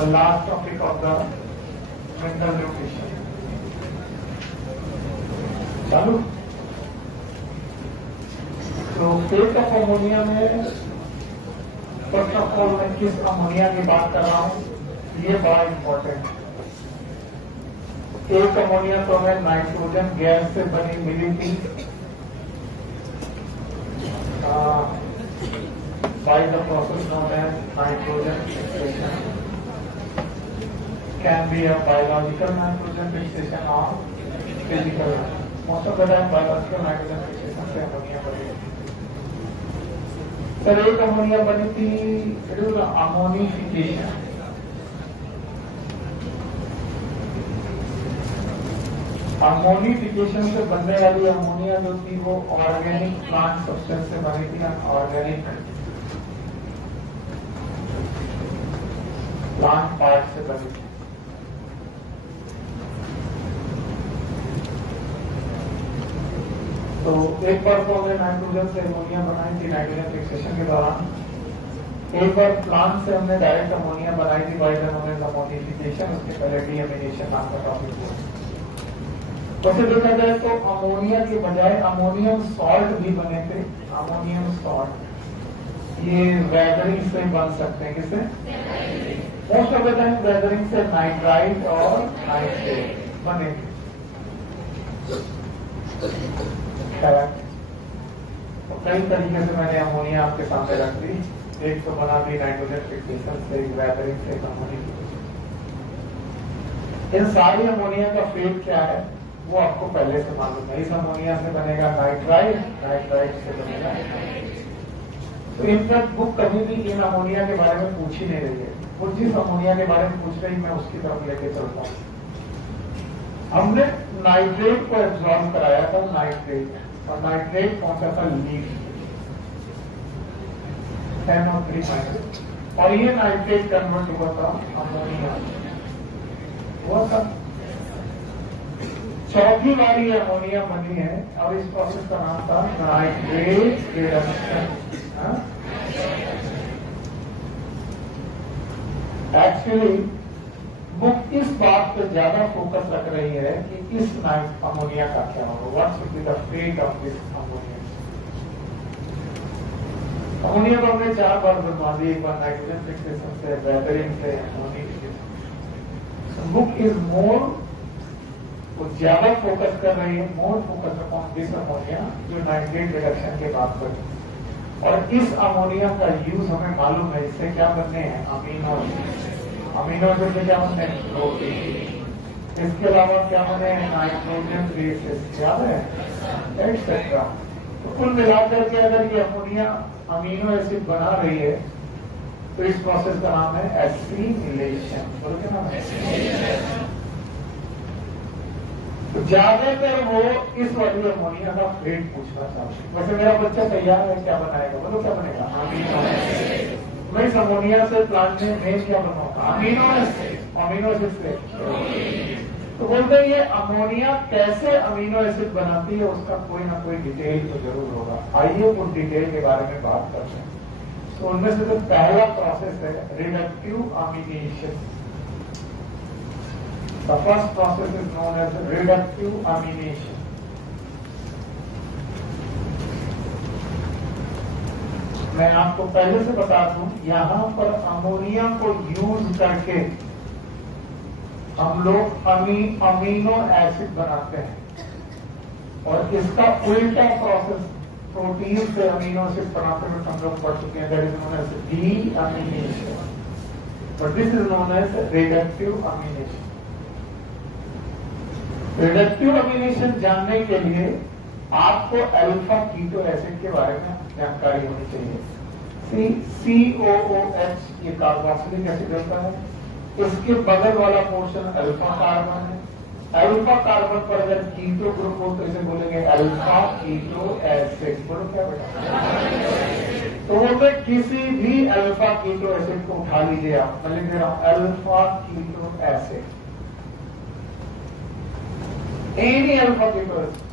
the last topic of the mineral nutrition. चालू। तो fate of ammonia में first of all मैं किस अमोनिया की बात कर रहा हूँ, ये बड़ा इंपॉर्टेंट। एक अमोनिया तो हमें नाइट्रोजन गैस से बनी मिली थी by the process known as nitrogen fixation. Can be a biological nitrogen fixation or physical. Most of the time biological nitrogen fixation से अमोनिया बनी। सर एक अमोनिया बनी थी अमोनिफिकेशन। अमोनिफिकेशन से बनने वाली अमोनिया जो थी वो ऑर्गेनिक प्लांट सब्सटेंस से बनी थी, ऑर्गेनिक प्लांट पार्ट से बनी थी। तो एक बार तो हमने नाइट्रोजन से अमोनिया बनाई थी नाइट्रोजन फिक्सेशन के दौरान, एक बार प्लांट से हमने डायरेक्ट अमोनिया बनाई थी बाय द अमोनिफिकेशन। उसके पहले डीअमीनेशन नाम का टॉपिक हुआ। वैसे देखा जाए तो अमोनिया के बजाय अमोनियम सॉल्ट भी बने थे। अमोनियम सॉल्ट ये वेदरिंग से बन सकते हैं। किससे? Most of the time weathering से नाइट्राइट और नाइट्रेट बने थे। तो कई तरीके से मैंने अमोनिया आपके सामने रख दी। एक तो बना दी नाइट्रोजन फिक्सेशन से, वेदरिंग से, अमोनिफिकेशन। इन सारी अमोनिया का फेट क्या है वो आपको पहले से मालूम है। इस अमोनिया से बनेगा नाइट्राइट, नाइट्राइट से बनेगा। तो इनफैक्ट बुक कभी भी इन अमोनिया के बारे में पूछ ही नहीं रही है। वो जिस अमोनिया के बारे में पूछ रही मैं उसकी तरफ लेके चलता हूँ। हमने नाइट्रेट को एब्जॉर्ब कराया था, नाइट्रेट, और नाइट्रेट पहुंचा था लीफ 10 और ये नाइट्रेट कन्वर्ट हुआ था अमोनिया हुआ था। चौथी बार ये अमोनिया बनी है और इस प्रोसेस का नाम था नाइट्रेट रिडक्शन। एक्चुअली बुक इस बात पर ज्यादा फोकस रख रही है कि इस अमोनिया का क्या होगा, what should be the fate of this ammonia. Ammonia को हमने 4 बार बनवा दी, एक बार नाइट्रोजन फिक्सेशन से, वेदरिंग से, अमोनिफिकेशन। बुक इज मोर ज्यादा फोकस कर रही है, more focus upon this ammonia जो नाइट्रेट रिडक्शन के बाद बनी। और इस अमोनिया का यूज हमें मालूम है, इससे क्या बनने हैं अमीनो एसिड से क्या बनने हैं प्रोटीन। इसके अलावा क्या बने हैं नाइट्रोजन बेसेस, याद है, एक्सेट्रा। तो कुल मिलाकर के अगर ये अमोनिया अमीनो एसिड बना रही है तो इस प्रोसेस का नाम है एसिमिलेशन। बोलो क्या नाम है? तो ज्यादातर वो इस वाली अमोनिया का फेट पूछना चाहते हैं। वैसे मेरा बच्चा तैयार है, क्या बनाएगा? बोलो क्या बनेगा? Amino acid. मैं इस अमोनिया से प्लांट में मेन क्या बनाऊंगा? Amino acid. अमीनो एसिड से तो बोलते हैं ये अमोनिया कैसे अमीनो एसिड बनाती है, उसका कोई ना कोई डिटेल तो जरूर होगा। आइए उन डिटेल के बारे में बात करते हैं। तो उनमें से जो पहला प्रोसेस है reductive अमीनेशन। The first process is known as reductive amination. मैं आपको पहले से बता दूं, यहाँ पर अमोनिया को यूज करके हम लोग अमीनो एसिड बनाते हैं, और इसका उल्टा प्रोसेस प्रोटीन से अमीनो एसिड बनाते हुए हम लोग पढ़ चुके हैं, that is known as deamination, but this is known as reductive amination. Reductive amination जानने के लिए आपको अल्फा कीटो एसिड के बारे में जानकारी होनी चाहिए। COOH ये कार्बोक्सिलिक एसिड होता है, इसके बगल वाला पोर्शन अल्फा कार्बन है। अल्फा कार्बन पर अगर कीटो ग्रुप हो तो इसे बोलेंगे अल्फा कीटो एसिड। बोलो क्या बेटा? तो मैं किसी भी अल्फा कीटो एसिड को उठा लीजिए आप, मैं लिख दे रहा हूं alpha keto acid, any alpha keto acid.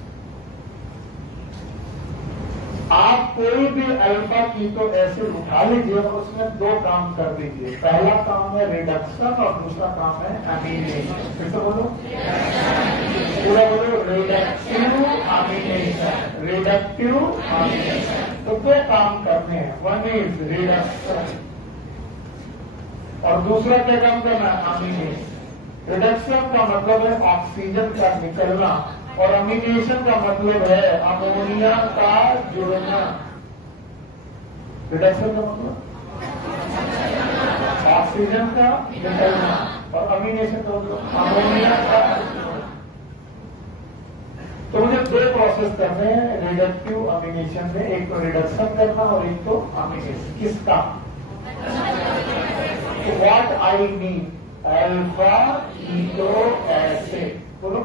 आप कोई भी अल्फा कीटो एसिड उठा लीजिए और उसमें दो काम कर दीजिए। पहला काम है रिडक्शन और दूसरा काम है अमीनेशन। फिर से बोलो, पूरा बोलो, रिडक्टिव अमीनेशन, रिडक्टिव अमीनेशन। तो दो काम करने हैं, वन इज रिडक्शन और दूसरा क्या काम करना है, अमीनेशन। रिडक्शन का मतलब है ऑक्सीजन का निकलना और अमीनेशन का मतलब है अमोनिया का जुड़ना। रिडक्शन का मतलब ऑक्सीजन का निकलना और अमीनेशन का मतलब अमोनिया का जुड़ना। तो मुझे दो प्रोसेस करने हैं रिडक्टिव अमीनेशन में, एक तो रिडक्शन करना और एक तो अमीनेशन। किसका? What I mean alpha keto acid. बोलो,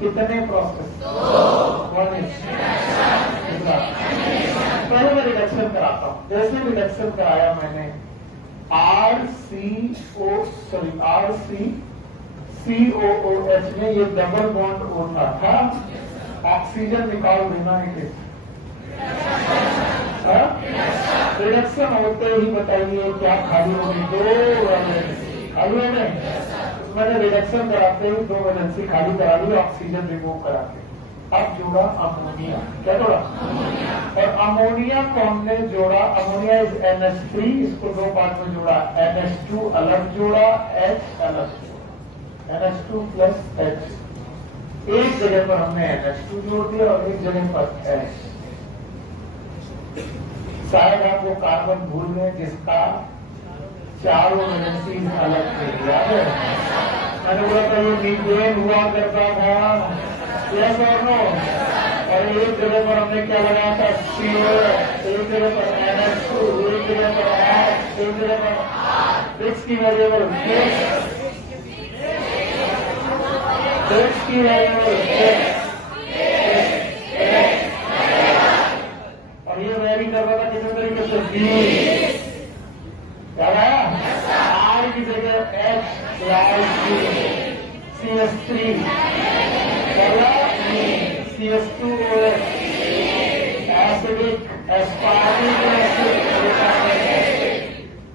कितने प्रोसेस? पहले मैं रिडक्शन कराता हूं। जैसे रिडक्शन कराया मैंने RCCOOH में ये डबल बॉन्ड होता था, ऑक्सीजन निकाल देना है। रिडक्शन होते ही बताइए क्या खाली होगी? दो खाली हो गए। मैंने रिडक्शन कराते ही दो वैलेंसी खाली करा ली, ऑक्सीजन रिमूव करा के। अब जोड़ा अमोनिया। क्या जोड़ा? और अमोनिया को हमने जोड़ा, अमोनिया इज NH3, इसको दो पार्ट में जोड़ा, NH2 अलग जोड़ा, H अलग जोड़ा, NH2 प्लस H। एक जगह पर हमने NH2 जोड़ दिया और एक जगह पर H। शायद आप वो कार्बन भूल गए जिसका चारों वैलेंसी अलग थे, याद है? मैंने बोला था ये मीथेन हुआ करता था, यस और नो? और एक जगह पर हमने क्या लगाया था, CO, एक जगह पर NH2, एक जगह पर H, एक जगह पर X की वेरिएबल, X की वेरिएबल, और ये वेरी कर रहा था किसी तरीके से B। क्या है? R की जगह H, CS3, CS2OH, acidic aspartic acid,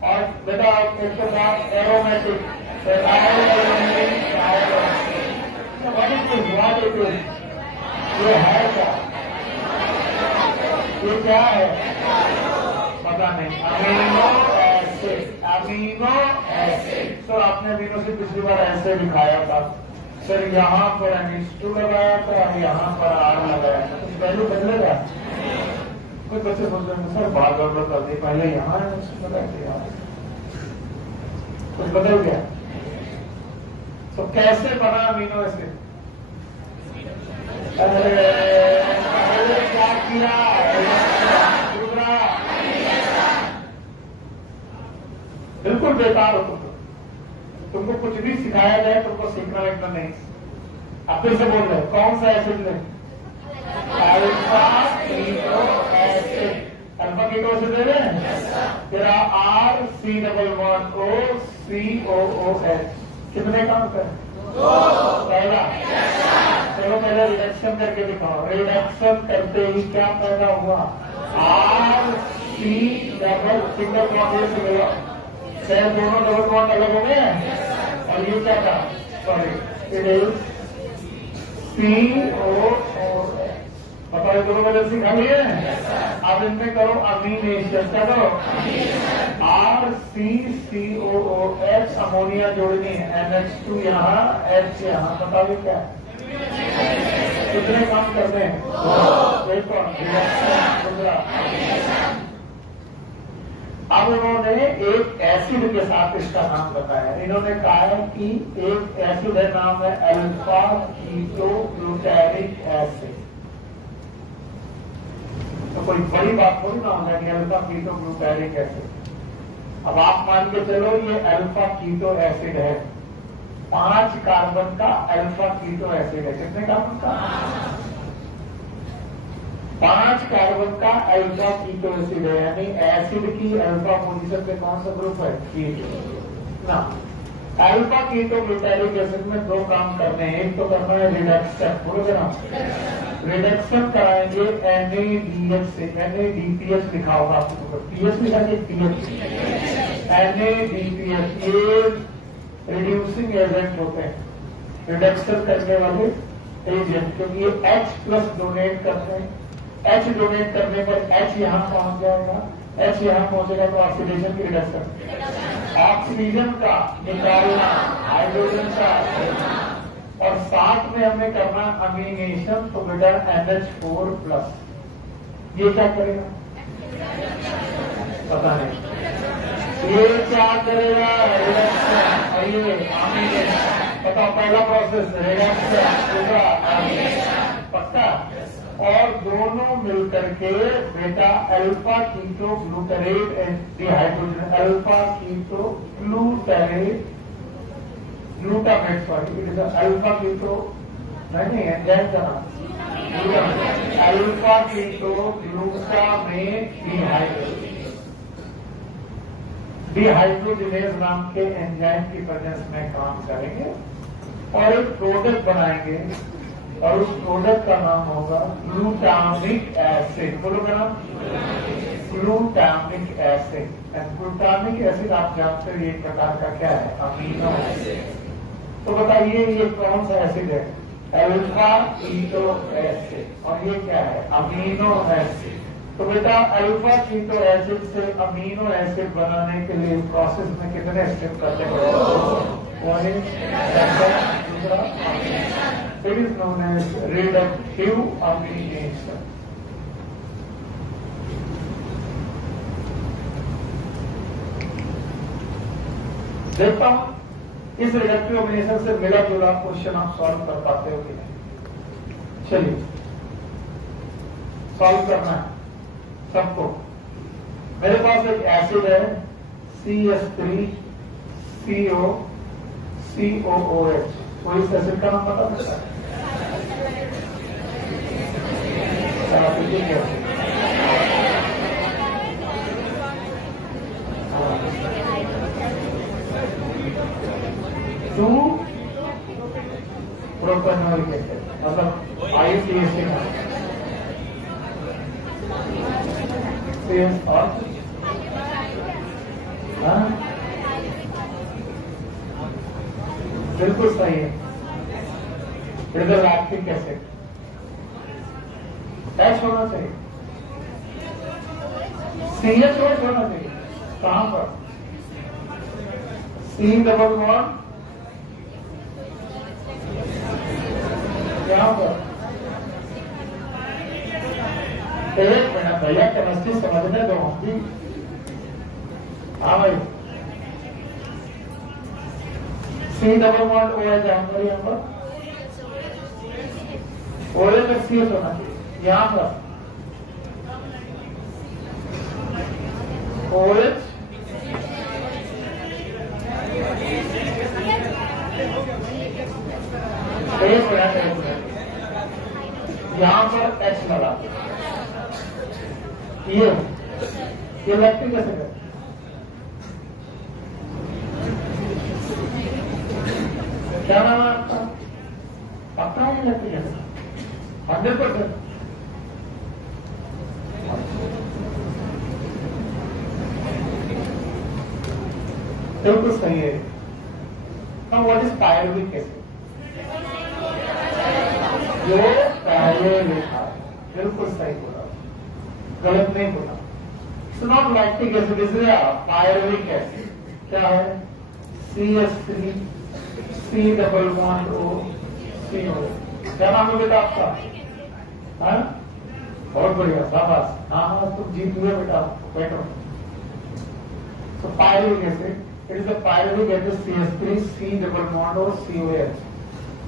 और बेटा एक के बाद एरोमेटिक, ये है क्या? ये क्या है? पता नहीं। Amino acid, amino acid. Sir आपने अमीनो से पिछली बार ऐसे दिखाया था, सर यहाँ पर NH2 लगाया था, यहाँ पर R लगाया था, कुछ वैल्यू बदलेगा? कुछ बच्चे बोलते हैं सर बार बार बता दी, पहले यहाँ NH2 लगा दिया, कुछ बदल गया। तो कैसे बना अमीनो एसिड? अरे क्या किया? बिल्कुल बेकार हो तुमको कुछ भी सिखाया जाए तुमको सीखना लगता नहीं। अब फिर से बोल रहे कौन सा एसिड ले? Alpha keto acid. Alpha keto acid ले रहे हैं? तेरा RCOOH कितने काम कर? पहला, चलो पहले रिडक्शन करके दिखाओ। रिडक्शन करते ही क्या पैदा हुआ? RC डबल सिंगल बॉन्ड मिला, चाहे दोनों डबल बॉन्ड अलग हो गए और ये क्या था? Sorry it is COOH। बताओ दोनों वैलेंसी खाली है। अब इनमें करो अमीनेशन। क्या करो? RCCOOH अमोनिया जोड़नी है, NH2 यहाँ, H यहाँ। बताइए क्या कितने काम करते हैं? अब उन्होंने एक एसिड के साथ इसका नाम बताया। इन्होंने कहा है कि एक एसिड है, नाम है अल्फा कीटो ग्लूटारिक एसिड। तो कोई बड़ी बात थोड़ी ना होगा कि अल्फा कीटो ग्लूटारिक एसिड। अब आप मान के चलो ये अल्फा कीटो एसिड है, 5 कार्बन का अल्फा कीटो एसिड है। कितने कार्बन का? 5 कार्बन का अल्फा कीटो एसिड है, यानी एसिड की अल्फा पोजीशन पे कौन सा ग्रुप है? कीटो ना। अल्फा कीटो ग्लूटारिक एसिड में 2 काम करने हैं। एक तो करना है रिडक्शन, बोलो ना, रिडक्शन कराएंगे NADH से, NADPH लिखा होगा आपको, पीएच लिखा के पीएच, NADPH ये रिड्यूसिंग एजेंट होते हैं, रिडक्शन करने वाले एजेंट, क्योंकि ये H+ डोनेट करते हैं। H डोनेट करने पर H यहाँ पहुंच जाएगा, H यहाँ पहुंचेगा तो ऑक्सीडेशन की रिडक्शन, ऑक्सीजन का निकालना, हाइड्रोजन का लेना, और साथ में हमें करना अमीनेशन, तो बेटा NH4+, ये क्या करेगा पता नहीं, ये क्या करेगा रिडक्शन, और ये अमीनेशन, बताओ पहला प्रोसेस रिडक्शन, दूसरा अमीनेशन, पक्का। और दोनों मिलकर के बेटा alpha keto glutarate dehydrogen, alpha keto glutarate glutamate, sorry it is alpha keto, नहीं एंजाइम का नाम अल्फा कीटो ग्लूटामेट डिहाइड्रोजिनेज नाम के एंजाइम की प्रेजेंस में काम करेंगे और एक प्रोडक्ट बनाएंगे, और उस प्रोडक्ट का नाम होगा ग्लूटामिक एसिड। बोलो मेरा नाम ग्लूटामिक एसिड। ग्लूटामिक एसिड आप जानते हो एक प्रकार का क्या है, अमीनो एसिड। तो बताइए ये कौन सा एसिड है, अल्फा कीटो एसिड, और ये क्या है अमीनो एसिड। तो बेटा अल्फा कीटो एसिड से अमीनो एसिड बनाने के लिए प्रोसेस में कितने स्टेप करते हैं, it is known as reductive amination. देखता हूं इस रिडक्टिव अमीनेशन से मिला जुला क्वेश्चन आप सॉल्व कर पाते हो कि नहीं। चलिए सॉल्व करना है सबको। मेरे पास एक एसिड है CS3COCOOH, तो इस एसिड का नाम पता सकता है? टू प्रोपेनोइक एसिड, मतलब IUPAC का और बिल्कुल सही है, इधर लैक्टिक एसिड H होना चाहिए, CH होना चाहिए। कहां पर C डबल बॉन्ड, यहां पर। एक मिनट भैया, केमिस्ट्री समझने दो हम भी। हाँ भाई, C डबल बॉन्ड OH जानकारी यहाँ पर, OH में CH होना चाहिए। यहाँ पर OH एक मिनट, यहाँ पर H लगा, ये लैक्टिक एसिड है। क्या नाम है आपका? पक्का है लैक्टिक एसिड 100%? बिल्कुल सही है। Now what is pyruvic acid? जो पहले लिखा है, बिल्कुल सही बोला, गलत नहीं बोला। It's not lactic acid, it's a pyruvic acid. क्या है? CS3 C double bond O CO। क्या नाम है बेटा आपका? हाँ, बहुत बढ़िया, शाबाश। हाँ हाँ, तुम जीत हुए बेटा, बैठो। तो pyruvic acid, it is a pyruvic acid CS3 C double bond O COH,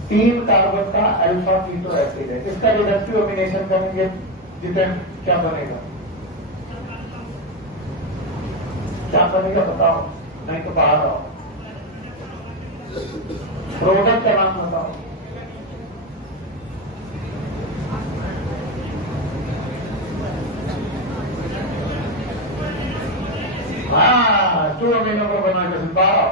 3 carbon का अल्फा कीटो एसिड है। इसका रिडक्टिव अमीनेशन करेंगे जितेंद्र, क्या बनेगा? क्या बनेगा बताओ, नहीं तो बाहर आओ। प्रोडक्ट का नाम बताओ। हाँ, 2 अमीनो को बना के बाहर।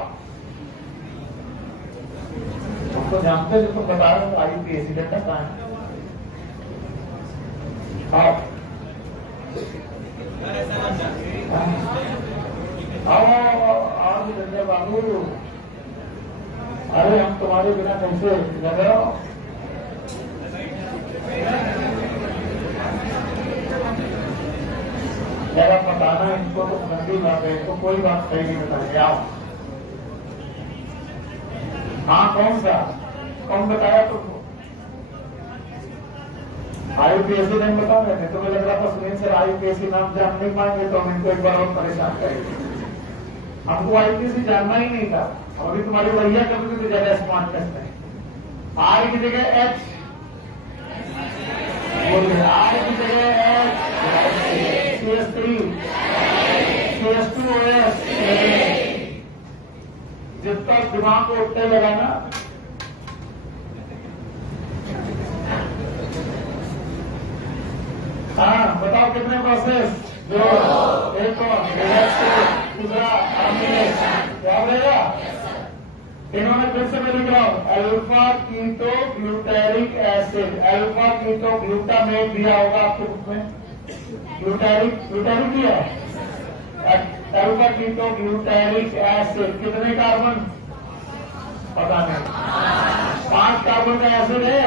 तो जानते हो, तो बता रहे हो IUPAC का कहाँ है। आओ आओ धन्य बाबू, अरे हम तुम्हारे बिना कैसे लग रहे हो। जरा बताना इनको तो ठंडी बात है, तो कोई बात सही नहीं बताएंगे। आओ हाँ कौन बताया तुमको? IUPAC नहीं बता रहे थे, तुम्हें लग रहा था सुनील सर IUPAC नाम जान नहीं पाएंगे तो हम इनको एक बार और परेशान करेंगे। हमको IUPAC जानना ही नहीं था। अभी तुम्हारी भैया कभी भी ज्यादा स्मार्ट टेस्ट है। R की जगह H बोलिए, R की जगह H, CS3 CS2OS, जितना दिमाग को उठने लगा ना, हाँ बताओ कितने प्रोसेस? दो, एक और दूसरा क्या बनेगा? इन्होंने फिर से मैं लिख रहा हूं, alpha keto glutaric acid, alpha keto glutamate दिया होगा आपके बुक में, ग्लूटारिक दिया है। अल्फा कीटो ग्लूटारिक एसिड कितने कार्बन? पता नहीं, 5 कार्बन का एसिड है।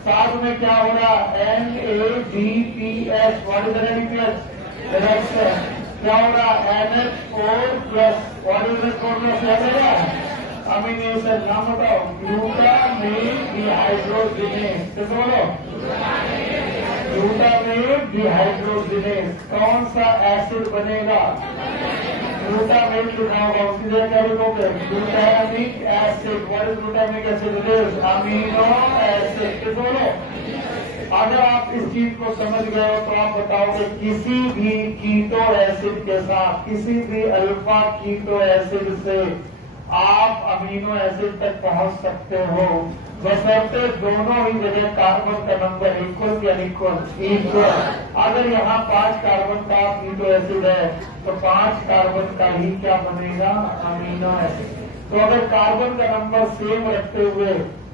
साथ में क्या हो रहा? NADPH, what is NADPH? Reduction. क्या हो रहा? NH4+, what is NH4+? क्या रहेगा? अमीनेशन। नाम बताओ, ग्लूटामेट डिहाइड्रोजिनेस। किस बोलो? Glutamate dehydrogenase. कौन सा एसिड बनेगा? ग्लूटामेट लिखा होगा, उसकी जगह क्या लिखोगे? Glutamic acid. What is glutamic acid? It is amino acid. किस बोलो? अगर आप इस चीज को समझ गए हो तो आप बताओगे किसी भी कीटो एसिड के साथ, किसी भी अल्फा कीटो एसिड से आप अमीनो एसिड तक पहुंच सकते हो, बशर्ते दोनों ही जगह कार्बन का नंबर इक्वल या इक्वल। अगर यहाँ 5 कार्बन का कीटो एसिड है तो 5 कार्बन का ही क्या बनेगा? Amino acid. तो अगर कार्बन का नंबर सेम रखते हुए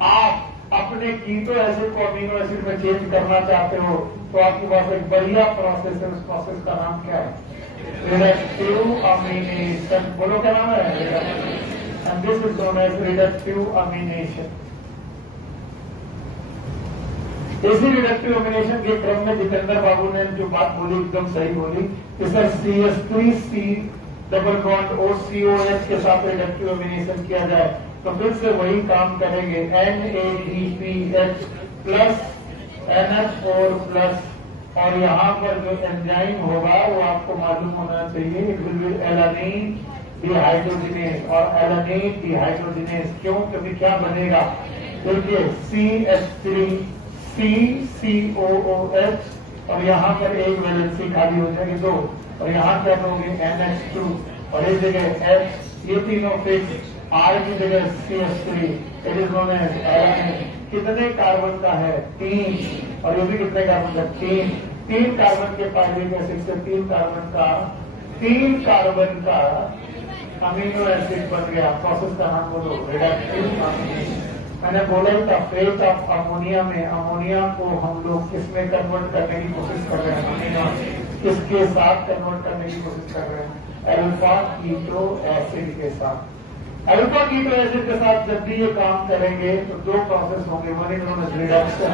आप अपने कीटो एसिड को अमीनो एसिड में चेंज करना चाहते हो तो आपके पास एक बढ़िया प्रोसेस है। उस प्रोसेस का नाम क्या है? रिडक्टिव अमीनेशन। बोलो क्या नाम है? And this is known as reductive amination. इसी रिडक्टिव अमीनेशन के क्रम में जितेंद्र बाबू ने जो बात बोली एकदम सही बोली कि sir CS3C double bond OCOH के साथ रिडक्टिव अमीनेशन किया जाए तो फिर से वही काम करेंगे। NADPH प्लस NH4+, और यहाँ पर जो एंजाइम होगा वो आपको मालूम होना चाहिए, it will be alanine dehydrogenase. और एलानिन डिहाइड्रोजिनेस क्यों? क्योंकि क्या बनेगा? देखिए CH3 CCOOH, और यहाँ पर एक वैलेंसी खाली हो जाएगी 2, और यहाँ क्या करोगे? NH2, और इस जगह H, ये तीनों फिक्स। R की जगह CH3, it is known as alanine. कितने कार्बन का है? 3, और ये भी कितने कार्बन का? 3 कार्बन के पाइरुविक एसिड से 3 कार्बन का अमीनो एसिड बन गया। प्रोसेस का नाम बोलो, रिडक्टिव अमीनेशन। मैंने बोला ही था, फेज ऑफ अमोनिया में अमोनिया को हम लोग किसमें कन्वर्ट करने की कोशिश कर रहे हैं? अमीनो किसके साथ कन्वर्ट करने की कोशिश कर रहे हैं? अल्फा कीटो एसिड के साथ। अल्फा कीटो एसिड के साथ जब भी ये काम करेंगे तो 2 प्रोसेस होंगे, one is known as reduction,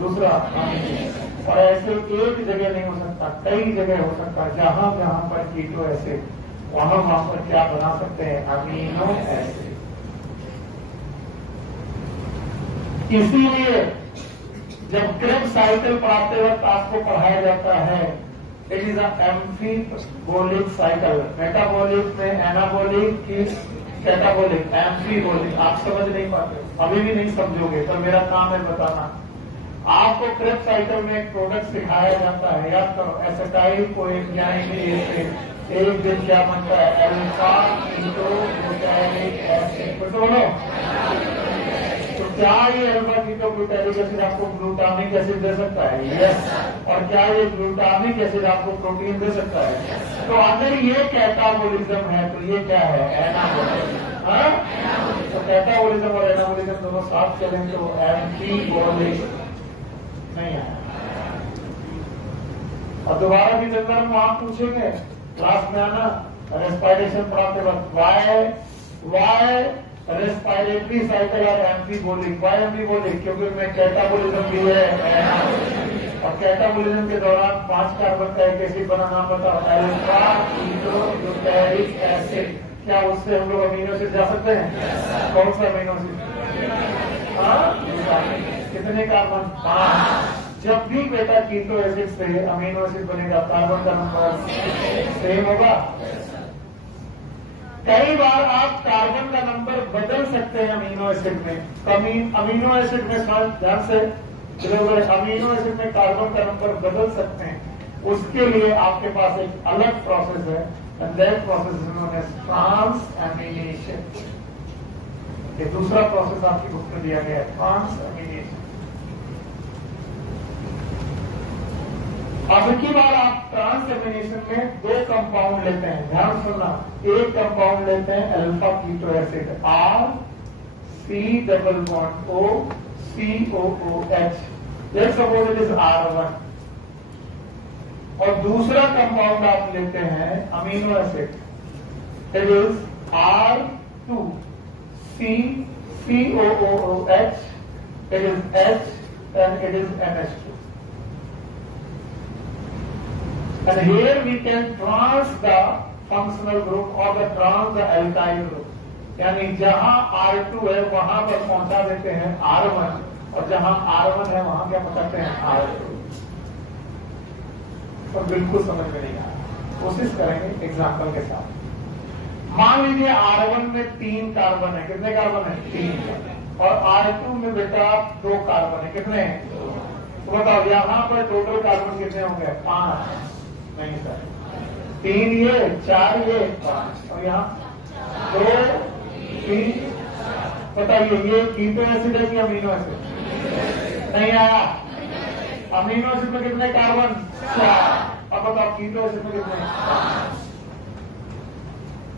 दूसरा अमीनेशन। और ऐसे एक जगह नहीं हो सकता, कई जगह हो सकता है। जहां जहां पर कीटो एसिड, वहां पर क्या बना सकते हैं? Amino acid. इसीलिए जब क्रेब्स साइकिल पढ़ाते वक्त आपको पढ़ाया जाता है, इट इज एम्फीबोलिक साइकिल। मेटाबॉलिक में एनाबॉलिक की कैटाबॉलिक, एम्फीबोलिक। आप समझ नहीं पाते, अभी भी नहीं समझोगे, पर मेरा काम है बताना। आपको क्रेब्स साइकिल में एक प्रोडक्ट सिखाया जाता है, याद करो, एसिटाइल कोएंजाइम एसिड। एक दिन क्या बनता है? Alpha keto glutaric acid. तो बोलो, तो क्या ये अल्फा कीटो ग्लूटारिक एसिड आपको ग्लूटामिक एसिड दे सकता है? यस। और क्या ये ग्लूटामिक एसिड आपको प्रोटीन दे सकता है? तो अगर ये कैटाबोलिज्म है तो ये क्या है? एनाबोलिज्म। हाँ, तो कैटाबोलिज्म और एनाबोलिज्म दोनों साथ चलें तो एम्फीबोलिक नहीं आया। और दोबारा भी जब वहां पूछेंगे क्लास में आना, रेस्पिरेशन पढ़ाते वक्त वाई रेस्पिरेटरी साइकिल और एम्फीबोलिक। वाई एम्फीबोलिक क्योंकि मैं कैटाबोलिज्म भी है, और कैटाबोलिज्म के दौरान 5 कार्बन का एक एसिड बना, नाम बताओ, अल्फा कीटोन्यूक्लिक एसिड। क्या उससे हम लोग अमीनो एसिड जा सकते हैं? कौन सा अमीनो एसिड? कितने कार्बन? 5। जब भी बेटा कीटो एसिड से अमीनो एसिड बनेगा कार्बन का नंबर सेम होगा। कई बार आप कार्बन का नंबर बदल सकते हैं अमीनो एसिड में। अमीनो एसिड में ध्यान से, अमीनो एसिड में कार्बन का नंबर बदल सकते हैं। उसके लिए आपके पास एक अलग प्रोसेस है, and that process is known as transamination। ये दूसरा प्रोसेस आपकी बुक में दिया गया है, ट्रांसएमिनेशन। अब की बार आप ट्रांसएमिनेशन में 2 कंपाउंड लेते हैं, ध्यान सुनना। एक कंपाउंड लेते हैं alpha keto acid, R C COOH, let's suppose it is R1। और दूसरा कंपाउंड आप लेते हैं amino acid, it is R2 COOH, it is H and it is NH2. And here we can trans the functional group or the alkyl group. यानी जहां R2 है वहां पर पहुंचा देते हैं R1, और जहां R1 है वहां क्या पहुंचाते हैं R2। तो बिल्कुल समझ में नहीं आ रहा, कोशिश करेंगे एग्जाम्पल के साथ। मान लीजिए R1 में 3 कार्बन है, कितने कार्बन है? 3। और R2 में बेटा 2 कार्बन है, कितने? तो बताओ यहाँ पर टोटल कार्बन कितने होंगे? 5। नहीं सर, 3 ये, 4 ये, 5। और यहाँ 2 3, बताइए ये कीटो एसिड है कि अमीनो एसिड? नहीं आया। अमीनो एसिड में कितने कार्बन? 4। अब बताओ कीटो एसिड में कितने? 5।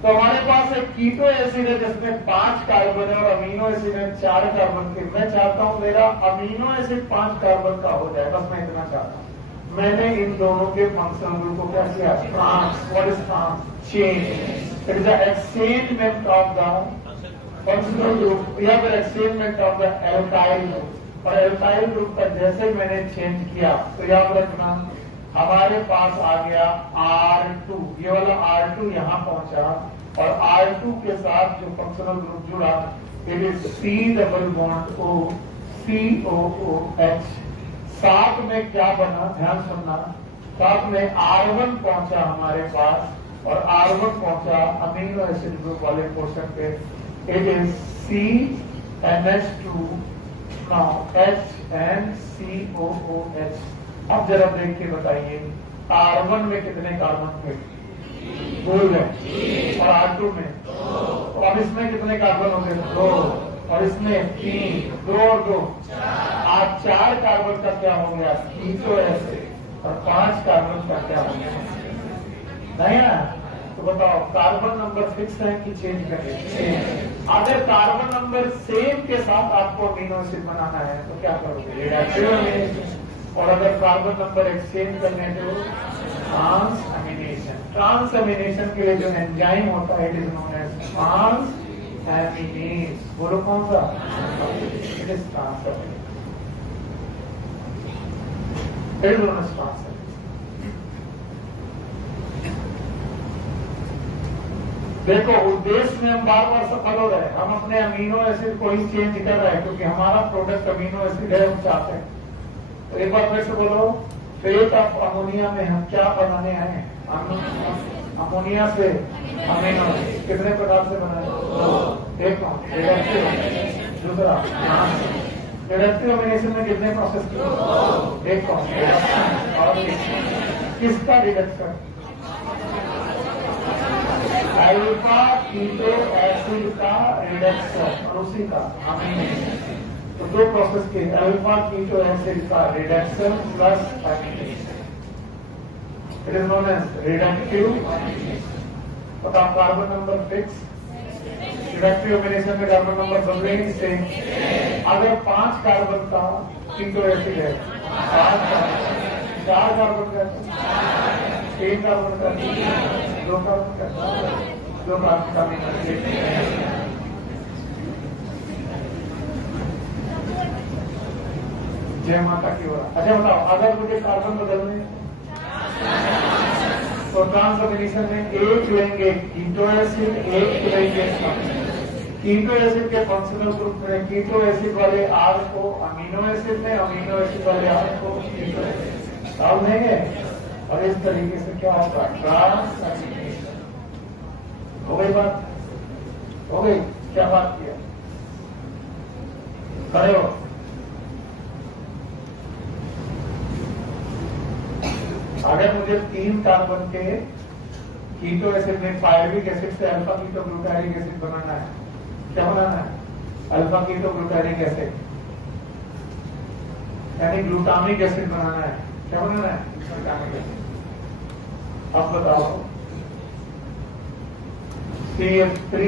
तो हमारे पास एक कीटो एसिड है जिसमें 5 कार्बन है और अमीनो एसिड है 4 कार्बन के। मैं चाहता हूं मेरा अमीनो एसिड 5 कार्बन का हो जाए, बस मैं इतना चाहता हूं। मैंने इन दोनों के फंक्शनल ग्रुप को क्या किया? Trans. What is trans? Change. It is the exchangement of the functional group या फिर exchangement of the alkyl group. और एल्काइल ग्रुप का जैसे मैंने चेंज किया तो याद रखना हमारे पास आ गया R2, ये वाला R2 यहाँ पहुंचा, और R2 के साथ जो फंक्शनल ग्रुप जुड़ा इट इज C+O COOH। साथ में क्या बना? ध्यान सुनना, साथ में R1 पहुंचा हमारे पास, और R1 पहुंचा अमीनो एसिड ग्रुप वाले पोर्शन पे, it is CNH2 now H and COOH। अब जरा देख के बताइए R1 में कितने कार्बन थे? 2 है। और R2 में? तो अब इसमें कितने कार्बन होंगे? 2। और इसमें 3, 2 और 2, आज 4 कार्बन का क्या हो गया? Keto acid. और 5 कार्बन का क्या हो गया? नहीं ना? तो बताओ कार्बन नंबर फिक्स है कि चेंज करेंगे? अगर कार्बन नंबर सेम के साथ आपको अमीनो एसिड बनाना है तो क्या करोगे? रिएक्शन। और अगर कार्बन नंबर एक्सचेंज करने तो ट्रांसएमिनेशन। ट्रांसएमिनेशन के लिए जो एंजाइम होता है it is known as transaminase. बोलो कौन सा? It is transaminase. It is known as transaminase. देखो उद्देश्य में हम बार बार सफल हो रहे हैं, हम अपने अमीनो एसिड को ही चेंज कर रहे हैं क्योंकि हमारा प्रोडक्ट अमीनो एसिड है, हम चाहते हैं। तो एक बार फिर से बोलो, फेट ऑफ अमोनिया में हम क्या बनाने आए हैं? अमोनिया से अमीनो एसिड। कितने प्रकार से बनाए? एक रिडक्टिव, दूसरा रिडक्टिव अमीनेशन में कितने प्रोसेस किए? एक और किसका रिडक्शन? अल्फा कीटो एसिड का रिडक्शन और उसी का अमीनेशन। तो 2 प्रोसेस के अल्फा कीटो एसिड का reduction plus amination, it is known as reductive amination. बताओ carbon number fix, reductive amination में कार्बन नंबर बदलेंगे से। अगर 5 कार्बन का कीटो एसिड है, 5 कार्बन 4 कार्बन का 3 कार्बन का 2 कार्बन का 2 कार्बन का जय माता की ओर। अच्छा बताओ, अगर मुझे कार्बन बदलने तो ट्रांसफॉर्मेशन में एक लेंगे कीटो एसिड, एक लेंगे कीटो एसिड के फंक्शनल ग्रुप में कीटो एसिड वाले आर को अमीनो एसिड में, अमीनो एसिड वाले आर को कीटो एसिड डाल देंगे और इस तरीके से क्या होगा, ट्रांसफॉर्मेशन हो गई। बात हो गई, क्या बात किया, खड़े हो। अगर मुझे 3 कार्बन के कीटो एसिड में पायरुविक एसिड से अल्फा कीटो ग्लूटारिक एसिड बनाना है, क्या बनाना है, अल्फा कीटो ग्लूटारिक एसिड यानी ग्लूटामिक एसिड बनाना है, क्या बनाना है, ग्लूटामिक एसिड। अब बताओ, CH3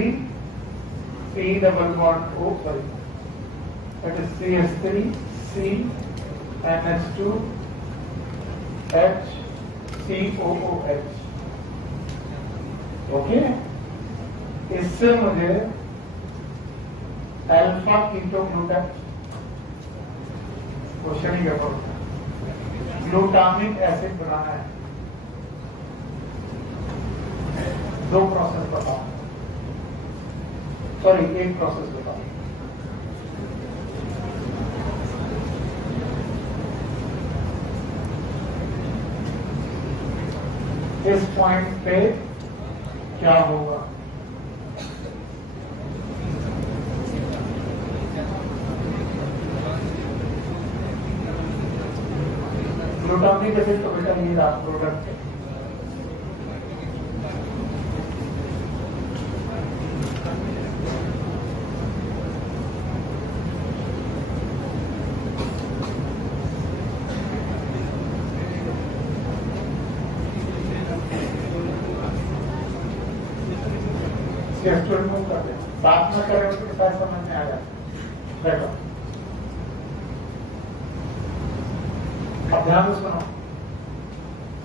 C double bond O, sorry that is CH3 C NH2 H COOH, okay. इससे मुझे अल्फा कीटो ग्लूटामिक, क्वेश्चन ही क्या ग्लूटामिक एसिड बनाना है। 2 प्रोसेस बताओ, सॉरी 1 प्रोसेस बताओ। इस पॉइंट पे क्या होगा, ग्लूटामिक एसिड तो बेटा ये रहा प्रोडक्ट है, बात न करें उसके साथ समझ में आ जाता। देखो अब ध्यान से सुनो,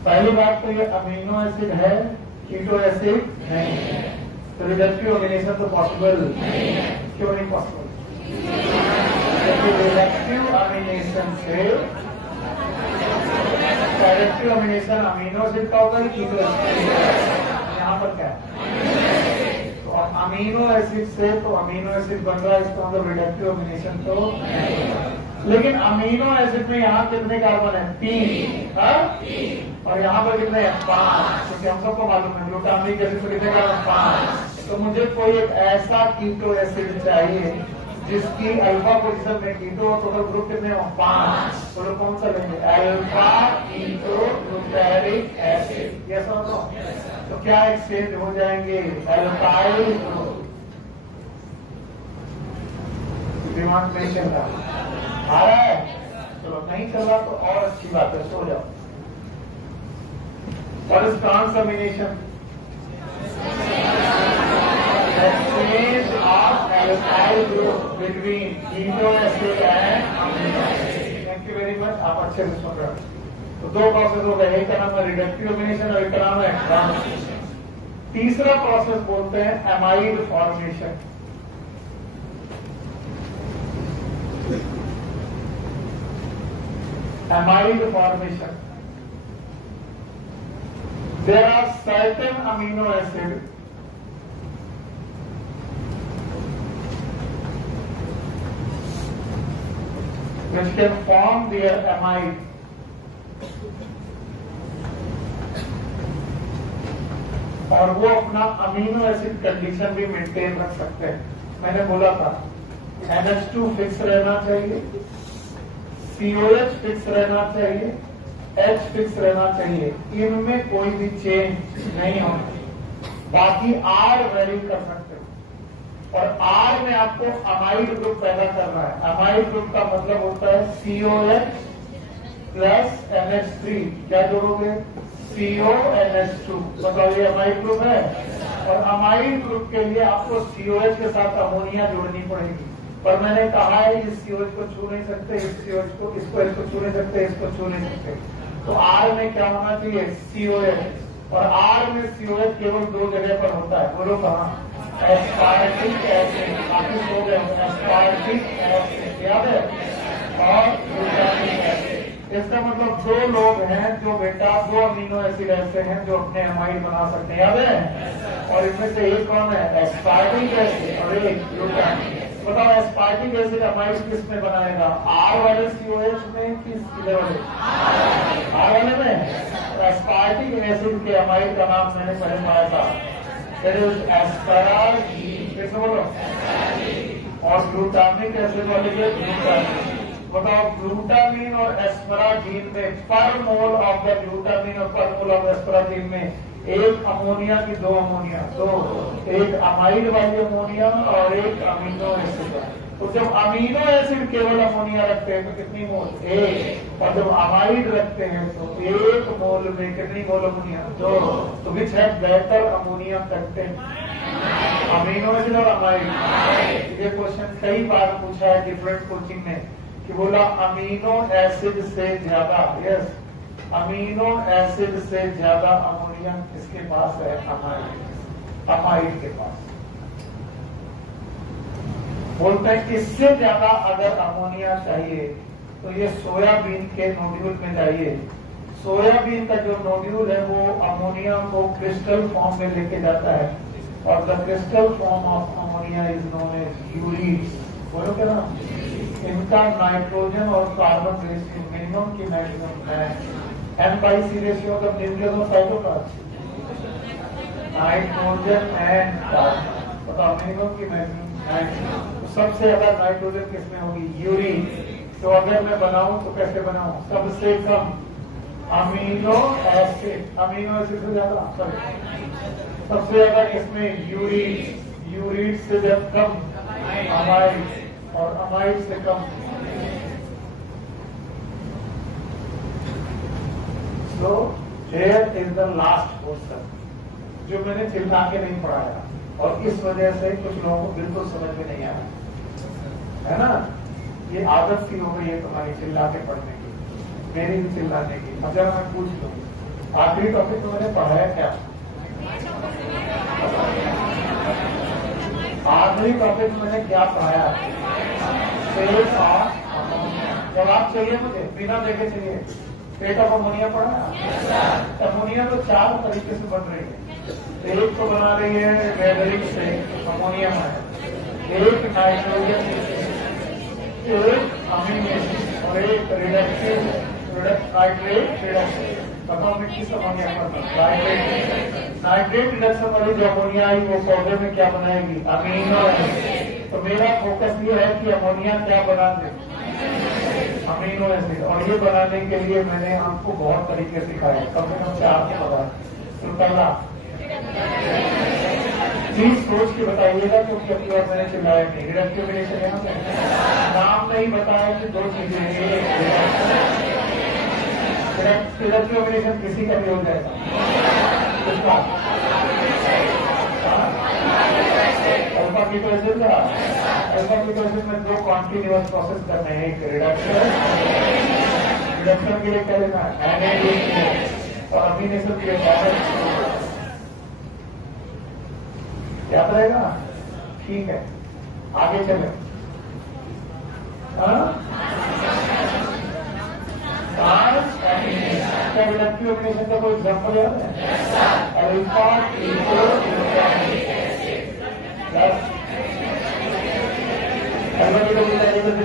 पहली बात तो ये अमीनो एसिड है, कीटो एसिड नहीं है, तो रिडक्टिव अमीनेशन तो पॉसिबल नहीं है। क्यों नहीं पॉसिबल, क्योंकि रिडक्टिव अमीनेशन से डायरेक्टिव अमीनेशन अमीनो एसिड का होगा, कीटो एसिड, यहाँ पर क्या है, अमीनो एसिड से तो अमीनो एसिड बन रहा है, इसका मतलब रिडक्टिव अमीनेशन तो, लेकिन अमीनो एसिड में यहाँ कितने कार्बन है, 3, और यहाँ पर कितने हैं, 5, क्योंकि हम सबको मालूम है ग्लूटामिक एसिड में कितने कार्बन, 5। तो मुझे कोई एक ऐसा कीटो एसिड चाहिए जिसकी अल्फा पोजीशन में कीटो, टोटल ग्रुप कितने हो, 5। तो कौन सा लेंगे, अल्फा कीटो ग्लूटारिक एसिड, ये समझो। तो क्या एक्सचेंज हो जाएंगे, एल्काइल ग्रुप। दिमाग नहीं चल रहा, आ रहा है, चलो नहीं चल रहा तो और अच्छी बात है, सो जाओ। और इस transamination exchange of alkyl group between keto acid and amino acid. Thank you very much, आप अच्छे से सुन रहे हो। तो 2 प्रोसेस हो गए, एक का नाम है रिडक्टिव अमीनेशन और एक का नाम है ट्रांसलेशन। तीसरा प्रोसेस बोलते हैं amide formation. Amide formation, there are certain amino acid which can form their amide और वो अपना अमीनो एसिड कंडीशन भी मेंटेन रख सकते हैं। मैंने बोला था NH2 फिक्स रहना चाहिए, COH फिक्स रहना चाहिए, H फिक्स रहना चाहिए, इनमें कोई भी चेंज नहीं होना। बाकी R वेरी कर सकते हो, और R में आपको अमाइड ग्रुप पैदा करना है। अमाइड ग्रुप का मतलब होता है COH प्लस NH3, क्या जोड़ोगे, CONH2। बताओ ये अमाइड ग्रुप है, और अमाइड ग्रुप के लिए आपको COH के साथ अमोनिया जोड़नी पड़ेगी। पर मैंने कहा है इस COH को छू नहीं सकते, इस COH को, इसको छू नहीं सकते, इसको छू नहीं सकते। तो आर में क्या होना चाहिए? COH। और आर में COH केवल 2 जगह पर होता है, बोलो कहाँ? Aspartic acid. काफी लोग एस्पार्टिक एसिड याद है, और ग्लूटामिक एसिड। इसका मतलब 2 लोग हैं जो बेटा 2 अमीनो एसिड ऐसे हैं जो अपने अमाइड बना सकते हैं, याद है? और इनमें से एक कौन है? एस्पार्टिक एसिड और एक ग्लूटामिक। बताओ एस्पार्टिक एसिड अमाइड किस में बनाएगा? आर वाले COH में, किस वाले? आर वाले में। एस्पार्टिक एसिड के अमाइड का नाम मैंने पहले पढ़ा था, एस्पराजीन। कैसे बोलो? और ग्लूटामिक एसिड वाले के ग्लूटामिन। बताओ ग्लूटामिन और एस्पराजीन में पर मोल ऑफ द ग्लूटामिन और पर मोल ऑफ एस्पराजीन में एक अमोनिया की 2 अमोनिया, 2, एक अमाइड वाली अमोनिया और एक अमीनो एसिड। तो जब अमीनो एसिड केवल अमोनिया रखते हैं तो कितनी मोल? 1। और जब अमाइड रखते हैं तो 1 मोल में कितनी मोल अमोनिया? 2। तो विच है better ammonia content? Amino acid और अमाइड। ये क्वेश्चन कई बार पूछा है डिफरेंट कोचिंग में कि बोला अमीनो एसिड से ज्यादा, यस, अमीनो एसिड से ज्यादा अमोनिया किसके पास है? अमाइड। अमाइड के पास। बोलते हैं इससे ज्यादा अगर अमोनिया चाहिए तो ये सोयाबीन के नोड्यूल में चाहिए। सोयाबीन का जो नोड्यूल है वो अमोनिया को क्रिस्टल फॉर्म में लेके जाता है, और the crystal form of ammonia is known as ureides. बोलो क्या ना? इनका नाइट्रोजन और कार्बन रेशियो मिनिमम की मैक्सिमम है N/C रेशियो का nucleus cytoplasm, nitrogen and carbon. बताओ मिनिमम की मैक्सिमम। सबसे ज्यादा नाइट्रोजन किसमें होगी? यूरिन। तो अगर मैं बनाऊं तो कैसे बनाऊं? सबसे कम अमीनो एसिड, अमीनो एसिड से ज्यादा, सॉरी सबसे ज्यादा किसमें? यूरिन। यूरिन से जब कम अमाइड, और अमाइड से कम। So here is the last portion जो मैंने चिल्ला के नहीं पढ़ाया, और इस वजह से कुछ लोगों को बिल्कुल समझ में नहीं आया, है ना? ये आदत सी हो गई है तुम्हारी चिल्ला के पढ़ने की, मेरी भी चिल्लाने की। अगर मैं पूछ लूं आखिरी टॉपिक तो मैंने पढ़ाया क्या? आखिरी टॉपिक मैंने क्या पढ़ाया? Fate of ammonia. जवाब चाहिए मुझे, बिना देखे चाहिए। फेट ऑफ अमोनिया पढ़ा? अमोनिया तो 4 तरीके से बन रही है। एक तो बना रही है वेदरिक से अमोनियम है, एक नाइट्रोजन से, एक अमीनो एसिड और एक रिडक्टिव नाइट्रेट रिडक्शन। बताओ मैं किस अमोनिया पर? नाइट्रेट रिडक्शन वाली जो अमोनिया आई वो पौधे में क्या बनाएगी? Amino acid. तो मेरा फोकस ये है कि अमोनिया क्या बना दे? Amino acid. और ये बनाने के लिए मैंने आपको बहुत तरीके सिखाए, कम से कम 4 के बताए। तो पहला चीज सोच के बताइएगा, क्योंकि अपनी बार मैंने चिल्लाया नहीं। रिडक्टिव रिलेशन यहाँ पे नाम नहीं बताया कि 2 चीजें, रिडक्टिव रिलेशन किसी का भी हो जाएगा। किसका? अल्फा कीटो एसिड का। अल्फा कीटो एसिड में 2 कॉन्टिन्यूअस प्रोसेस करने हैं, एक रिडक्शन, रिडक्शन के लिए क्या लेना है? NADH, और अमीनो एसिड के लिए याद रहेगा? ठीक है, आगे चले। क्या रिडक्टिव ऑर्गेनाइजेशन का कोई एग्जाम्पल याद है? अल्फा कीटो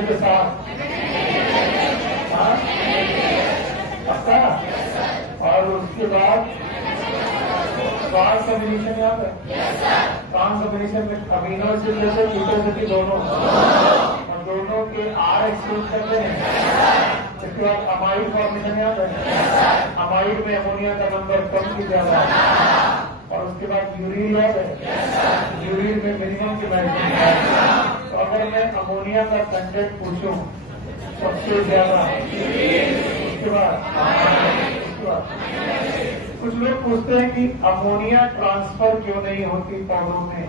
के साथ पक्का। और उसके बाद ट्रांसअमीनेशन याद है? ट्रांसअमीनेशन में अमीनो एसिड जैसे कीटोसिटी दोनों, और दोनों के R एक्सक्लूड करते हैं। इसके बाद अमाइड फॉर्मेशन याद है? अमाइड में अमोनिया का नंबर कम की ज्यादा, और उसके बाद यूरिन याद है? यूरिन में मिनिमम की मैक्सिमम। तो अगर मैं अमोनिया का कंटेंट पूछूं सबसे ज्यादा, उसके बाद कुछ लोग पूछते हैं कि अमोनिया ट्रांसफर क्यों नहीं होती पौधों में?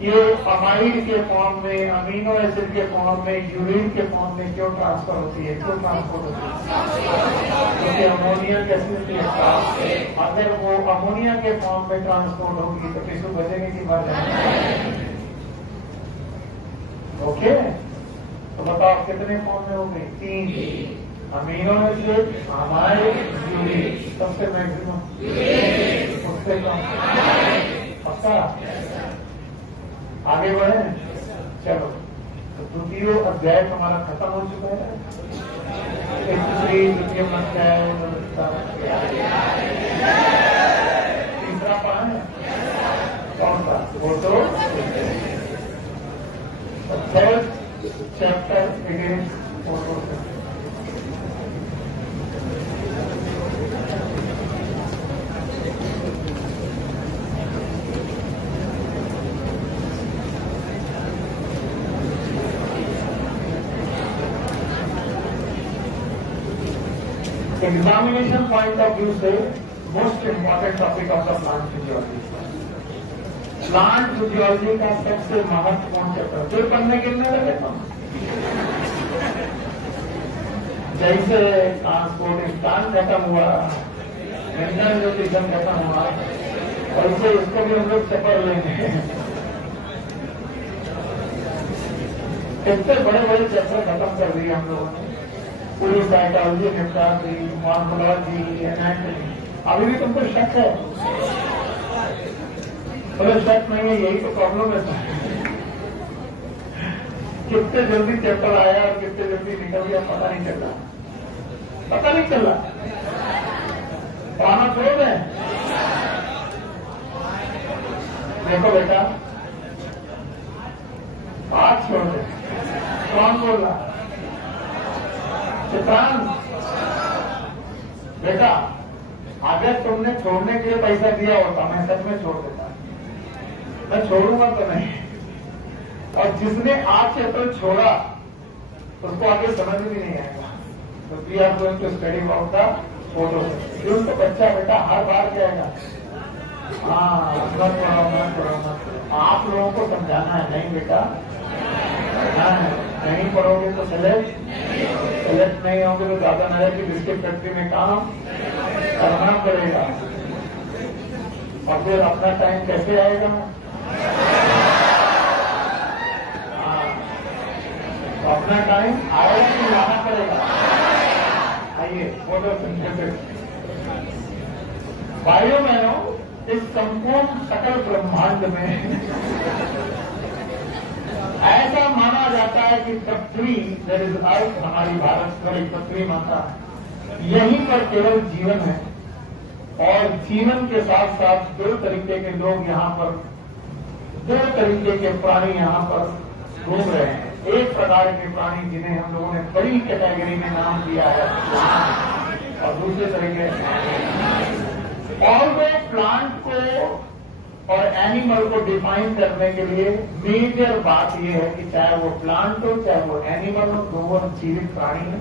ये अमाइड के फॉर्म में, अमीनो एसिड के फॉर्म में, यूरिन के फॉर्म में क्यों ट्रांसफर होती है, क्यों ट्रांसपोर्ट होती है? क्योंकि अमोनिया गैसेज के अगर वो अमोनिया के फॉर्म में ट्रांसपोर्ट होगी तो टिश्यू बचेंगे कि मर जाएंगे? ओके, तो बताओ कितने फॉर्म में हो गई? 3। Amino acid, amide, urine. सबसे मैक्सिमम, उससे कम, पक्का? आगे बढ़े, चलो। तो द्वितीय अध्याय हमारा खत्म हो चुका है। द्वितीय अध्याय तीसरा पान है, कौन सा? वो तो third chapter against photosynthesis. Examination point of view से most important topic of the plant physiology. Plant physiology का सबसे महत्वपूर्ण चैप्टर फिर पढ़ने गिरने लगे तो जैसे ट्रांसपोर्टेशन खत्म हुआ, इंजन न्यूट्रिशन खत्म हुआ, वैसे इसको भी हम लोग चपड़ लेंगे। कितने बड़े बड़े चैप्टर खत्म कर दिए हम लोगों ने। पूरी साइकोलॉजी निपटा दी, मॉर्फोलॉजी, एनाटॉमी। अभी भी तुमको शक है? बोले शक नहीं है, यही तो प्रॉब्लम है। कितने जल्दी चैप्टर आया और कितने जल्दी निकल गया पता नहीं चल रहा, पता नहीं चल रहा। पढ़ाना छोड़ दें? देखो बेटा, बात छोड़ दे। कौन बोल रहा? चित्रांश बेटा, अगर तुमने छोड़ने के लिए पैसा दिया होता मैं सच में छोड़ देता, मैं छोड़ूंगा तो नहीं। और जिसने आज चैप्टर छोड़ा उसको आगे समझ भी नहीं आएगा। तो we are going to study about the photosynthesis. तो बच्चा बेटा हर बार जाएगा, हाँ मत पढ़ो। आप लोगों को समझाना है, नहीं बेटा नहीं पढ़ोगे तो सेलेक्ट नहीं होंगे तो दादा नगर की बिस्किट फैक्ट्री में काम करना पड़ेगा। और फिर अपना टाइम कैसे आएगा? तो अपना टाइम आएगा कि लाना पड़ेगा? आइए, फोटोसिंथेसिस। भाइयों बहनों, इस संपूर्ण सकल ब्रह्मांड में ऐसा माना जाता है कि पृथ्वी, दैट इज अर्थ, हमारी भारत पर पृथ्वी माता, यहीं पर केवल जीवन है। और जीवन के साथ साथ 2 तरीके के लोग यहाँ पर, 2 तरीके के प्राणी यहाँ पर घूम रहे हैं। एक प्रकार के प्राणी जिन्हें हम लोगों ने बड़ी कैटेगरी में नाम दिया है, और दूसरे तरीके ऑलवेज प्लांट को और एनिमल को डिफाइन करने के लिए मेजर बात यह है कि चाहे वो प्लांट हो चाहे वो एनिमल हो, दोनों जीवित प्राणी है।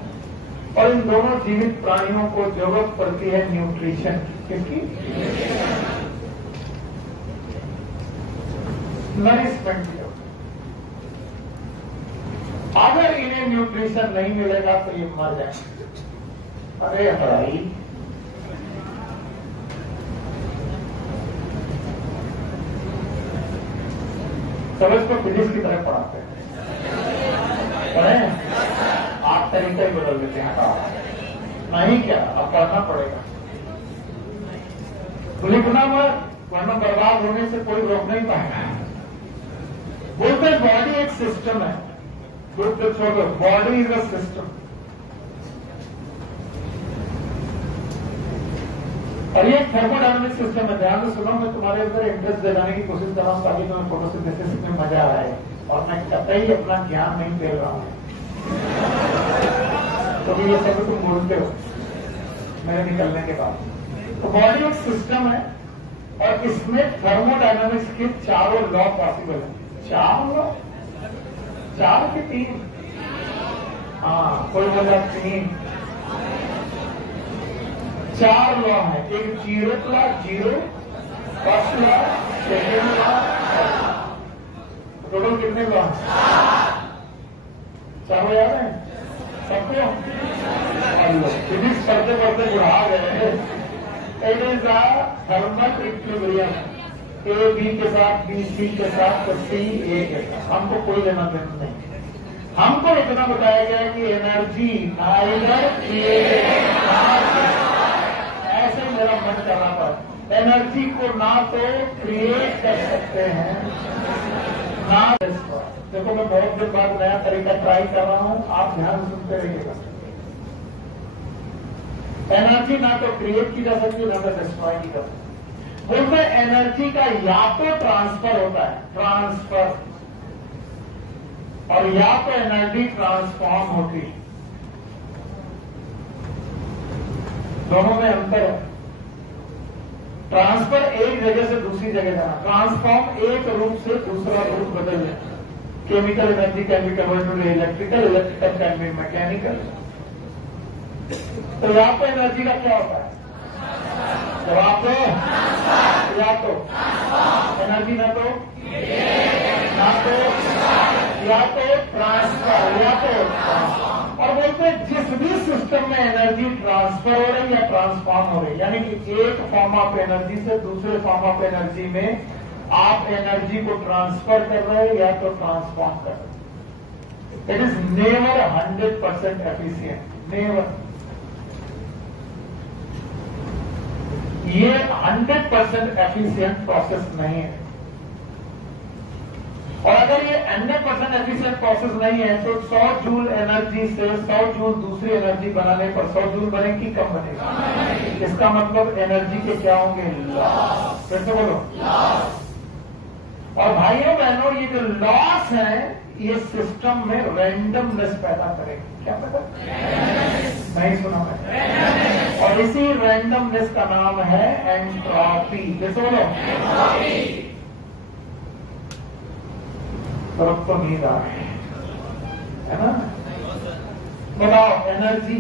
और इन दोनों जीवित प्राणियों को जरूरत पड़ती है न्यूट्रिशन। किसकी? नरिशमेंट की। अगर इन्हें न्यूट्रिशन नहीं मिलेगा तो ये मर जाएंगे। अरे भाई, सब इसको फिजिक्स की तरह पढ़ाते हैं, आप तरीका ही बदल देते हैं। नहीं क्या, अब पढ़ना पड़ेगा। लिखना मत, वरना बर्बाद होने से कोई रोक नहीं पाएगा। बोलते बॉडी एक सिस्टम है, बोलते छोड़ो, बॉडी इज अ सिस्टम। और ये थर्मोडायनामिक सिस्टम है। ध्यान से सुनो, मैं तुम्हारे अंदर इंटरेस्ट दिलाने की कोशिश कर रहा हूँ ताकि तुम्हें फोटोसिंथेसिस में मजा आए। और मैं कतई अपना ज्ञान नहीं फैल रहा हूँ, क्योंकि तो ये सब तुम बोलते हो मेरे निकलने के बाद। तो बॉडी एक सिस्टम है और इसमें थर्मोडायनामिक्स के 4 लॉ पॉसिबल है। 4 लॉ, 4 के 3? हाँ, कोई बोला 3। 4 लॉ है। एक 0 law, 0, first law, second law. Total कितने लॉ? 4 याद है सबको? फिजिक्स पढ़ते पढ़ते बुढ़ा गए। It is a thermal equilibrium, A B के साथ, बी सी के साथ, तो सी ए के साथ। हमको कोई लेना देना नहीं। हमको इतना बताया गया कि एनर्जी ऐसे मेरा मन कर रहा था, एनर्जी को ना तो क्रिएट कर सकते हैं ना। देखो मैं बहुत दिन बाद नया तरीका ट्राई कर रहा हूं, आप ध्यान सुनते रहिएगा। एनर्जी ना तो क्रिएट की जा सकती है ना तो डिस्ट्रॉय की जा सकती है। बोलते एनर्जी का या तो ट्रांसफर होता है, ट्रांसफर, और या तो एनर्जी ट्रांसफॉर्म होती है। दोनों में अंतर है। ट्रांसफर एक जगह से दूसरी जगह जाना, ट्रांसफॉर्म एक रूप से दूसरा रूप बदलना। Chemical energy can be converted to electrical, electrical can be mechanical. तो या तो एनर्जी का क्या होता है? जवाब दो। या तो एनर्जी ना तो ट्रांसफर, या तो। और बोलते जिस भी सिस्टम में एनर्जी ट्रांसफर हो रही है या ट्रांसफॉर्म हो रही है, यानी कि एक फॉर्म ऑफ एनर्जी से दूसरे फॉर्म ऑफ एनर्जी में आप एनर्जी को ट्रांसफर कर रहे हैं या तो ट्रांसफॉर्म कर रहे हैं। It is never 100% efficient, never. ये 100% एफिशिएंट प्रोसेस नहीं है। और अगर ये 100% एफिशिएंट प्रोसेस नहीं है तो 100 जूल एनर्जी से 100 जूल दूसरी एनर्जी बनाने पर 100 जूल बनेगी, कम बनेगी। इसका मतलब एनर्जी के क्या होंगे? लॉस। फिर से बोलो, लॉस। और भाइयों बहनों, ये जो लॉस है ये सिस्टम में रैंडमनेस पैदा करेगी। क्या पैदा? नहीं सुना मैं। और इसी रैंडमनेस का नाम है एंट्रोपी। जैसे बोलो, तरफ तो नींद आ रही है ना? बताओ, एनर्जी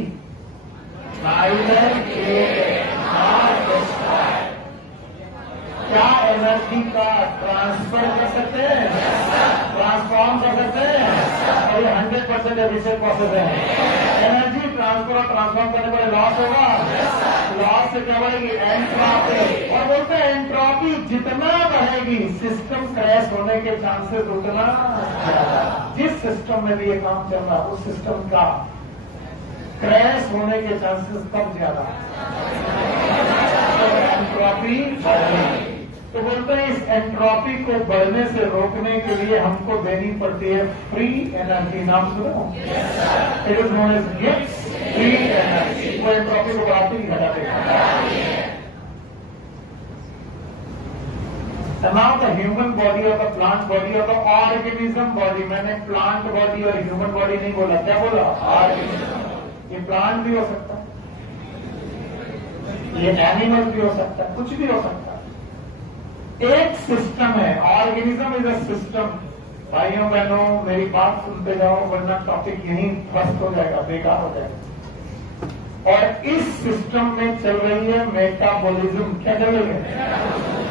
क्या एनर्जी का ट्रांसफर कर सकते हैं, ट्रांसफॉर्म कर सकते हैं? और ये 100% एफिशिएंट प्रोसेस है। एनर्जी ट्रांसफर और ट्रांसफॉर्म करने पर लॉस होगा। लॉस से क्या बढ़ेगी? एंट्रोपी। और बोलते हैं एंट्रोपी जितना बढ़ेगी सिस्टम क्रैश होने के चांसेस उतना ज्यादा। जिस सिस्टम में भी ये काम चल रहा है उस सिस्टम का क्रैश होने के चांसेस कब ज्यादा? एंट्रोपी बढ़ेगी। तो बोलते हैं इस एंट्रोपी को बढ़ने से रोकने के लिए हमको देनी पड़ती है फ्री एनर्जी। नाम सुनो, it is known as Gibbs, free energy. वो एंट्रोपी को बढ़ाती ही घटाते हैं। नाउ द ह्यूमन बॉडी और द प्लांट बॉडी और द ऑर्गेनिज्म बॉडी। मैंने प्लांट बॉडी और ह्यूमन बॉडी नहीं बोला, क्या बोला? ऑर्गेनिज्म। ये प्लांट भी हो सकता है, ये एनिमल भी हो सकता है, कुछ भी हो सकता है। एक सिस्टम है, ऑर्गेनिज्म इज अ सिस्टम। भाइयों बहनों मेरी बात सुनते जाओ वरना टॉपिक यहीं फर्स्ट हो जाएगा, बेकार हो जाएगा। और इस सिस्टम में चल रही है मेटाबॉलिज्म। क्या चल रही है?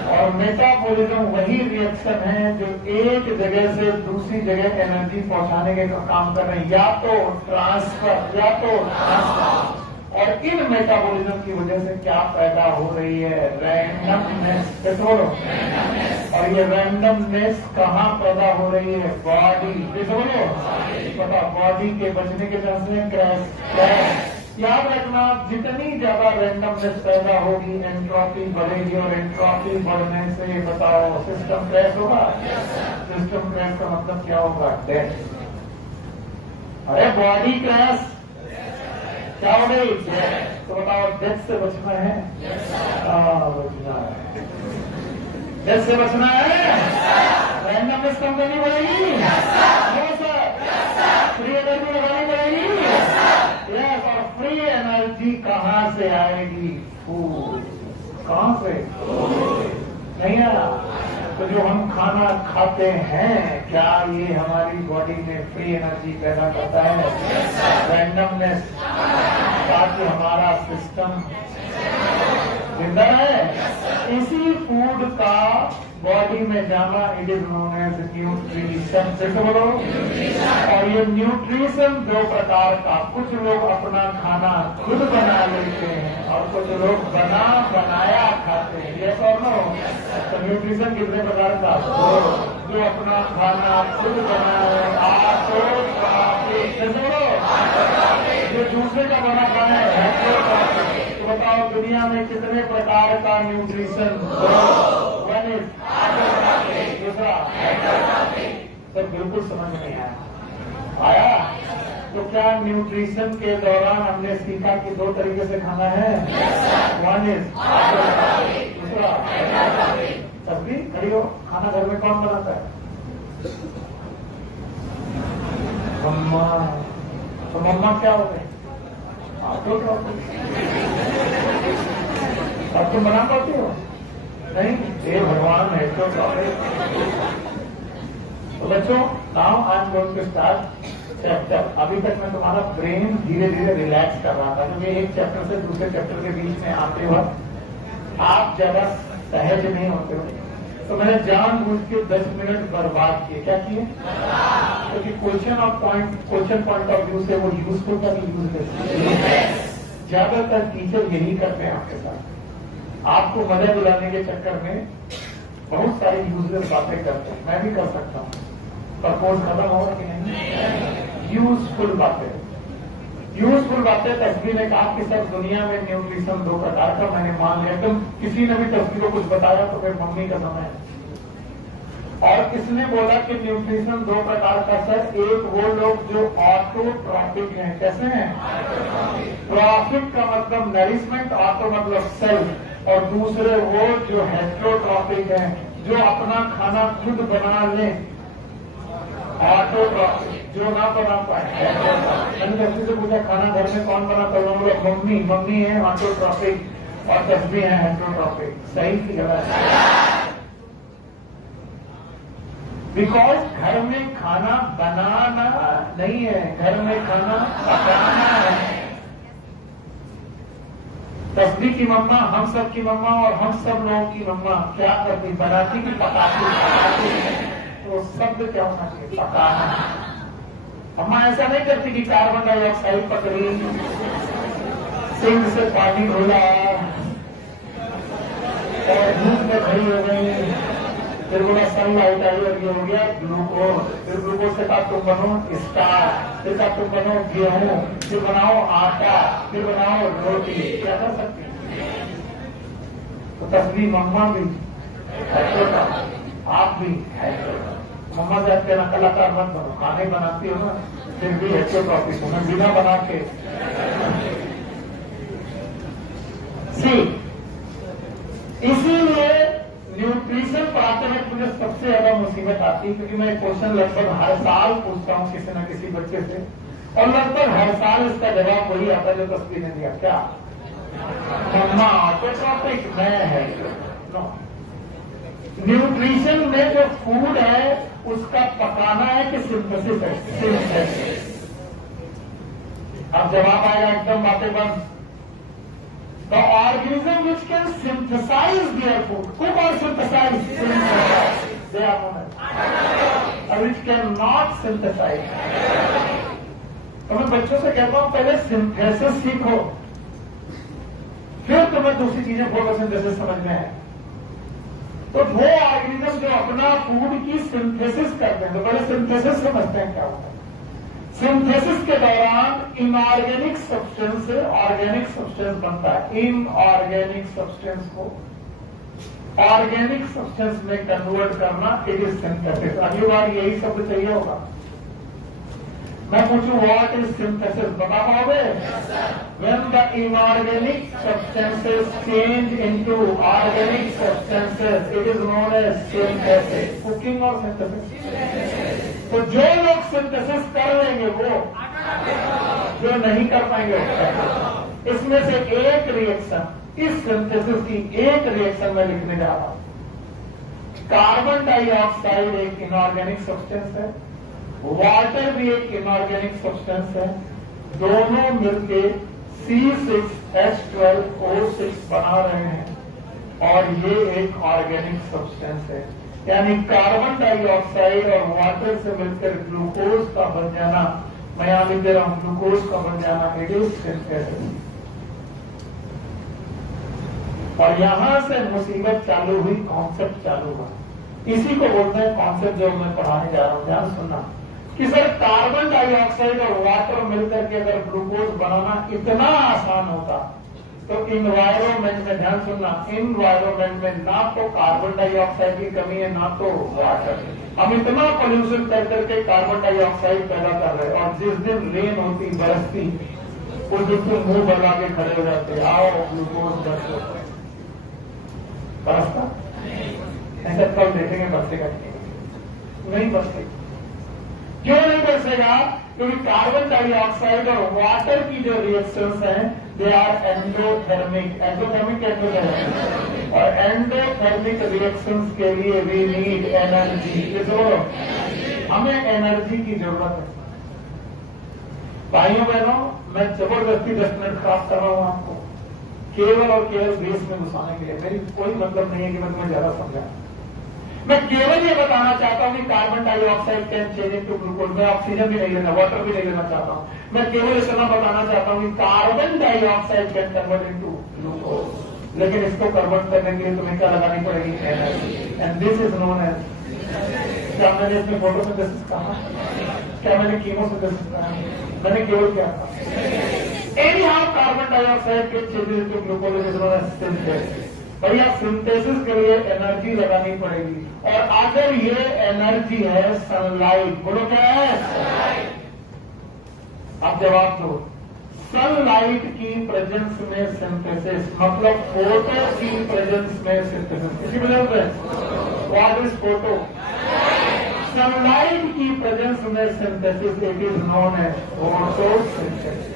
और मेटाबॉलिज्म वही रिएक्शन है जो एक जगह से दूसरी जगह एनर्जी पहुंचाने के काम कर रहे हैं, या तो ट्रांसफर या तो ट्रांसफर। और इन मेटाबॉलिज्म की वजह से क्या पैदा हो रही है? रैंडमनेस। कैसे बोलो? और ये रैंडमनेस कहाँ पैदा हो रही है? बॉडी। कैसे बोलो? पता, बॉडी के बचने के चांसेस हैं क्रैश। याद रखना, जितनी ज्यादा रैंडमनेस पैदा होगी एंट्रोपी बढ़ेगी, और एंट्रोपी बढ़ने से बताओ सिस्टम क्रैश होगा। सिस्टम क्रैश का मतलब क्या होगा? डेथ। अरे बॉडी क्रैश क्या हो गई? तो बताओ, डेथ से बचना है? बचना है। डेथ से बचना है? रैंडमनेस कम करनी पड़ेगी। फ्री एनर्जी लगानी पड़ेगी। यस। और फ्री एनर्जी कहाँ से आएगी? फूड। कहाँ से? नहीं आया? तो जो हम खाना खाते हैं क्या ये हमारी बॉडी में फ्री एनर्जी पैदा करता है? रैंडमनेस, ताकि हमारा सिस्टम जिंदा है। इसी फूड का बॉडी में जाना, it is known as nutrition. जैसे बोलो, और ये न्यूट्रिशन दो प्रकार का, कुछ लोग अपना खाना खुद बना लेते हैं और कुछ लोग बनाया खाते हैं। ये और नो, तो न्यूट्रिशन कितने प्रकार का? जो अपना खाना खुद बनाए, जो दूसरे का बना खाना है। तो बताओ दुनिया में कितने प्रकार का न्यूट्रिशन? वन इज, दूसरा तो बिल्कुल समझ नहीं आया। तो क्या न्यूट्रिशन के दौरान हमने सीखा कि दो तरीके से खाना है? वन इज, दूसरा सब्जी। खड़ी हो, खाना घर में कौन बनाता है? मम्मा। तो मम्मा क्या हो गए? अब तुम बना पाती हो? नहीं, हे भगवान है। तो बच्चों, now I am going to start chapter. अभी तक मैं तुम्हारा ब्रेन धीरे धीरे रिलैक्स कर रहा था, क्योंकि एक चैप्टर से दूसरे चैप्टर के बीच में आते वक्त आप ज्यादा सहज नहीं होते हो। तो मैंने जानबूझ के 10 मिनट बर्बाद किए। क्या किए? क्योंकि क्वेश्चन पॉइंट ऑफ व्यू से वो यूजफुल का यूजलेस। ज्यादातर टीचर यही करते हैं आपके साथ, आपको मजा दिलाने के चक्कर में बहुत सारी यूजलेस बातें करते हैं। मैं भी कर सकता हूँ, पर कोर्स खत्म होगा कि नहीं? यूजफुल बातें। तस्वीर ने कहा कि सर दुनिया में न्यूट्रिशन दो प्रकार का, मैंने मान लिया। तुम किसी ने भी तस्वीर को कुछ बताया तो फिर मम्मी का समय है। और किसने बोला कि न्यूट्रिशन दो प्रकार का? सर एक वो लोग जो ऑटोट्रॉफिक हैं। कैसे हैं? ट्रॉफिक का मतलब नरिशमेंट, ऑटो मतलब सेल्फ, और दूसरे वो जो हेट्रोट्रॉफिक हैं, जो अपना खाना खुद बना लें। ऑटोट्रॉफिक जो ना बना पाए। मैंने तस्वीर से पूछा खाना घर में कौन बनाता है? बोला मम्मी है ऑटोट्रॉफिक और तस्वीर है हेट्रोट्रॉफिक। सही थी गलत? बिकॉज घर में खाना बनाना नहीं है, घर में खाना पकाना है। तस्वीर की मम्मा, हम सब की मम्मा और हम सब लोगों की मम्मा क्या करती? बनाती की पकाती? तो शब्द क्या होना चाहिए? पकाना। अम्मा ऐसा नहीं करती कि कार्बन डाइऑक्साइड पकड़ी, सिंक से पानी धोला और धूप में खड़ी हो गई, फिर बोला सनलाइट आई और ये हो गया ग्लूकोज। फिर ग्लूकोज से कहा तुम बनो स्टार, फिर कहा तुम बनो गेहूं, फिर बनाओ आटा, फिर बनाओ रोटी। क्या कर सकती? तो तस्वीर मम्मा भी है, आप भी है। मम्मा से कहना कलाकार मत बनो, खाने बनाती हो ना, फिर भी हेट्रोट्रॉफिक हो, मैं बिना बना के। इसीलिए न्यूट्रिशन पढ़ाते में मुझे सबसे ज्यादा मुसीबत आती है, क्योंकि मैं क्वेश्चन लगभग हर साल पूछता हूँ किसी न किसी बच्चे से, और लगभग हर साल इसका जवाब वही आता है जो तस्वीर ने दिया। क्या? मम्मा ऑटोट्रॉफिक, मैं है नो। न्यूट्रिशन में जो फूड है उसका पकाना है कि सिंथेसिस है? सिंथेसिस। अब जवाब आएगा एकदम बातें बंद। The organism which can synthesize their food, cook or synthesize, they are known as, or which cannot synthesize. तो मैं बच्चों से कहता हूं पहले सिंथेसिस सीखो, फिर तुम्हें दूसरी चीजें फोटोसिंथेसिस समझ में आए। तो वो ऑर्गेनिज्म जो अपना फूड की सिंथेसिस करते हैं, तो पहले सिंथेसिस समझते हैं क्या होता है। सिंथेसिस के दौरान इनऑर्गेनिक सब्सटेंस से ऑर्गेनिक सब्सटेंस बनता है। इनऑर्गेनिक सब्सटेंस को ऑर्गेनिक सब्सटेंस में कन्वर्ट करना, इट इज सिंथेसिस। अगली बार यही शब्द चाहिए होगा। मैं पूछूं व्हाट इज सिंथेसिस, बता पाओगे? When the inorganic substances change into organic substances, it is known as synthesis. Cooking और synthesis। तो जो लोग सिंथेसिस कर लेंगे वो, जो नहीं कर पाएंगे वो। इसमें से एक रिएक्शन, इस सिंथेसिस की एक रिएक्शन में लिखने जा रहा हूं। कार्बन डाइऑक्साइड एक इनऑर्गेनिक सब्सटेंस है, वाटर भी एक इनऑर्गेनिक सब्सटेंस है, दोनों मिलके C6H12O6 बना रहे हैं और ये एक ऑर्गेनिक सब्सटेंस है। यानी कार्बन डाइऑक्साइड और वाटर से मिलकर ग्लूकोज का बन जाना, मैं यहां लिख दे रहा हूं ग्लूकोज का बन जाना, इट इज सिंथेसिस। और यहां से मुसीबत चालू हुई, कॉन्सेप्ट चालू हुआ। इसी को बोलते हैं कॉन्सेप्ट जो मैं पढ़ाने जा रहा हूं। ध्यान सुनना कि सर कार्बन डाइऑक्साइड और वाटर मिलकर के अगर ग्लूकोज बनाना इतना आसान होता तो इन्वायरमेंट में, ध्यान सुनना, इन्वायरमेंट में ना तो कार्बन डाइऑक्साइड की कमी है ना तो वाटर। हम इतना पोल्यूशन कर करके कार्बन डाइऑक्साइड पैदा कर रहे हैं और जिस दिन रेन होती बरसती उस दिन तुम मुंह बना के खड़े हो जाते, आओ ग्लूकोज बरसता ऐसा कल देखेंगे बरसेगा नहीं बरसेगा। क्यों नहीं बरसेगा? क्योंकि कार्बन डाइऑक्साइड और वाटर की जो रिएक्शंस हैं दे आर एंडोथर्मिक, एंडोथर्मिक और एंडोथर्मिक रिएक्शंस के लिए वी नीड एनर्जी। हमें एनर्जी की जरूरत है। भाइयों बहनों, मैं जबरदस्ती 10 मिनट खराब कर रहा हूं आपको केवल और केवल बेस में घुसाने के लिए। मेरी कोई मतलब नहीं है कि मैं तुम्हें ज्यादा समझा। मैं केवल ये बताना चाहता हूं कि carbon dioxide can change into glucose. मैं ऑक्सीजन भी नहीं लेना, वाटर भी नहीं लेना चाहता हूं। मैं केवल इतना बताना चाहता हूं कि carbon dioxide can convert into glucose. लेकिन इसको कन्वर्ट करने के लिए तुम्हें क्या लगानी पड़ेगी? Energy. And this is known as, क्या मैंने इसमें फोटोसिंथेसिस कहा? क्या मैंने कीमोसिंथेसिस कहा? मैंने केवल क्या कहा? एनीहाउ कार्बन डाइऑक्साइड के changes into glucose is known as synthesis. भैया सिंथेसिस के लिए एनर्जी लगानी पड़ेगी और अगर ये एनर्जी है सनलाइट, बोलो क्या है? अब जवाब दो। सनलाइट की प्रेजेंस में सिंथेसिस, मतलब फोटो की प्रेजेंस में सिंथेसिस। किसी प्रेजेंस में? What is photo? सनलाइट की प्रेजेंस में synthesis, it is known as photosynthesis.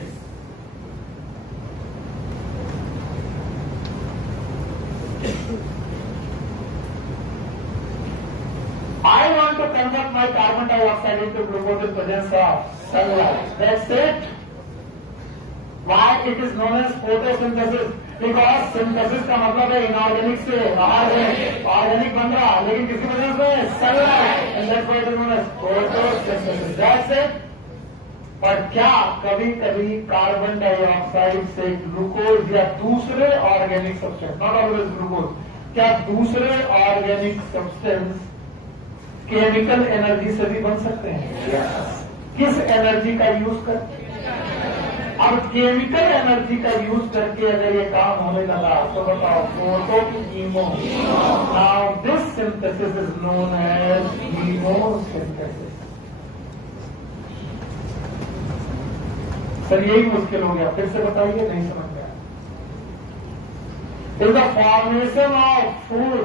I want to convert my carbon dioxide into glucose in presence of sunlight. That's it. Why it is known as photosynthesis? Because synthesis का मतलब है inorganic से organic बन रहा, लेकिन किसी वजह से sunlight, and that's why it is known as photosynthesis. That's it. पर क्या कभी कभी कार्बन डाइऑक्साइड से ग्लूकोज या दूसरे organic substance, not always glucose, क्या दूसरे ऑर्गेनिक सब्सटेंस केमिकल एनर्जी से भी बन सकते हैं? किस एनर्जी का यूज करके? अब केमिकल एनर्जी का यूज करके अगर ये काम होने लगा तो बताओ, फोटो की chemo. Now this synthesis is known as chemosynthesis. Sir यही मुश्किल हो गया, फिर से बताइए, नहीं समझ गया। In the formation of food,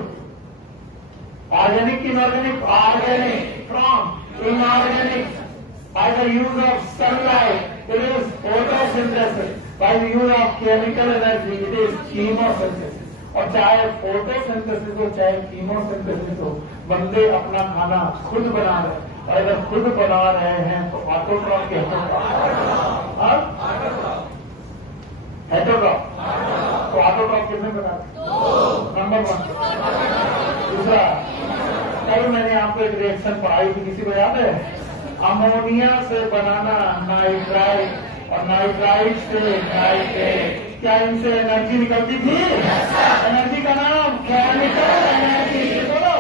organic, inorganic, organic from inorganic by the use of sunlight, it is photosynthesis. By the use of chemical energy, it is chemosynthesis. और चाहे फोटोसिंथेसिस हो चाहे कीमोसिंथेसिस हो, बंदे अपना खाना खुद बना रहे हैं। और अगर खुद बना रहे हैं तो ऑटोट्रॉफ के हेटरोट्रॉफ, तो ऑटोट्रॉफ कितने बना रहे? नंबर 1। दूसरा, कल मैंने आपको एक रिएक्शन पढ़ाई थी, किसी को याद है? अमोनिया से बनाना नाइट्राइट और नाइट्राइट से नाइट्रेट। क्या इनसे एनर्जी निकलती थी? एनर्जी का नाम केमिकल एनर्जी। बोलो।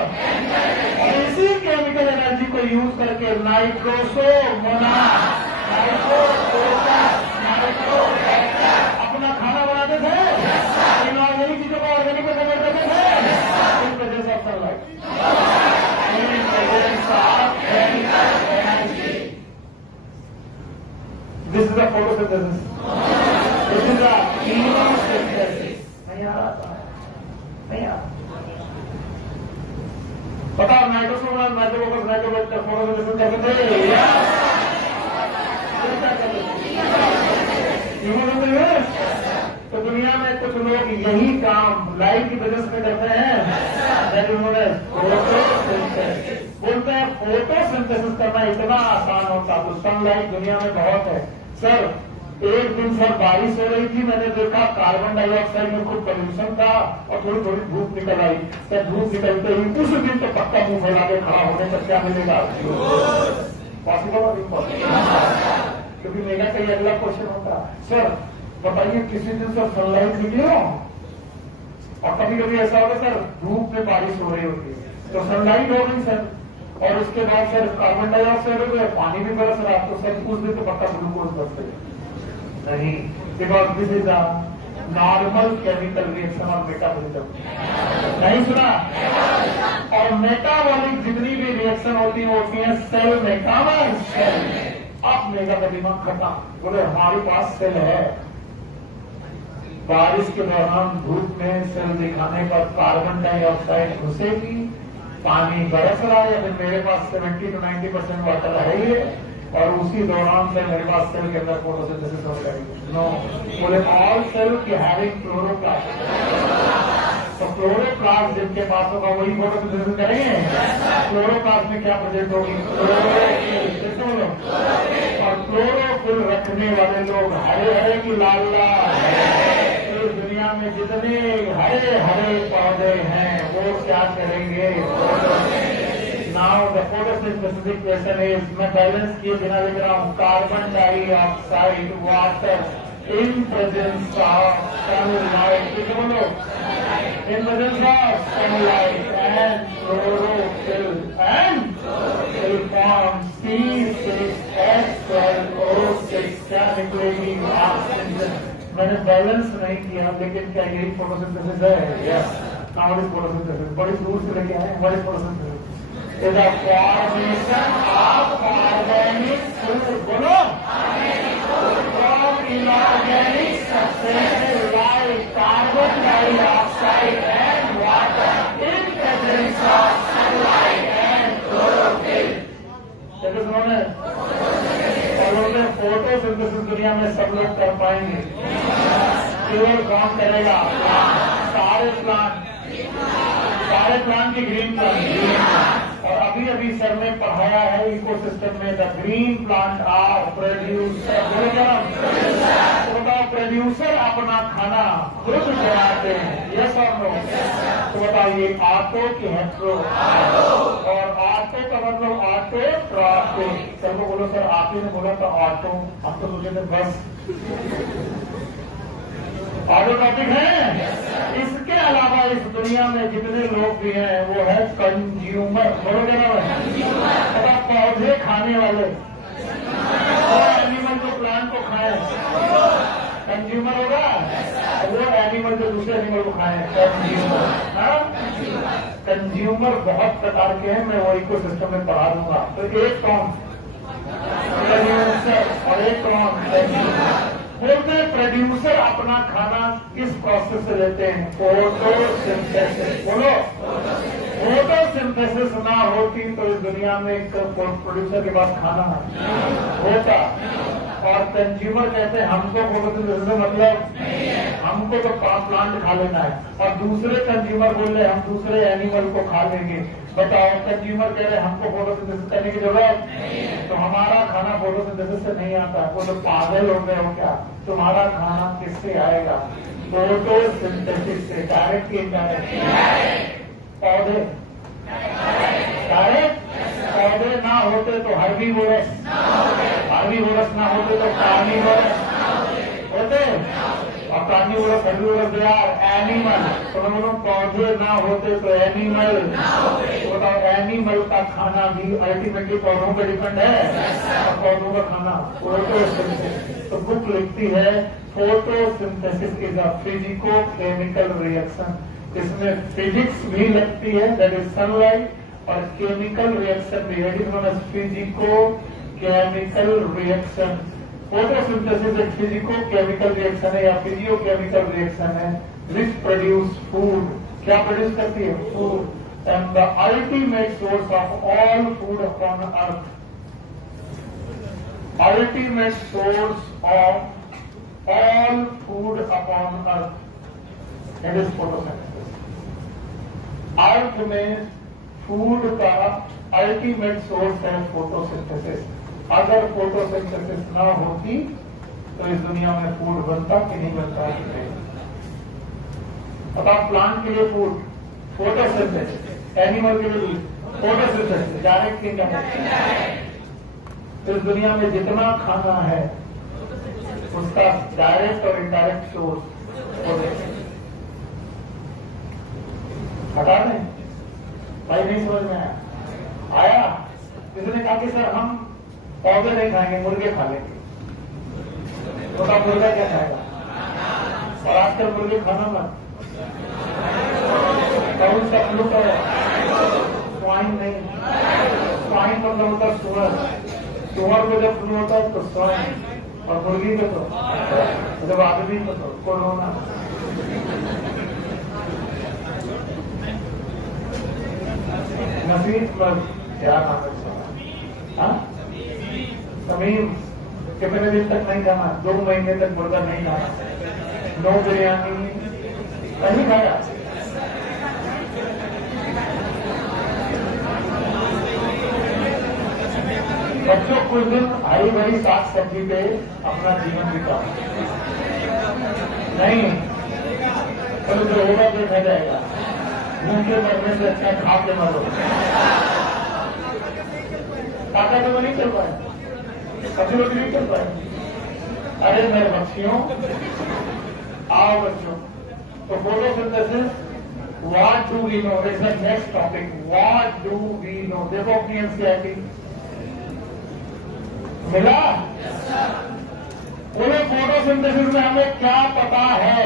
और इसी केमिकल एनर्जी को यूज करके नाइट्रोसोमोनास, अपना खाना बनाते थे, इनऑर्गेनिक चीजों को ऑर्गेनिक में कन्वर्ट करते थे इन presence of sunlight, in presence of chemical energy. This is the photosynthesis, this is the chemosynthesis. नहीं आ रहा? नहीं आ रहा? बताओ, नाइट्रोसोमोनास, नाइट्रोफोकस, नाइट्रोबैक्टर फोटोसिंथेसिस करते थे? तो दुनिया में कुछ लोग यही काम लाइट की वजह से करते हैं। बोलते हैं फोटोसिंथेसिस करना इतना आसान होता, तो सनलाइट दुनिया में बहुत है। सर एक दिन सर बारिश हो रही थी, मैंने देखा कार्बन डाइऑक्साइड में खूब पोल्यूशन था और थोड़ी थोड़ी धूप निकल आई। सर धूप निकलते ही उस दिन तो पक्का मुंह फैला के खड़ा होने पर क्या मिलेगा? पॉसिबल और इम्पॉसिबल? क्योंकि मेरा कहीं अगला क्वेश्चन होता, सर बताइए किसी दिन सर सनलाइट निकली हो, और कभी कभी ऐसा होगा सर धूप में बारिश हो रही होती है तो सनलाइट हो गई सर, और उसके बाद सर कार्बन डाइऑक्साइड हो गया, पानी भी बरस रहा, तो सर उस दिन तो पक्का ग्लूकोज बरसे नहीं, because this is a normal chemical reaction और मेटाबॉलिज्म। नहीं सुना? और मेटाबॉलिक जितनी भी रिएक्शन होती है सेल में, कॉमन सेल। अब मेरा का दिमाग खत्म, बोले हमारे पास सेल है। बारिश के दौरान धूप में सेल दिखाने पर कार्बन डाइऑक्साइड घुसेगी, पानी बरस रहा है, फिर मेरे पास 70 to 90% वाटर है ही है, और उसी दौरान से मेरे पास सेल के अंदर फोटोसिंथेसिस हो जाएगी। नो, बोले ऑल सेल की हैविंग क्लोरोप्लास्ट। तो क्लोरोप्लास्ट जिनके पास होगा वही फोटोसिंथेसिस करेंगे। क्लोरोप्लास्ट में क्या प्रेजेंट होगी? क्लोरोफिल। और क्लोरोफिल रखने वाले लोग हरे हरे की लाल लाल। दुनिया में जितने हरे हरे पौधे हैं वो क्या करेंगे? Now the photosynthesis equation is, मैं बैलेंस किए बिना लिख रहा हूं, carbon dioxide water in presence of sunlight, बोलो in presence of sunlight and chlorophyll and will form C6H12O6। क्या निकलेगी? ऑक्सीजन। मैंने बैलेंस नहीं किया, लेकिन क्या यही फोटोसिंथेसिस है? Yes. Now what is photosynthesis? बड़ी दूर से लेके आए, what is photosynthesis? is the formation of organic food. बोलो, from inorganic substances like carbon dioxide and water in presence of sunlight and chlorophyll. That is known as photosynthesis. दुनिया में सब लोग कर पाएंगे, केवल कौन करेगा? सारे प्लांट की ग्रीन प्लांट। और अभी अभी सर ने पढ़ाया है इकोसिस्टम में, the green plant are producer. तो बताओ, प्रोड्यूसर अपना खाना खुद बनाते हैं, यस और नो? तो बताइए ऑटो की हेट्रो, और ऑटो का मतलब ऑटो ट्रॉफिक। सर को बोलो, सर आप ही ने बोला था ऑटो, हम तो मुझे तो बस ऑटो ट्रॉफिक है। इसके अलावा इस दुनिया में जितने लोग भी हैं वो है कंज्यूमर। बोलोगे ना? मतलब पौधे खाने वाले, वो एनिमल जो प्लांट को खाए कंज्यूमर होगा, वो एनिमल जो दूसरे एनिमल को खाए कंज्यूमर। कंज्यूमर बहुत प्रकार के हैं, मैं वो इकोसिस्टम में पढ़ा दूंगा। तो एक कौन? प्रोड्यूसर, और एक कौन? कंज्यूमर। बोलते प्रोड्यूसर अपना खाना किस प्रोसेस से लेते हैं? फोटोसिंथेसिस। बोलो, फोटोसिंथेसिस ना होती तो इस दुनिया में एक प्रोड्यूसर के पास खाना होता। और कंज्यूमर कहते हैं हमको फोटोसिंथेसिस से मतलब, हमको तो प्लांट खा लेना है, और दूसरे कंज्यूमर बोल रहे हम दूसरे एनिमल को खा लेंगे। बताओ, कंज्यूमर कह रहे हमको फोटोसिंथेसिस करने की जरूरत, तो हमारा खाना फोटोसिंथेसिस से नहीं आता। वो तो पागल हो गए हो क्या? तुम्हारा खाना किससे आएगा? फोटोसिंथेसिस से। डायरेक्ट की इनडायरेक्ट? पौधे डायरेक्ट। पौधे ना होते तो हर्बीवोरस ना होते तो कार्निवोरस होते, और carnivorous herbivorous they are animal. तो मैं बोलूं पौधे ना होते तो एनिमल। तो बताओ, एनिमल का खाना भी अल्टीमेटली पौधों पर डिपेंड है, और पौधों का खाना फोटोसिंथेसिस। तो बुक लिखती है photosynthesis is a physico chemical reaction. इसमें फिजिक्स भी लगती है, दैट इज सनलाइट, और केमिकल रिएक्शन भी है, it is known as physico chemical reaction. Photosynthesis एक फिजिको केमिकल रिएक्शन है या फिजियो केमिकल रिएक्शन है विच प्रोड्यूस फूड। क्या प्रोड्यूस करती है? Food. And the ultimate source of all food upon earth, ultimate source of all food upon earth, it is photosynthesis. Earth में food का ultimate source है photosynthesis. अगर photosynthesis ना होती तो इस दुनिया में फूड बनता कि नहीं बनता? अब आप प्लांट के लिए फूड, फोटोसिंथेसिस, एनिमल के लिए फोटोसिंथेसिस, डायरेक्ट कि इनडायरेक्ट। इस दुनिया में जितना खाना है उसका डायरेक्ट और इनडायरेक्ट सोर्स हटा दें। भाई नहीं समझ में आया? किसी ने कहा कि सर हम पौधे नहीं खाएंगे, मुर्गे खा लेंगे। तो का मुर्गा क्या खाएगा? और आजकल मुर्गे खाना मत, कौन सा फ्लू है? स्वाइन नहीं, स्वाइन मतलब होता है सुअर। सुअर को जब फ्लू होता है तो स्वाइन, और मुर्गी को तो जब आदमी को तो कोरोना। नसीब पर क्या नाम है? समीम कितने दिन तक नहीं खाना? 2 महीने तक मुर्गा नहीं खाना, नो बिरयानी नहीं खाया। बच्चों कुछ दिन हरी भरी साग सब्जी पे अपना जीवन बिता नहीं, तो जो होगा देखा जाएगा। भूखे मरने से अच्छा खा के मरो। काका तो नहीं चल पाए, कभी रोटी नहीं चल पाए। अरे मेरे बच्चियों, आओ बच्चों, तो photosynthesis, what do we know? It's the next topic, what do we know? देखो अपनी एनसीईआरटी मिला। बोले फोटोसिंथेसिस में हमें क्या पता है?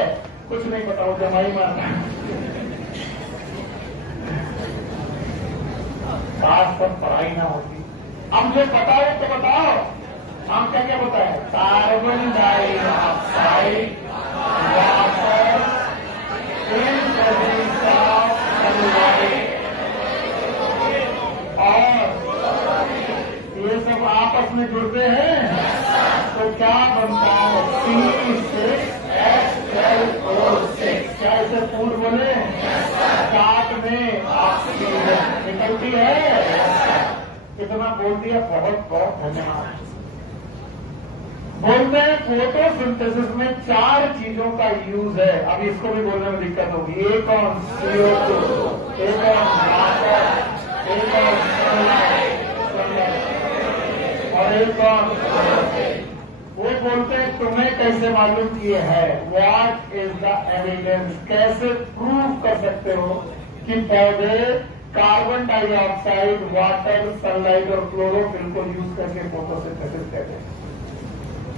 कुछ नहीं पता, वो जमाई मारना। काश सब पढ़ाई ना होती। अब जो पता है तो बताओ, हम क्या क्या पता है? कार्बन डाइऑक्साइड, वाटर, और ये सब आपस में जुड़ते हैं तो क्या बनता है? C6H12O6। क्या इसे पूर्ण बोले? साथ में ऑक्सीजन निकलती है। कितना बोल दिया, बहुत बहुत धन्यवाद। बोलते हैं फोटोसिंथेसिस में 4 चीजों का यूज है। अब इसको भी बोलने में दिक्कत होगी। एक और CO2, एक और वाटर, एक और सनलाइट, और एक और वो बोलते हैं तुम्हें कैसे मालूम किए है? What is the evidence? कैसे प्रूव कर सकते हो कि पौधे कार्बन डाइऑक्साइड, वाटर, सनलाइट और क्लोरोफिल को यूज करके फोटोसिंथेसिस करते हैं?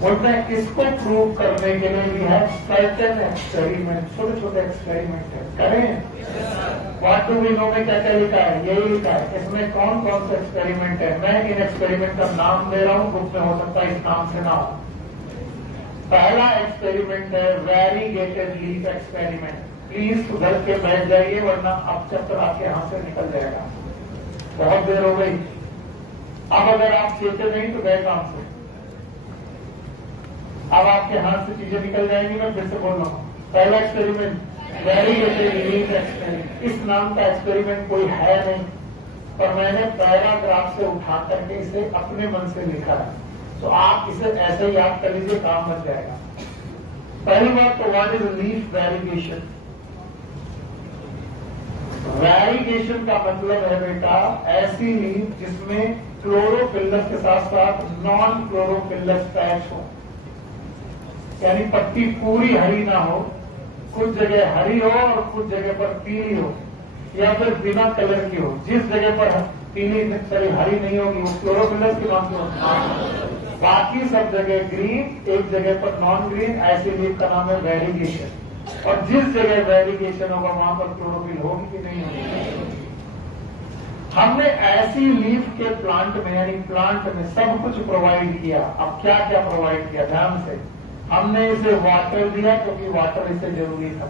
बोलते हैं इसको प्रूव करने के लिए भी है सर्टेन एक्सपेरिमेंट, छोटे छोटे एक्सपेरिमेंट है, करें। व्हाट डू वी नो में क्या क्या लिखा है? यही लिखा है। इसमें कौन कौन से एक्सपेरिमेंट है? मैं इन एक्सपेरिमेंट का नाम दे रहा हूं, बुक में हो सकता है इस नाम से ना हो। पहला एक्सपेरिमेंट है वेरीगेटेड लीफ एक्सपेरिमेंट। प्लीज सुधर के बैठ जाइए, वरना अब चक्कर आपके हाथ से निकल जाएगा। बहुत देर हो गई। अब अगर आप चेते नहीं तो गए काम से। अब आपके हाथ से चीजें निकल जाएंगी। मैं फिर से बोल रहा हूँ, पहला एक्सपेरिमेंट वेरीगेटेड लीफ एक्सपेरिमेंट। इस नाम का एक्सपेरिमेंट कोई है नहीं, पर मैंने पैराग्राफ से उठा करके इसे अपने मन से लिखा है, तो आप इसे ऐसे याद कर लीजिए, काम बन जाएगा। पहली बात तो व्हाट इज लीफ वेरीगेशन? वेरीगेशन का मतलब है बेटा ऐसी लीफ जिसमें क्लोरोफिलस के साथ साथ नॉन क्लोरोफिलस पैच हो, यानी पत्ती पूरी हरी ना हो, कुछ जगह हरी हो और कुछ जगह पर पीली हो, या फिर बिना कलर की हो। जिस जगह पर पीली सॉरी हरी नहीं होगी वो क्लोरोफिलस की बात हो, बाकी सब जगह ग्रीन, एक जगह पर नॉन ग्रीन, ऐसी लीफ का नाम है वेरीगेशन। और जिस जगह वेरीगेशन होगा वहां पर क्लोरोफिल होगी कि नहीं होगी? हमने ऐसी लीफ के प्लांट में यानी प्लांट में सब कुछ प्रोवाइड किया। अब क्या क्या प्रोवाइड किया? ध्यान से। हमने इसे वाटर दिया क्योंकि वाटर इसे जरूरी था।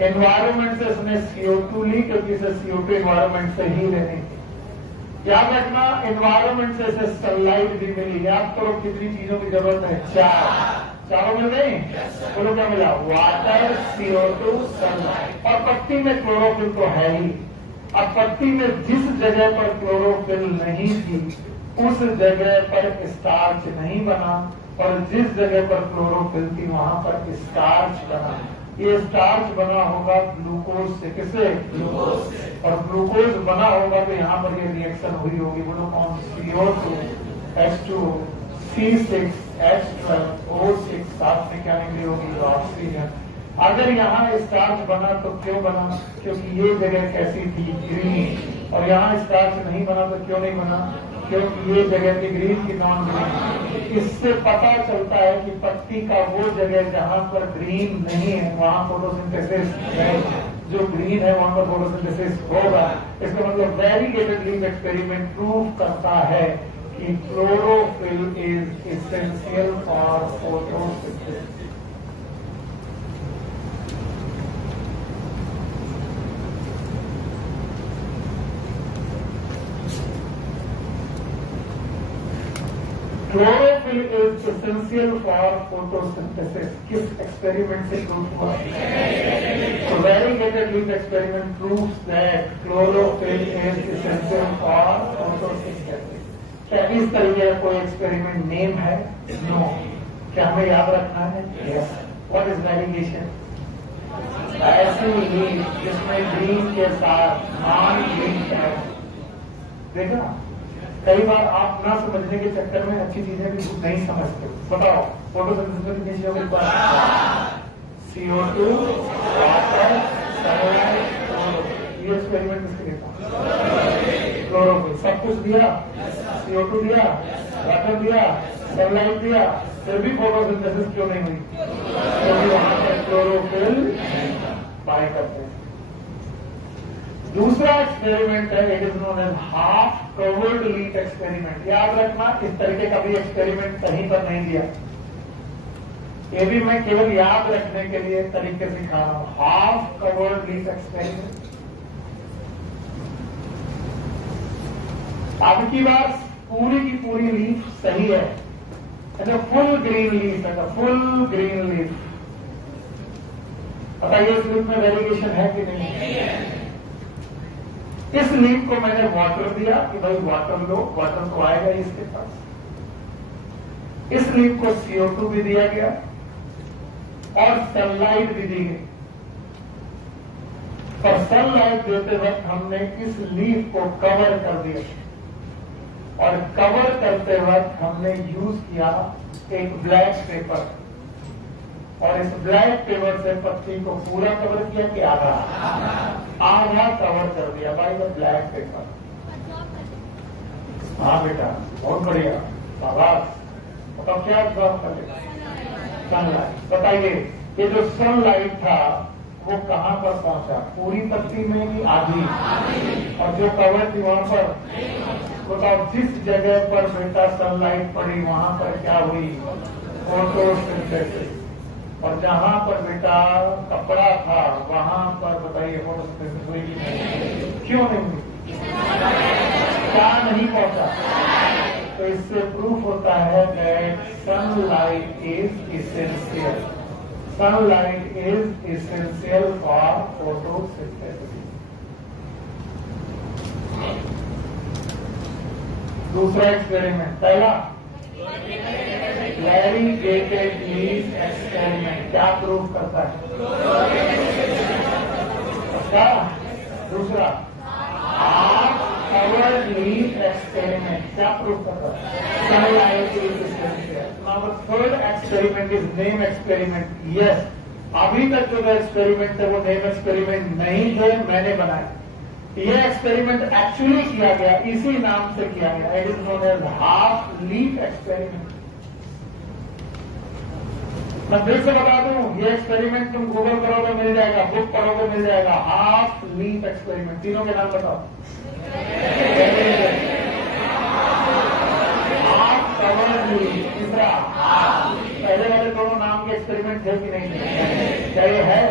एनवायरमेंट से इसने CO2 ली क्योंकि इसे CO2 एनवायरमेंट से ही लेनी थी। याद रखना, एनवायरमेंट से इसे सनलाइट भी मिली। याद करो कितनी चीजों की जरूरत है? 4। चारों मिल गई? बोलो क्या मिला? Water, CO2, sunlight. और पत्ती में क्लोरोफिल तो है ही। अब पत्ती में जिस जगह पर क्लोरोफिल नहीं थी उस जगह पर स्टार्च नहीं बना, और जिस जगह पर क्लोरोफिल थी वहां पर स्टार्च बना। ये स्टार्च बना होगा ग्लूकोज से, किससे? ग्लूकोज से। और ग्लूकोज बना होगा तो यहाँ पर ये रिएक्शन हुई होगी, बोलो कौन? CO2 H2O C6 H12 O6, साथ में क्या निकली होगी? ऑक्सीजन। अगर यहाँ स्टार्च बना तो क्यों बना? क्योंकि ये जगह कैसी थी? ग्रीन। और यहाँ स्टार्च नहीं बना तो क्यों नहीं बना? क्योंकि ये जगह थी ग्रीन की नॉन ग्रीन। इससे पता चलता है कि पत्ती का वो जगह जहां पर ग्रीन नहीं है वहां फोटोसिंथेसिस है, जो ग्रीन है वहां पर फोटोसिंथेसिस होगा। इसका मतलब वेरीगेटेड लीफ एक्सपेरिमेंट प्रूव करता है कि chlorophyll is essential for photosynthesis. Chlorophyll is essential for photosynthesis. किस एक्सपेरिमेंट से प्रूव हुआ? तो variegated leaf experiment proves that chlorophyll is essential for photosynthesis. क्या इस तरीके का कोई एक्सपेरिमेंट नेम है? नो। क्या हमें याद रखना है? यस। What is variegation? ऐसी लीफ जिसमें ग्रीन के साथ नॉन ग्रीन है। देखा, कई बार आप ना समझने के चक्कर में अच्छी चीजें भी नहीं समझते। बताओ फोटोसिंथेसिस में कितनी चीजों के पास? CO2 water sunlight. ये एक्सपेरिमेंट किसके लिए? क्लोरोफिल। सब कुछ दिया, CO2 दिया, वाटर दिया, सनलाइट दिया, फिर भी फोटोसिंथेसिस क्यों नहीं हुई? क्योंकि वहां पर क्लोरोफिल बाय करते हैं। दूसरा एक्सपेरिमेंट है, it is known as half covered leaf experiment. याद रखना, इस तरीके का भी एक्सपेरिमेंट कहीं पर नहीं दिया। ये भी मैं केवल याद रखने के लिए तरीके सिखा रहा हूं। Half covered leaf experiment. अब की बार पूरी की पूरी लीफ सही है, फुल ग्रीन लीफ है, फुल ग्रीन लीफ। बताइए इस लीफ में वेरिएशन है कि नहीं? इस लीफ को मैंने वाटर दिया कि भाई वाटर लो, वाटर तो आएगा इसके पास। इस लीफ को CO2 भी दिया गया और सनलाइट भी दी गई। और सनलाइट देते वक्त हमने इस लीफ को कवर कर दिया, और कवर करते वक्त हमने यूज किया एक ब्लैक पेपर। और इस ब्लैक पेपर से पत्ती को पूरा कवर किया कि आधा? आधा कवर कर दिया बाय द ब्लैक पेपर। हाँ बेटा, बहुत बढ़िया, शाबाश। बताओ क्या जवाब कर लेगा? सनलाइट। बताइए ये जो सनलाइट था वो कहां पर पहुंचा? पूरी पत्ती में कि आधी? और जो कवर थी वहां पर? बताओ जिस जगह पर बेटा सनलाइट पड़ी वहां पर क्या हुई? फोटोसिंथेसिस। और जहां पर बेटा कपड़ा था वहां पर बताइए फोटोसिंथेसिस हुई कि नहीं? क्यों नहीं हुई? क्या नहीं पहुंचा? तो इससे प्रूफ होता है that sunlight is essential. Sunlight is essential for photosynthesis. दूसरा एक्सपेरिमेंट, पहला वेरीगेटेड लीफ एक्सपेरिमेंट क्या प्रूव करता है? क्या? दूसरा हाफ कवर्ड लीफ एक्सपेरिमेंट क्या प्रूव करता है? Sunlight is essential. Now third experiment is name experiment. Yes, अभी तक जो एक्सपेरिमेंट थे वो नेम एक्सपेरिमेंट नहीं थे, मैंने बनाए। ये एक्सपेरिमेंट एक्चुअली किया गया, इसी नाम से किया गया। It is known as half leaf experiment. मैं फिर से बता दूं, ये एक्सपेरिमेंट तुम गूगल करोगे मिल जाएगा, बुक पढ़ोगे मिल जाएगा। Half leaf experiment. तीनों के नाम बताओ। Half covered leaf. तीसरा पहले वाले दोनों नाम के एक्सपेरिमेंट थे कि नहीं थे? क्या ये है?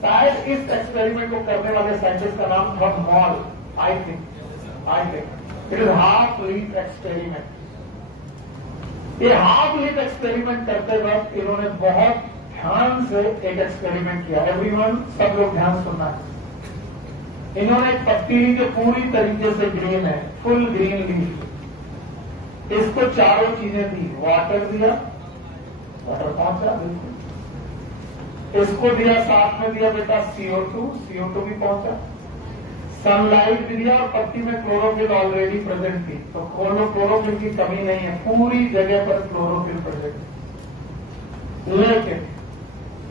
शायद इस एक्सपेरिमेंट को करने वाले साइंटिस्ट का नाम था mall. I think it is half leaf experiment. ये हाफ लीफ एक्सपेरिमेंट करते वक्त इन्होंने बहुत ध्यान से एक एक्सपेरिमेंट किया। एवरीवन, सब लोग ध्यान सुनना है। इन्होंने एक पत्ती ली जो पूरी तरीके से ग्रीन है, फुल ग्रीन लीफ। इसको चारों चीजें दी, वाटर दिया, वाटर पहुंचा बिल्कुल, इसको दिया, साथ में दिया बेटा CO2, CO2 भी पहुंचा, सनलाइट भी दिया, और पत्ती में क्लोरोफिल ऑलरेडी प्रेजेंट थी, तो क्लोरोफिल की कमी नहीं है, पूरी जगह पर क्लोरोफिल प्रेजेंट है। लेकिन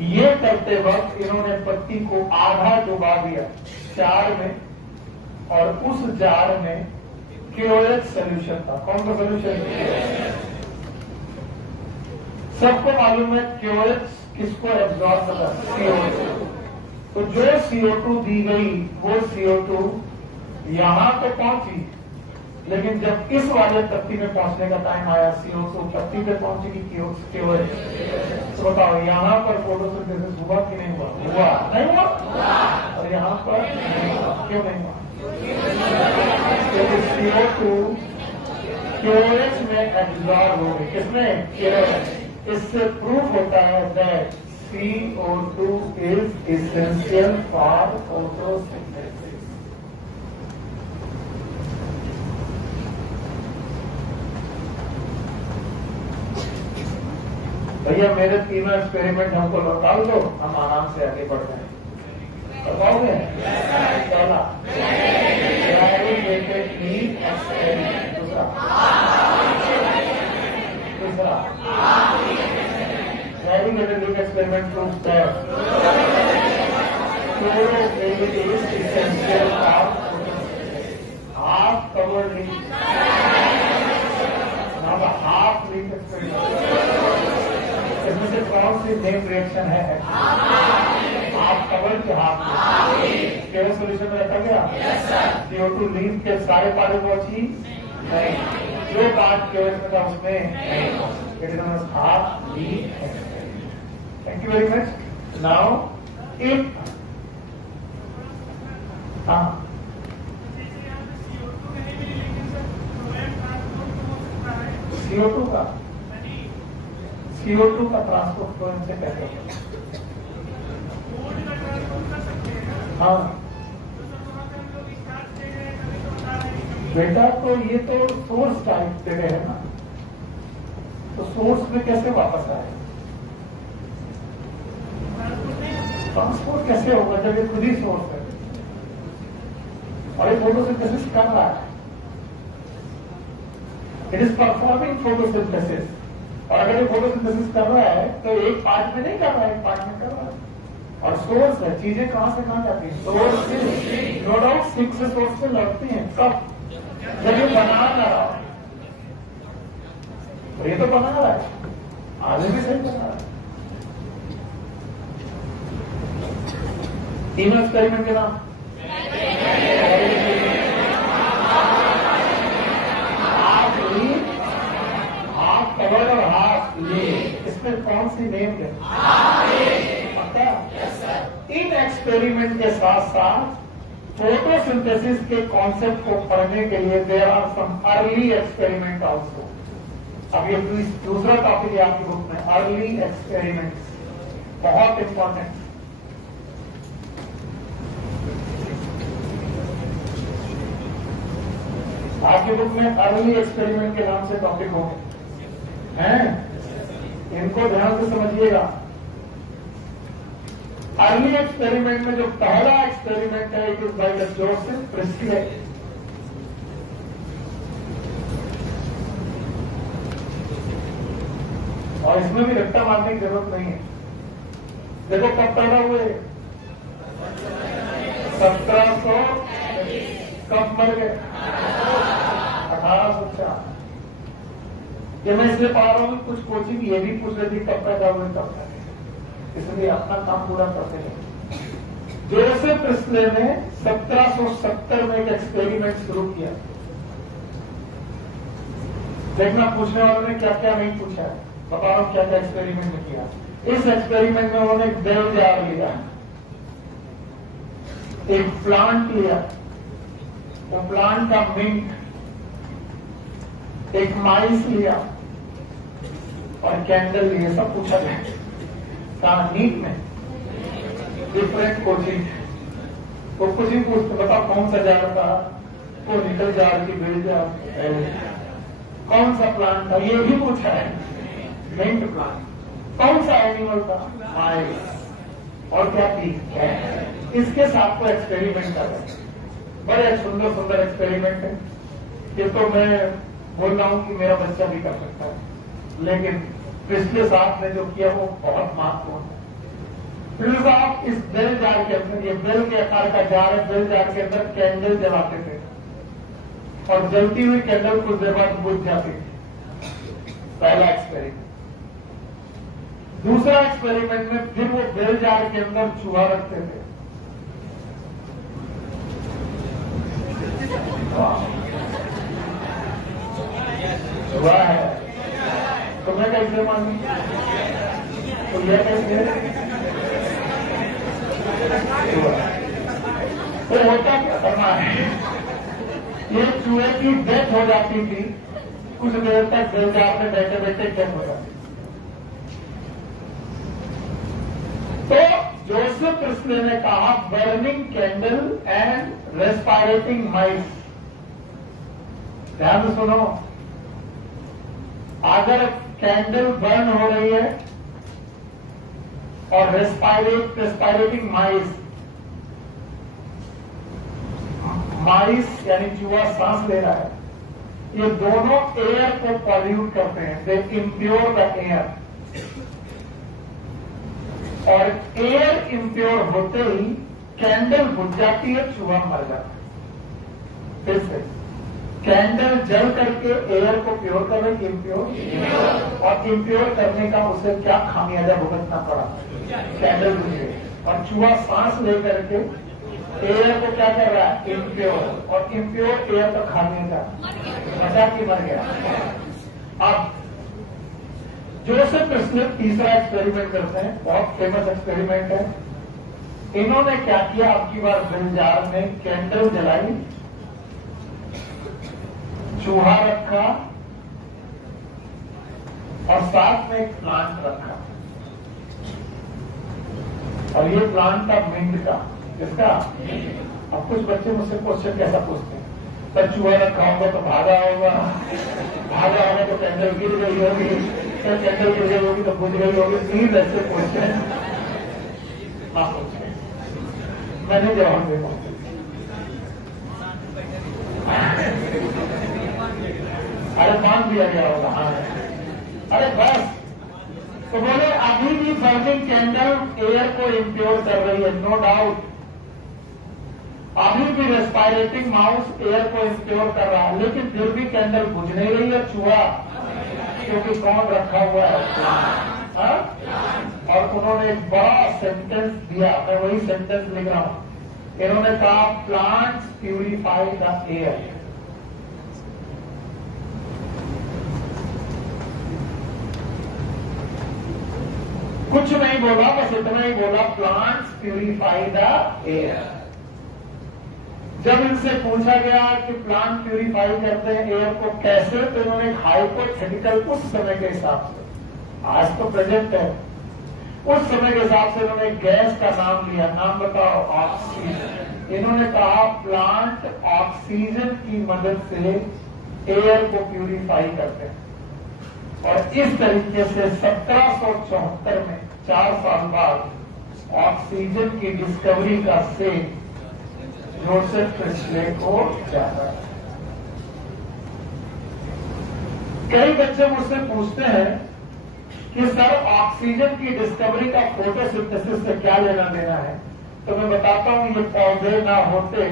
ये करते वक्त इन्होंने पत्ती को आधा डुबा दिया जार में, और उस जार में KOH सोल्यूशन था। कौन सा सोल्यूशन? सबको मालूम है KOH किसको एब्जॉर्ब करता है? CO2। तो जो CO2 दी गई वो CO2 यहां तो पहुंची, लेकिन जब इस वाले पत्ती में पहुंचने का टाइम आया, CO2 पत्ती पे पहुंचेगी KOH। तो बताओ यहां पर फोटोसिंथेसिस हुआ कि नहीं हुआ? हुआ नहीं हुआ? और यहां पर नहीं हुआ। क्यों नहीं हुआ? क्योंकि CO2 KOH में एब्जॉर्ब हो गई। किसमें? KOH। इससे प्रूफ होता है that CO2 is essential for photosynthesis. भैया मेरे तीनों एक्सपेरिमेंट हमको लौटा दो, हम आराम से आगे बढ़ जाएंगे। करवाओगे? पहला एक्सपेरिमेंट, दूसरा very experiment proof that chlorophyll is essential for half covered leaf. Now the half leaf experiment, इसमें से कौन सी मेन रिएक्शन है? हाफ कवर्ड के हाफ केवल सोल्यूशन में रखा गया। CO2 लीफ के सारे पारे पहुंची नहीं, जो पार्ट केवल में था उसमें it is half leaf. Thank you very much. Now if CO2 का ट्रांसपोर्ट तो इनसे कैसे होगा? हाँ बेटा, तो ये तो सोर्स टाइप जगह है ना, तो सोर्स में कैसे वापस आए? ट्रांसपोर्ट कैसे होगा जब ये खुद ही सोर्स है और ये फोटोसिंथेसिस कर रहा है? इट इज परफॉर्मिंग फोटोसिंथेसिस, और अगर ये फोटोसिंथेसिस कर रहा है तो एक पार्ट में नहीं कर रहा है, एक पार्ट में कर रहा है। और सोर्स है, चीजें कहां से कहां जाती है? सोर्स से। नो डाउट 6 से सोर्स से लड़ती हैं। कब? जब ये बना रहा है, तो ये तो बना रहा है, आगे भी सही बना रहा है। तीनों एक्सपेरिमेंट के नाम हाफ कवर्ड और हाफ लीफ, इसमें कौन सी नेम है? पता है? इन एक्सपेरिमेंट के साथ साथ फोटोसिंथेसिस के कॉन्सेप्ट को पढ़ने के लिए there are some early experiment also. अब ये दूसरा टॉपिक है आपकी बुक में, अर्ली एक्सपेरिमेंट्स, बहुत इंपॉर्टेंट। आपकी बुक में अर्ली एक्सपेरिमेंट के नाम से टॉपिक होंगे हैं, इनको ध्यान से समझिएगा। अर्ली एक्सपेरिमेंट में जो पहला एक्सपेरिमेंट है it is by the Joseph Presley. और इसमें भी रट्टा मारने की जरूरत नहीं है। देखो कब पैदा हुए? 1700। कब मर गए? 1804। ये मैं इसलिए पढ़ा रहा हूं, कुछ कोचिंग ये भी पूछ रही थी कब पैदा हुए, कब पैदा, इसलिए अपना काम पूरा करते हैं। जोसेफ प्रिस्ले ने 1770 में एक एक्सपेरिमेंट शुरू किया। देखना पूछने वालों ने क्या क्या नहीं पूछा है, बता रहा हूं क्या क्या एक्सपेरिमेंट किया। इस एक्सपेरिमेंट में उन्होंने एक बेल जार लिया, एक प्लांट लिया, वो प्लांट का मिंट, एक माइस लिया और कैंडल लिए, सब पूछा गया। कहा नीट में डिफरेंट कोचिंग, वो कुछ ही पूछते, बताओ कौन सा जार था? वो निकल जार की बेल जार। कौन सा प्लांट था, ये भी पूछा है, मिंट प्लांट। कौन सा एनिमल था, माइस। और क्या थी, कैट। इसके साथ को एक्सपेरिमेंट कर रहे हैं, बड़े सुंदर सुंदर एक्सपेरिमेंट है। ये तो मैं बोल रहा हूं कि मेरा बच्चा भी कर सकता है, लेकिन पिछले साल ने जो किया वो बहुत महत्वपूर्ण है। फिर साहब इस बेल जार के अंदर, ये बेल के आकार का जार है, बेल जार के अंदर कैंडल जलाते थे और जलती हुई कैंडल कुछ देर बाद बुझ जाती थी। पहला एक्सपेरिमेंट। दूसरा एक्सपेरिमेंट में फिर वो बेल जार के अंदर चूहा रखते थे। चूहा है तो मैं कैसे मानूं, तो यह कैसे तो होता क्या करना है, ये चूहे की डेथ हो जाती थी, कुछ देर तक बेल जार में बैठे बैठे डेथ हो जाती। तो जोसेफ प्रिस्ले ने कहा बर्निंग कैंडल एंड रेस्पायरेटिंग माइस। ध्यान से सुनो, अगर कैंडल बर्न हो रही है और रेस्पायरेटिंग माइस, माइस यानी चूहा सांस ले रहा है, ये दोनों एयर को पॉल्यूट करते हैं, दे इम्प्योर द एयर। और एयर इम्प्योर होते ही कैंडल बुझ जाती है, चूहा मर जाता है। फिर से कैंडल जल करके एयर को प्योर कर रही, इम्प्योर, और इम्प्योर करने का उसे क्या खामियाजा भुगतना पड़ा, कैंडल बुझ गई। और चूहा सांस लेकर के एयर को क्या कर रहा है, इम्प्योर, और इम्प्योर एयर का खामियाजा बचा के मर गया। अब जोसेफ प्रिस्ले तीसरा एक्सपेरिमेंट करते हैं, बहुत फेमस एक्सपेरिमेंट है। इन्होंने क्या किया, अब की बार बेल जार में कैंडल जलाई, चूहा रखा और साथ में एक प्लांट रखा, और ये प्लांट था मिंट का। किसका? अब कुछ बच्चे मुझसे क्वेश्चन कैसा पूछते हैं, तो चूहा रखा होगा तो भागा होगा, भागा होगा तो कैंडल गिर गई होगी, तो कैंडल गिर गई होगी तो बुझ गई होगी। प्लीज ऐसे क्वेश्चन ना पूछे, मैंने जवाब दे पाऊंगा। अरे मान दिया गया होगा, हाँ। अरे बस, तो बोले अभी भी बर्निंग कैंडल एयर को इम्प्योर कर रही है, नो डाउट। अभी भी रेस्पायरेटिंग माउस एयर को इम्प्योर कर रहा है, लेकिन फिर भी कैंडल बुझ नहीं रही है, चूहा, क्योंकि कौन रखा हुआ है। और उन्होंने एक बड़ा सेंटेंस दिया, मैं वही सेंटेंस लिख रहा हूं। इन्होंने कहा प्लांट्स प्यूरिफाई द एयर। कुछ नहीं बोला, बस इतना ही बोला, प्लांट्स प्यूरिफाई द एयर। जब इनसे पूछा गया कि प्लांट प्यूरिफाई करते हैं एयर को कैसे, तो इन्होंने हाइपोथेटिकल उस समय के हिसाब से, आज तो प्रेजेंट है, उस समय के हिसाब से इन्होंने गैस का नाम लिया। नाम बताओ, ऑक्सीजन। इन्होंने कहा प्लांट ऑक्सीजन की मदद से एयर को प्यूरिफाई करते हैं। और इस तरीके से 1774 में, 4 साल बाद, ऑक्सीजन की डिस्कवरी का श्रेय जोसेफ प्रिस्ले को जाता है। कई बच्चे मुझसे पूछते हैं कि सर ऑक्सीजन की डिस्कवरी का फोटोसिंथेसिस से क्या लेना देना है, तो मैं बताता हूं ये पौधे ना होते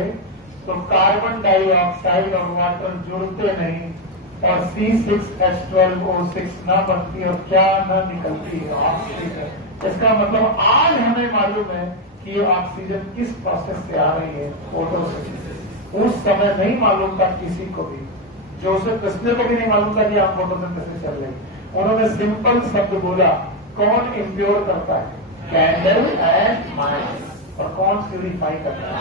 तो कार्बन डाइऑक्साइड और वाटर जुड़ते नहीं और C6H12O6 ना बनती और क्या ना निकलती है, ऑक्सीजन। इसका मतलब आज हमें मालूम है कि ये ऑक्सीजन किस प्रोसेस से आ रही है, फोटोसिंथेसिस। उस समय नहीं मालूम था किसी को भी, जोसेफ प्रिस्ले को भी नहीं मालूम था कि आप फोटोसिंथेसिस चल रही। उन्होंने सिंपल शब्द बोला, कौन इम्प्योर करता है, कैंडल एंड माइस, और कौन प्यूरिफाई करता है,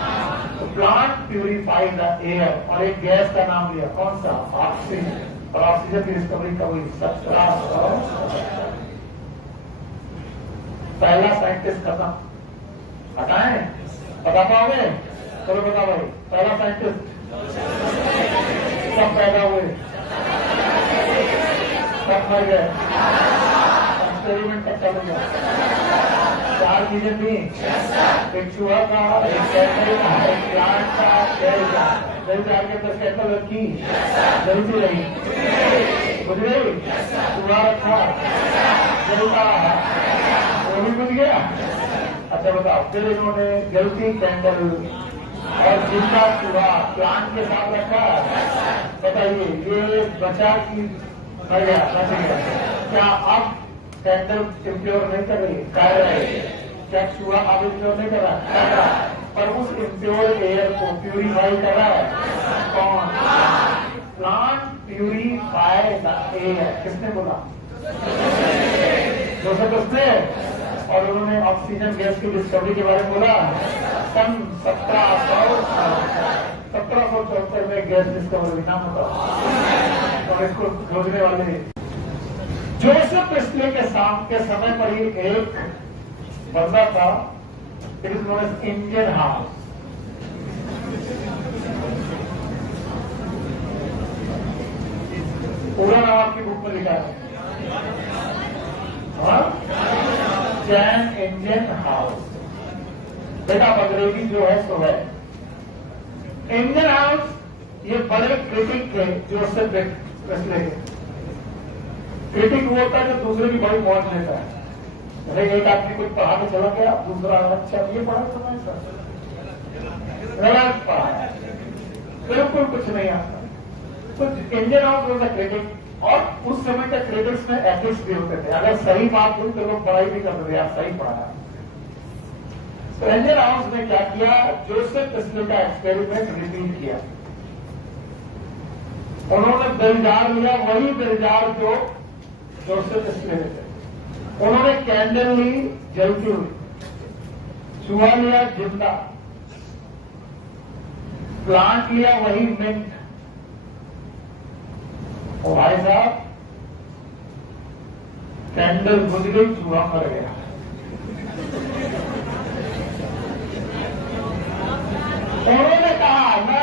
तो प्लांट प्यूरिफाई द एयर। और एक गैस का नाम लिया, कौन सा, ऑक्सीजन। और ऑक्सीजन की डिस्कवरी कब हुई, 1770। पहला साइंटिस्ट खत्म, हटाए, बता पाओगे? चलो बताओ भाई, पहला साइंटिस्ट कब पैदा हुए? आप मर गए, एक्सपेरिमेंट का चालू गया। 4 चीजें थी, एक चूहा का, एक कैंडल का, एक प्लांट का, जल का। जल जाल के अंदर कैंडल रखी, जलती रही, बुझ गई, चूहा रखा, जलता रहा, वो भी बुझ गया। अच्छा बताओ, फिर इन्होंने जलती कैंडल और जिंदा चूहा प्लांट के साथ रखा। बताइए ये बचा कि मर गया? बच गया। क्या अब कैंडल इम्प्योर नहीं कर रही? कर रही। क्या चूहा अब इम्प्योर नहीं कर रहा? कर रहा। पर उस इम्प्योर एयर को प्यूरिफाई कर रहा है कौन? Plant purify the air. किसने बोला? दोस्तों, और उन्होंने ऑक्सीजन गैस की डिस्कवरी के बारे में बोला सन 1774 में गैस डिस्कवरी। नाम बताओ। और इसको खोजने वाले जोसेफ प्रिस्टले के समय पर ही एक बंदा था, it is known as Ingenhousz. पूरा नाम आपकी बुक में लिखा है, जैन इंडियन हाउस। बेटा अंग्रेजी जो है सो है। इंडियन हाउस ये बड़े क्रिटिक थे जोसेफ प्रिस्टले के। क्रिटिक वो होता है जो दूसरे की बड़ी मौज लेता है। अरे एक आदमी कुछ पढ़ा के चला गया, दूसरा अच्छा ये पढ़ा तो मैं सर गलत पढ़ा है, बिल्कुल कुछ नहीं आता। तो Indian house was a critic. और उस समय के क्रिटिक्स में एथिक्स भी होते थे। अगर सही बात हुई तो लोग बड़ाई भी करते थे, आप सही पढ़ा। तो इंडियन हाउस ने क्या किया? जोसेफ प्रिस्टले का एक्सपेरिमेंट रिपीट किया। उन्होंने बेलजार लिया, वही बेलजार जो जोसेफ प्रिस्टले थे। उन्होंने कैंडल ली जलती हुई, चूहा लिया जिंदा, प्लांट लिया वही मिंट। और भाई साहब कैंडल बुझ गई, चूहा मर गया। उन्होंने कहा ना,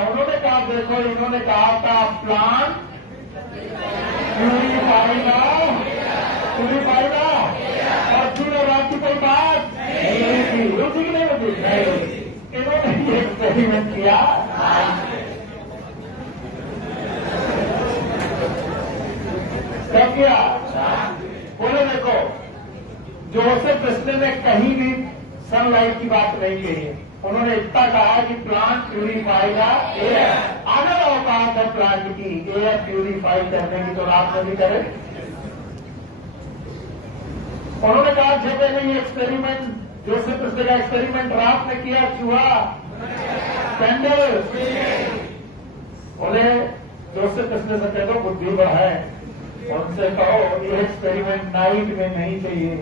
उन्होंने कहा देखो, इन्होंने कहा था प्लांट प्यूरिफाइगा, और दिन और रात की कोई बात नहीं थी। रुचि की नहीं होती, नहीं। इन्होंने ये एक्सपेरिमेंट किया। क्या किया? बोले देखो, जोसेफ प्रिस्टले ने कहीं भी सनलाइट की बात नहीं कही है। उन्होंने इतना कहा कि प्लांट प्यूरिफाइगा एयर। आना औकात है प्लांट की एयर प्यूरिफाई करने की, तो रात में भी करे। उन्होंने कहा जब मैंने ये एक्सपेरिमेंट, जोसेफ प्रिस्टले का एक्सपेरिमेंट रात में किया, चूहा कैंडल। बोले जोसेफ प्रिस्टले से कह दो बुद्धि बढ़ाए, उनसे कहो ये एक्सपेरिमेंट नाइट में नहीं चाहिए,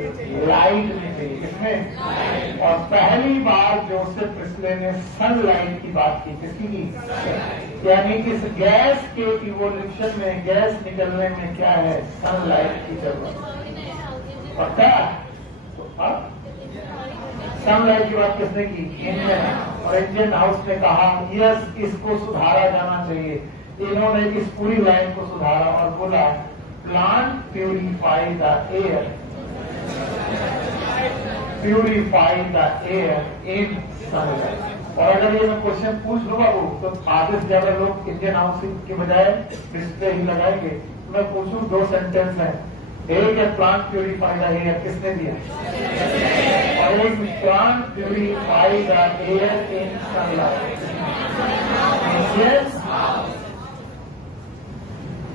लाइट में चाहिए। किसमें? और पहली बार जोसेफ प्रिस्टले ने सनलाइट की बात की। किसकी की? यानी कि इस गैस के इवोल्यूशन में, गैस निकलने में क्या है? सनलाइट की जरूरत। पता? तो अब सनलाइट की बात किसने की? इंडियन। और इंडियन हाउस ने कहा यस, इसको सुधारा जाना चाहिए। इन्होंने इस पूरी लाइन को सुधारा और बोला plant purify the air, purify the air in sunlight. और अगर ये मैं क्वेश्चन पूछ लूँ बाबू, तो आधे से ज्यादा लोग इंडियन हाउस के बजाय डिस्प्ले ही लगाएंगे। मैं पूछूं, 2 सेंटेंस है, एक है प्लांट प्यूरिफाई द एयर, किसने दिया? और एक plant purify the air in sunlight.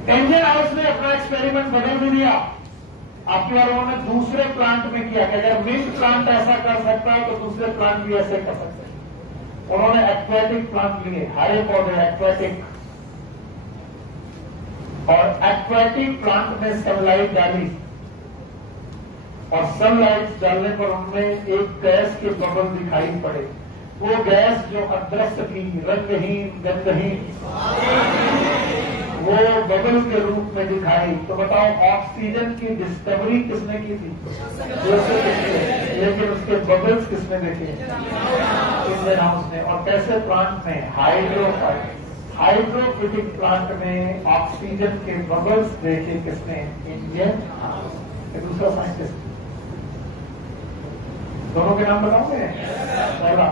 Indian house ने अपना एक्सपेरिमेंट बदल भी दिया। आपकी बार उन्होंने दूसरे प्लांट में किया कि अगर मिल्क प्लांट ऐसा कर सकता है तो दूसरे प्लांट भी ऐसे कर सकते हैं। उन्होंने एक्वेटिक प्लांट लिए, हरे पौधे एक्वेटिक, और एक्वेटिक प्लांट में सनलाइट डाली। और सनलाइट डालने पर उनमें एक गैस के बबल दिखाई पड़े। वो गैस जो अदृश्य थी, रंगहीन, गंधहीन, वो बबल के रूप में दिखाई। तो बताओ ऑक्सीजन की डिस्कवरी किसने की थी? Joseph Presley. लेकिन उसके बबल्स किसने देखे? इंडियन हाउस ने। और कैसे प्लांट में? हाइड्रोफिटिक प्लांट में ऑक्सीजन के बबल्स देखे किसने? इंडियन दूसरा साइंटिस्ट। दोनों के नाम बताओगे? पहला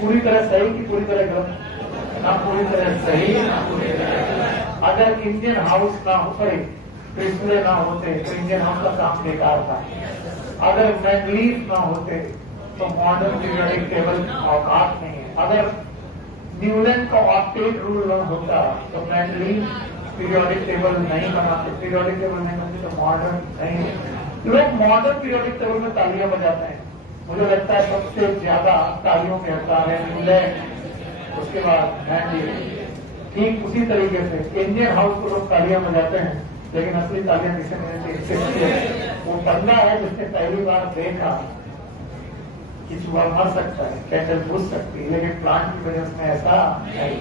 पूरी तरह सही कि पूरी तरह गलत? ना पूरी तरह सही ना पूरी तरह गलत। अगर इंडियन हाउस ना हो, सॉरी प्रिंसले ना होते तो इंडियन हाउस का काम बेकार था। अगर मैंगलीफ ना होते तो मॉडर्न पीरियोडिक टेबल औकात नहीं है। अगर न्यूलैंड का ऑक्टेट रूल न होता तो मैंगलीफ पीरियोडिक टेबल नहीं बनाते। पीरियोडिक टेबल नहीं बनती तो मॉडर्न नहीं। लोग मॉडर्न पीरियोडिक टेबल में तालियां बजाते हैं। मुझे लगता है सबसे ज्यादा तालियों के हकदार है न्यूलैंड, उसके बाद मैंगलीफ। ठीक उसी तरीके से इंडियन हाउस को लोग तालियां बजाते हैं, लेकिन असली तालियां किसे नहीं देते? वो बंदा है जिसने पहली बार देखा कि चूहा मर सकता है, कैंडल बुझ सकती है, लेकिन प्लांट की वजह से ऐसा नहीं।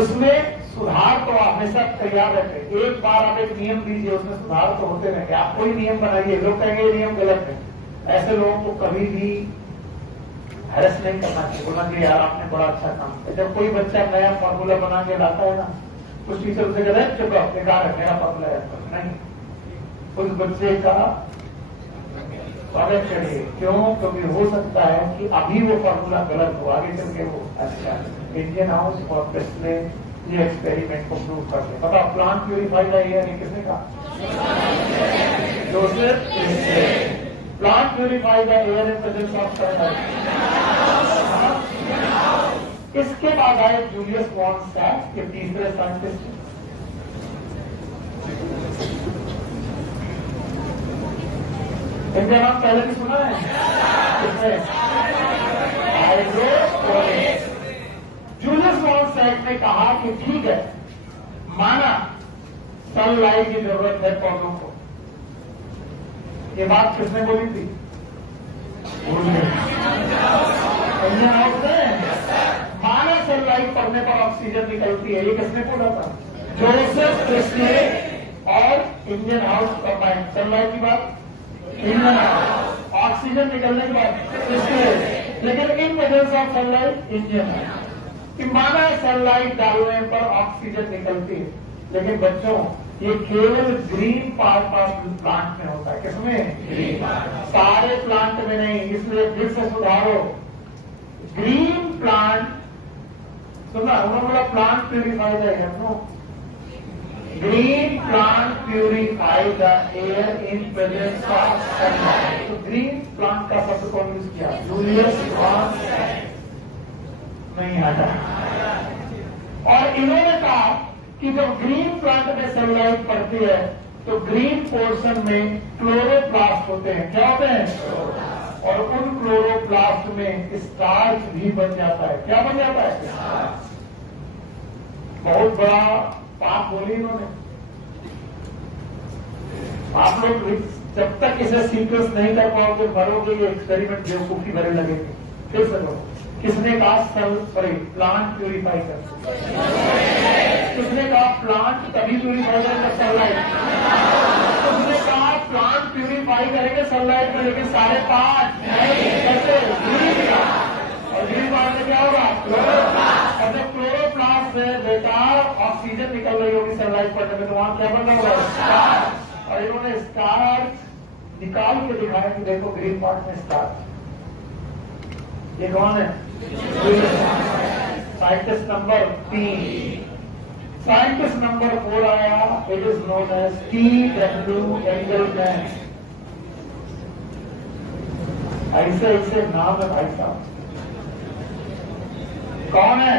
उसमें सुधार तो हमेशा तैयार रहते। एक बार आप एक नियम दीजिए, उसमें सुधार तो होते रहेंगे। आप कोई नियम बनाइए, लोग कहेंगे ये नियम गलत है। ऐसे लोगों को कभी भी हैरेस नहीं करना चाहिए। बोला कि यार आपने बड़ा अच्छा काम किया। जब कोई बच्चा नया फॉर्मूला बना के लाता है ना, कुछ टीचर उसे कहते हैं चुप रहो, बेकार है, मेरा फॉर्मूला है। नहीं, उस बच्चे का स्वागत करिए। क्यों? क्योंकि हो सकता है कि अभी वो फॉर्मूला गलत हो, आगे चल के वो अच्छा। इंडियन हाउस और प्रिंसले ये एक्सपेरिमेंट को प्रूव कर दे। पता प्लांट प्यूरिफाइड एयर ये किसने कहा? Joseph princely. Plant purified air in presence of sunlight. इसके बाद आए जूलियस वॉन सैक्स के तीसरे साइंटिस्ट। इनका नाम पहले भी सुना है? हाइड्रोपोनिक्स। जूलियस वॉन सैक्स ने कहा कि ठीक है, माना सनलाइट की जरूरत है पौधों को। ये बात किसने बोली थी? इंडियन हाउस ने। माना सनलाइट पड़ने पर ऑक्सीजन निकलती है, ये किसने बोला था? जोसेफ प्रिंसले और इंडियन हाउस कंबाइंड। सनलाइट की बात इंडियन हाउस, ऑक्सीजन निकलने के बाद प्रिंसले। लेकिन इन वजह ऑफ सनलाइट इंडियन हाउस कि माना सनलाइट डालने पर ऑक्सीजन निकलती है, लेकिन बच्चों ये केवल ग्रीन पार्ट ऑफ प्लांट में होता है। किसमें? Green part. सारे प्लांट में नहीं, इसलिए फिर से सुधारो। ग्रीन प्लांट सुना, उन्होंने बोला plant purify the air. No, green plant purify the air in presence of sunlight. तो ग्रीन प्लांट का शब्द कौन यूज किया? जूलियस वॉन सैक्स। नहीं आता। और इन्होंने कहा कि जब ग्रीन प्लांट में सनलाइट पड़ती है तो ग्रीन पोर्शन में क्लोरोप्लास्ट होते हैं। क्या होते हैं? और उन क्लोरोप्लास्ट में स्टार्च भी बन जाता है। क्या बन जाता है? बहुत बड़ा पाप बोली इन्होंने। आप लोग जब तक इसे सीक्वेंस नहीं कर पाओगे भरोगे, ये एक्सपेरिमेंट बेवकूफी भरे लगेंगे। फिर से लो, किसने कहा प्लांट प्यूरिफाई कर? किसने कहा प्लांट तभी प्यूरिफाई करेगा सनलाइट? किसने कहा प्लांट प्यूरिफाई करेंगे सनलाइट में, लेकिन सारे पार्ट नहीं। कैसे? Green part. और ग्रीन पार्ट में क्या होगा? क्लोरोप्लास्ट। और जब क्लोरोप्लास्ट से बेटा ऑक्सीजन निकल रही होगी सनलाइट पड़ने में, तो वहां क्या बन रहा होगा? स्टार्च। और इन्होंने स्टार्च निकाल के दिखाया कि देखो ग्रीन पार्ट में स्टार्च। ये कौन है? Scientist number 3। साइंटिस्ट नंबर 4 आया, it is known as T.W. Engelmann. ऐसे ऐसे नाम है भाई साहब। कौन है?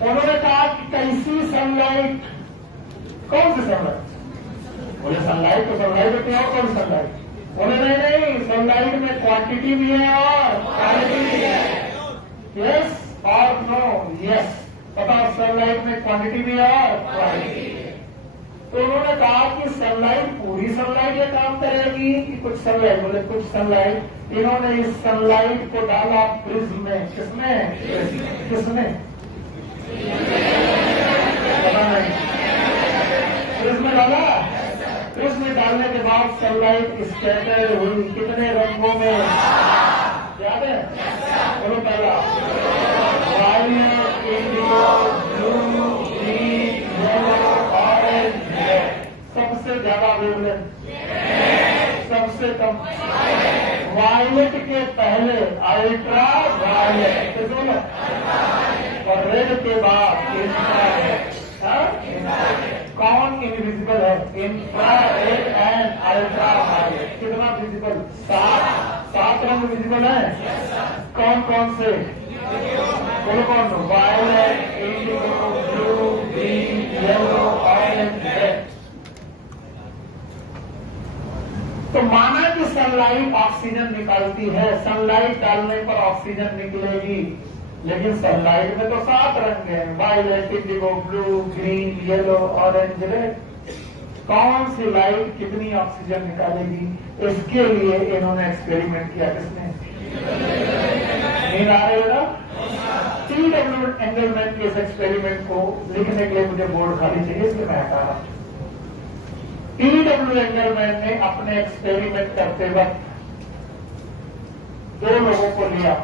उन्होंने कहा कि कैसी सनलाइट, कौन सी सनलाइट? बोले सनलाइट तो सनलाइट होती है, और कौन सनलाइट? बोले नहीं, सनलाइट में क्वांटिटी भी है और क्वालिटी भी है। यस और नो? यस। पता सनलाइट में क्वांटिटी भी है और क्वालिटी भी है। तो उन्होंने कहा कि सनलाइट पूरी सनलाइट ये काम करेगी कि कुछ सनलाइट? बोले कुछ सनलाइट। इन्होंने इस सनलाइट को डाला प्रिज्म में। किसमें? किसमें? पता नहीं। प्रिज्म में डाला। प्रिज्म डालने के बाद सनलाइट स्कैटर हुई। कितने रंगों में? याद है? बोलो पहला कौन? वायलेट के पहले अल्ट्रा वायलेट, और रेड के बाद इंफ्रारेड। कौन इनविजिबल है? Infrared and ultra violet. कितना विजिबल? 7 रंग विजिबल है। कौन कौन से? बोलो कौन? Violet, indigo, blue, green, yellow, orange, red. तो माना कि सनलाइट ऑक्सीजन निकालती है, सनलाइट डालने पर ऑक्सीजन निकलेगी, लेकिन सनलाइट में तो 7 रंग हैं, violet, indigo, blue, green, yellow, orange, red. कौन सी लाइट कितनी ऑक्सीजन निकालेगी? इसके लिए इन्होंने एक्सपेरिमेंट किया। किसने? नींद आ रही है ना? TW एंगलमैन के इस एक्सपेरिमेंट को लिखने के लिए मुझे बोर्ड खाली चाहिए, इसलिए मैं हटा रहा हूं। TW एंगलमैन ने अपने एक्सपेरिमेंट करते वक्त 2 लोगों को लिया।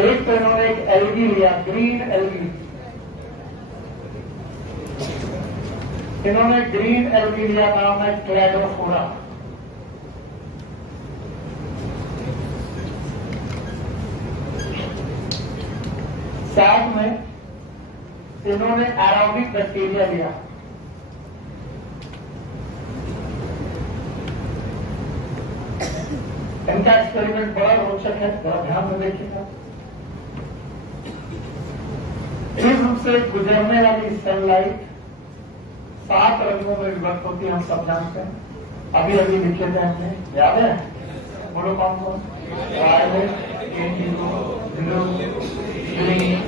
एक तो इन्होंने एक एल्गी लिया, ग्रीन एल्गी। इन्होंने ग्रीन एल्गी लिया, नाम है क्लैडोफोरा। साथ में इन्होंने एरोबिक बैक्टीरिया लिया। इनका एक्सपेरिमेंट बड़ा रोचक है, बड़ा ध्यान में देखिएगा। प्रिज्म से गुजरने वाली सनलाइट 7 रंगों में विभक्त होती है, हम सब जानते हैं। अभी अभी लिखे थे हमने, याद है? बोलो कौन कौन? Violet, indigo, blue, green,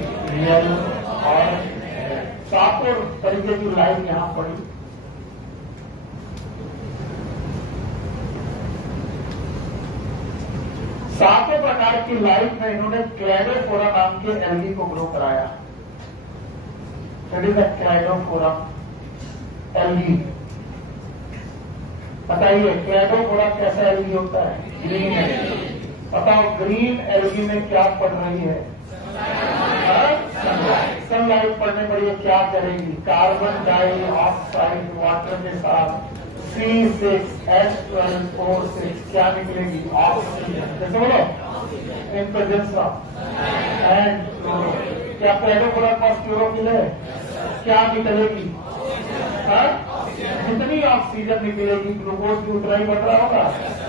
yellow, orange, red. 7 तरीके की लाइट यहां पड़ी। सातों प्रकार की लाइट में इन्होंने क्लैडोफोरा नाम के एल्गी को ग्रो कराया। क्लैडोफोरा एल्गी, बताइए क्लैडोफोरा कैसा एल्गी होता है? Green algae. बताओ ग्रीन एल्गी में क्या पड़ रही है? सनलाइट पड़ने पर ये क्या करेगी? कार्बन डाइऑक्साइड वाटर के साथ C6H12O6 क्या निकलेगी? ऑक्सीजन। जैसे बोलो in presence of and chloro. क्या क्लैडोफोरा पास क्लोरोफिल है? क्या निकलेगी? जितनी ऑक्सीजन निकलेगी ग्लूकोज की उतना ही बढ़ रहा होगा।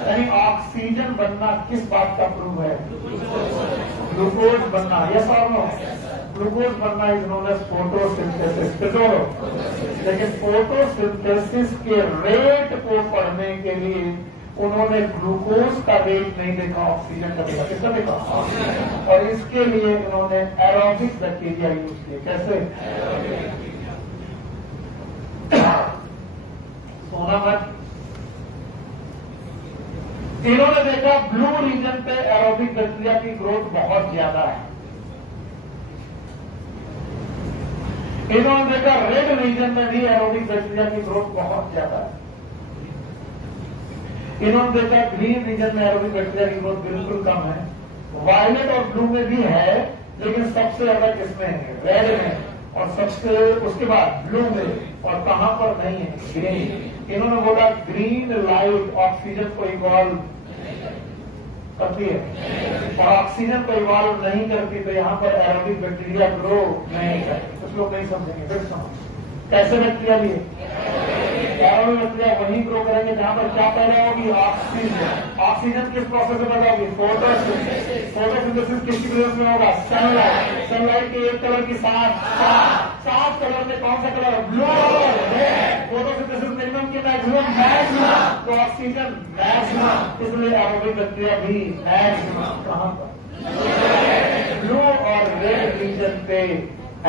यानी ऑक्सीजन बनना किस बात का प्रूफ है? ग्लूकोज बनना। यस और नो? ग्लूकोज बनना इज नोन एज फोटोसिंथेसिस। लेकिन फोटोसिंथेसिस के रेट को पढ़ने के लिए उन्होंने ग्लूकोज का रेट नहीं देखा, ऑक्सीजन का देखा। किसका देखा? और इसके लिए उन्होंने एरोबिक बैक्टीरिया यूज किए। कैसे? सोना मत। इन्होंने देखा ब्लू रीजन पे एरोबिक बैक्टीरिया की ग्रोथ बहुत ज्यादा है। इन्होंने देखा रेड रीजन में भी एरोबिक बैक्टीरिया की ग्रोथ बहुत ज्यादा है। इन्होंने देखा ग्रीन रीजन में एरोबिक बैक्टीरिया की ग्रोथ बिल्कुल कम है। वायलेट और ब्लू में भी है, लेकिन सबसे ज्यादा किसमें है? रेड में। और सबसे उसके बाद ब्लू में। और कहां पर नहीं है? ग्रीन। इन्होंने बोला ग्रीन लाइट ऑक्सीजन को इवॉल्व करती है, और ऑक्सीजन को इवॉल्व नहीं करती, तो यहाँ पर एरोबिक बैक्टीरिया ग्रो नहीं करती। कुछ लोग नहीं समझेंगे, फिर समझ। कैसे बैक्टीरिया लिए? एरोबिक बैक्टीरिया वहीं ग्रो करेंगे जहां पर क्या पैदा होगी? ऑक्सीजन। ऑक्सीजन किस प्रोसेस में पैदा होगी? फोटोसिंथेसिस। फोटोसिंथेसिस किसकी प्रेजेंस में होगा? सनलाइट। सनलाइट के एक कलर की 7 कलर में कौन सा कलर? ब्लू और रेड। फोटोसिंथेसिस मिनिमम की मैक्सिमम मैक्सिमम, तो ऑक्सीजन मैक्सिमम, इसलिए एरोबिक बैक्टीरिया भी मैक्सिमम। कहां पर? ब्लू और रेड रीजन पे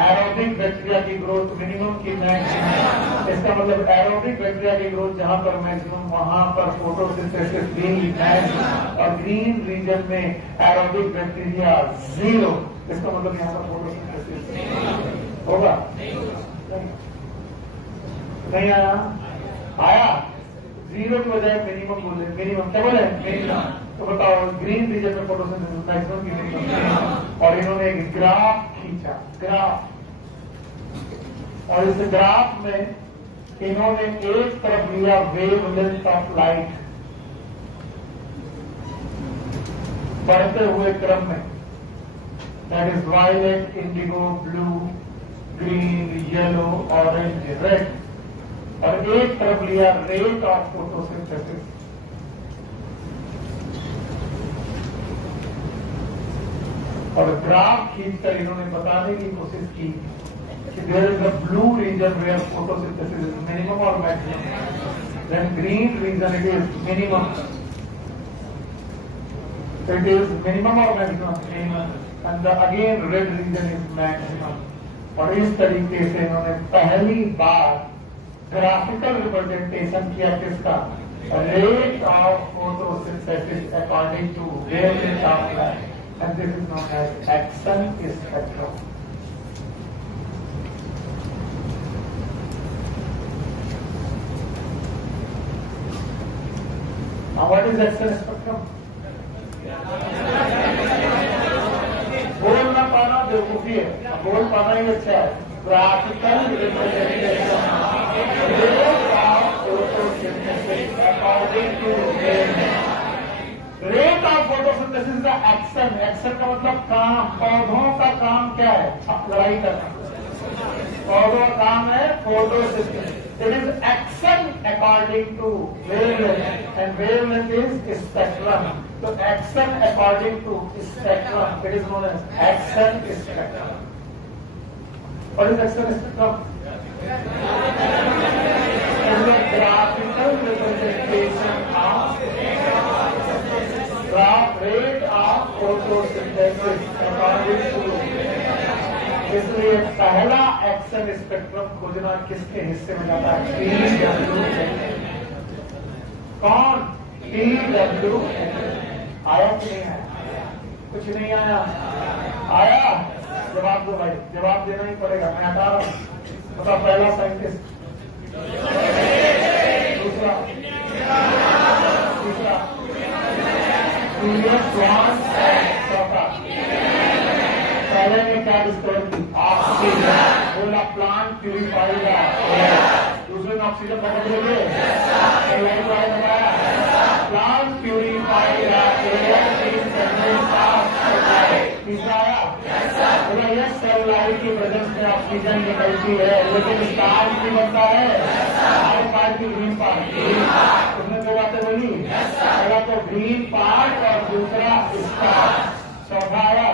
एरोबिक बैक्टीरिया की ग्रोथ मिनिमम की मैक्सिमम। इसका मतलब एरोबिक बैक्टीरिया की ग्रोथ जहां पर मैक्सिमम, वहां पर फोटोसिंथेसिस भी मैक्सिमम। और ग्रीन रीजन में एरोबिक बैक्टीरिया 0। इसका मतलब यहां पर फोटोसिंथेसिस होगा? नहीं आया? आया? 0 की बजाय मिनिमम बोले। मिनिमम क्या बोले? मिनिमम। तो बताओ ग्रीन रीजन में फोटोसिंथेसिस मैक्सिमम की मिनिमम। और इन्होंने एक ग्राफ खींचा, ग्राफ। और इस ग्राफ में इन्होंने एक तरफ लिया वेवलेंथ ऑफ लाइट बढ़ते हुए क्रम में, that is violet, indigo, blue, green, yellow, orange, red, और एक तरफ लिया रेट ऑफ फोटोसिंथेसिस। और ग्राफ खींचकर इन्होंने बताने की कोशिश की कि there is a blue region where photosynthesis is minimum और maximum, then green region it is minimum, it is minimum और maximum, and again red region is maximum. और इस तरीके से इन्होंने पहली बार ग्राफिकल रिप्रेजेंटेशन किया किसका, rate of photosynthesis according to wavelength of light, and this is known as Akson spectrum. Now what is Akson spectrum? बोल ना पाना बेवकूफी है, बोल पाना ही अच्छा है। Graphical representation of photosynthesis according to wavelength. Rate of photosynthesis का एक्शन, एक्शन का मतलब काम, पौधों का काम क्या है, लड़ाई करना। पौधों का काम है photosynthesis, it is action according to wavelength, and wavelength is spectrum. तो action according to spectrum, it is known as action spectrum. और is action spectrum graphical representation of rate of photosynthesis according to, इसलिए पहला action spectrum खोजना किसके हिस्से में जाता है, TW। कौन, TW। आया कि नहीं आया, कुछ नहीं आया, आया, जवाब दो भाई, जवाब देना ही पड़ेगा, मैं हटा रहा हूं। बताओ पहला साइंटिस्ट, दूसरा, तीसरा, चौथा, पहले ने क्या डिस्कवर की, ऑक्सीजन। बोला प्लांट प्यूरिफाइड एयर, दूसरे में ऑक्सीजन पकड़ लेंगे, प्लांट प्यूरिफाइड एयर। तीसरा आया, बोला यह सेल लाइट की प्रेजेंस में ऑक्सीजन निकलती है, लेकिन स्टार्च भी बनता है, हर पार्ट की ग्रीन पार्ट। तुमने दो बातें बोली, पहला तो ग्रीन पार्ट और दूसरा स्टार्च। चौथा आया,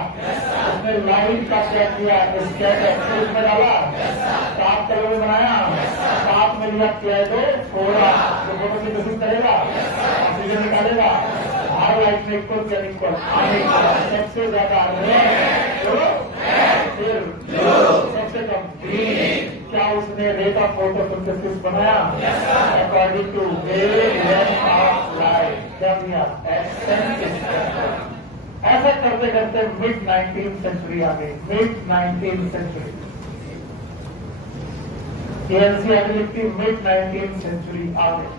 उसने लाइट का क्या किया, स्कैटर में डाला, 7 कलर में बनाया, 7 में लिया कैदो थोड़ा, जो फोटोसिंथेसिस करेगा, ऑक्सीजन निकालेगा, हर लाइट में इक्वल क्या इक्वल, सबसे ज्यादा फिर सबसे कम ग्रीन। क्या उसने रेट ऑफ फोटोसिंथेसिस बनाया according to wavelength of light, क्या दिया, एक्शन। ऐसा करते करते मिड 19th सेंचुरी आ गई, मिड 19th सेंचुरी। एनसीईआरटी लिखती मिड 19th सेंचुरी आ गई।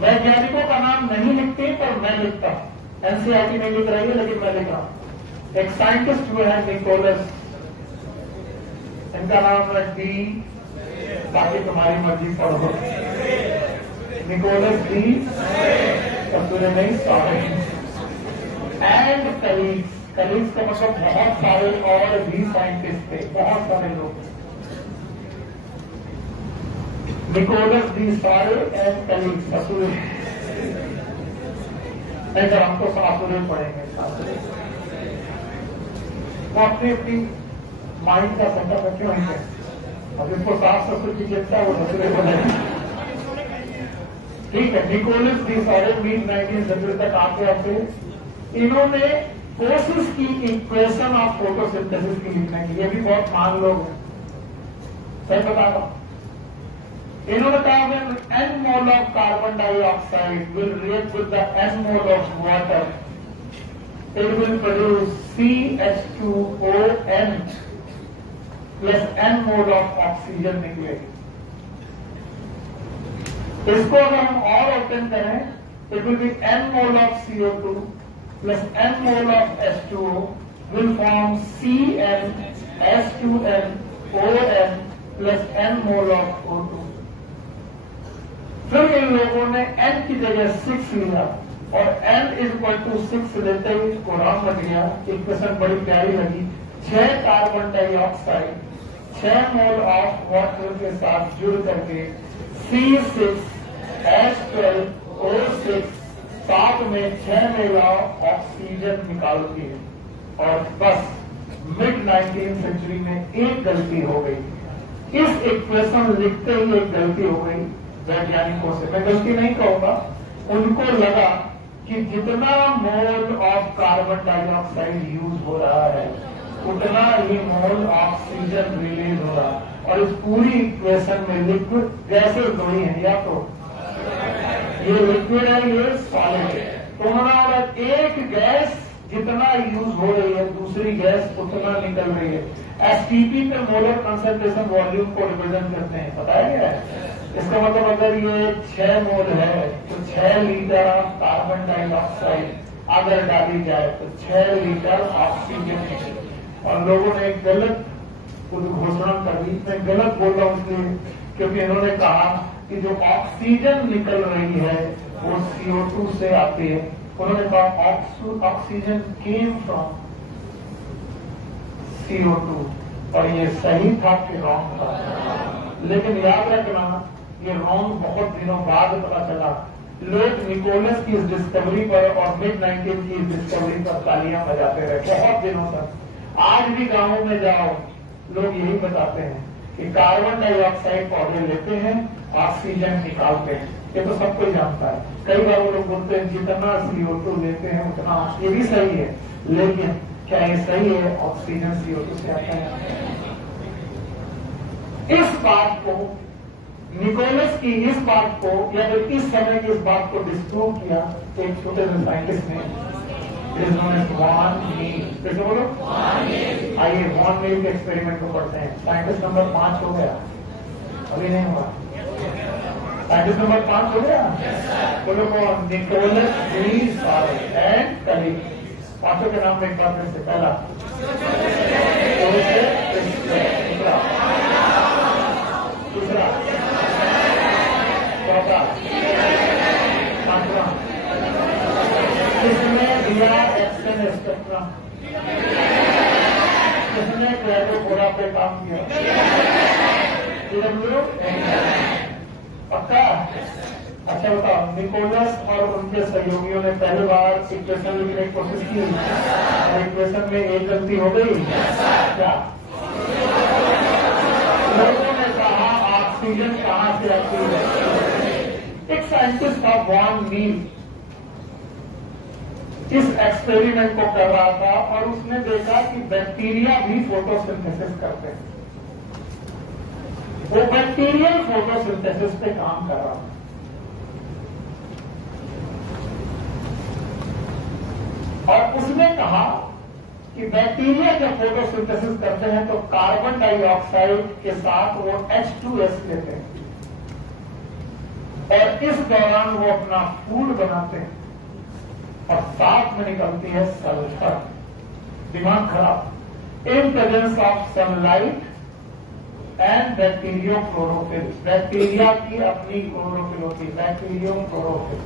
वैज्ञानिकों का नाम नहीं लिखती पर मैं लिखता हूं, एनसीईआरटी नहीं लिख रही है लेकिन मैं लिख रहा हूं। एक साइंटिस्ट हुए हैं निकोलस, इनका नाम है डी, बाकी तुम्हारी मर्जी पढ़ो, निकोलस डी, तुझे नहीं सॉरी, एंड कलीग्स। कलीग्स का मतलब बहुत सारे और भी साइंटिस्ट थे, बहुत सारे लोग। निकोलस डी सारे एंड कलीग्स, ससुरे नहीं सर, हमको सासुरे पढ़ेंगे, सासुरे। वो अपनी अपनी माइंड का सेटअप है, क्यों है, अब इसको सास ससुर की चिंता, वो ससुरे बोलेंगे, ठीक है। निकोलस डी सारे मिड 19th सेंचुरी तक आते आते इन्होंने कोशिश की इक्वेशन ऑफ फोटोसिंथेसिस की लिखने की। ये भी बहुत महान लोग हैं, सही बता रहा हूं। इन्होंने कहा when n mole of carbon dioxide will react with the n mole of water, it will produce CH2ON plus n mole of oxygen निकलेगी। इसको अगर हम और ओपन करें, it will be n mole of CO2 plus n mole of H2O will form CN H2N ON plus n mole of O2. फिर इन लोगों ने n की जगह 6 लिया और n = 6 लेते ही कोराम बन गया। इक्वेशन बड़ी प्यारी लगी। 6 carbon dioxide 6 mole of water के साथ जुड़ करके C6H12O6 साथ में 6 मिलाओ ऑक्सीजन निकालती है। और बस मिड 19th सेंचुरी में एक गलती हो गई। इस इक्वेशन लिखते ही एक गलती हो गई वैज्ञानिकों से। मैं गलती नहीं कहूंगा, उनको लगा कि जितना mole of carbon dioxide use हो रहा है उतना ही मोल ऑक्सीजन रिलीज हो रहा है। और इस पूरी इक्वेशन में लिक्विड गैसेस दो ही है, या तो ये लिक्विड है ये सॉलिड है। तो उन्होंने एक गैस जितना यूज हो रही है दूसरी गैस उतना निकल रही है। एसटीपी पे मोलर कंसंट्रेशन वॉल्यूम को रिप्रेजेंट करते हैं, पता है क्या? इसका मतलब अगर ये 6 मोल है तो 6 लीटर ऑफ कार्बन डाइऑक्साइड अगर डाली जाए तो 6 लीटर ऑक्सीजन। और लोगों ने एक गलत घोषणा कर दी। मैं गलत बोल रहा हूं इसलिए क्योंकि इन्होंने कहा कि जो ऑक्सीजन निकल रही है वो CO2 से आती है। उन्होंने कहा ऑक्सीजन केम फ्रॉम CO2 और ये सही था कि रॉन्ग था। लेकिन याद रखना ये रॉन्ग बहुत दिनों बाद पता चला। लोग निकोलस की इस डिस्कवरी पर और मिड 19 की इस डिस्कवरी पर तालियां बजाते रहे बहुत दिनों तक। आज भी गांवों में जाओ लोग यही बताते हैं कि कार्बन डाइऑक्साइड पौधे लेते हैं ऑक्सीजन निकालते हैं। ये तो सब कोई जानता है। कई बार वो लोग बोलते हैं जितना CO2 लेते हैं उतना, ये भी सही है, लेकिन क्या ये सही है? ऑक्सीजन CO2 से आता है। इस बात को निकोलस की इस बात को या फिर इस समय की इस बात को डिस्प्रूव किया एक छोटे से साइंटिस्ट ने वॉन मील। कैसे बोलो? आइए वॉन मील के एक्सपेरिमेंट को पढ़ते हैं। साइंटिस्ट नंबर 5 हो गया, अभी नहीं हुआ। साइंटिस्ट नंबर 5 हो गया। बोलो कौन? Nicholas and colleague. पांचों के नाम एक बार में से पहला दूसरा चौथा पांचवा किसने दिया एक्शन स्पेक्ट्रम? किसने क्लैडोफोरा पे काम किया? पक्का? अच्छा बताओ, निकोलस और उनके सहयोगियों ने पहली बार इक्वेशन लिखने की कोशिश की और इक्वेशन में एक गलती हो गई। क्या लोगों ने कहा ऑक्सीजन कहां से आती है? एक साइंटिस्ट था वॉन मील इस एक्सपेरिमेंट को कर रहा था और उसने देखा कि बैक्टीरिया भी फोटोसिंथेसिस करते हैं। वो बैक्टीरियल फोटोसिंथेसिस पे काम कर रहा था। और उसने कहा कि बैक्टीरिया जब फोटोसिंथेसिस करते हैं तो कार्बन डाइऑक्साइड के साथ वो H2S लेते हैं और इस दौरान वो अपना फूड बनाते हैं और साथ में निकलती है सल्फर। दिमाग खराब। इन presence of sunlight and bacterio chlorophyll. Bacteria की अपनी क्लोरोफिल होती है, बैक्टीरियो क्लोरोफिल।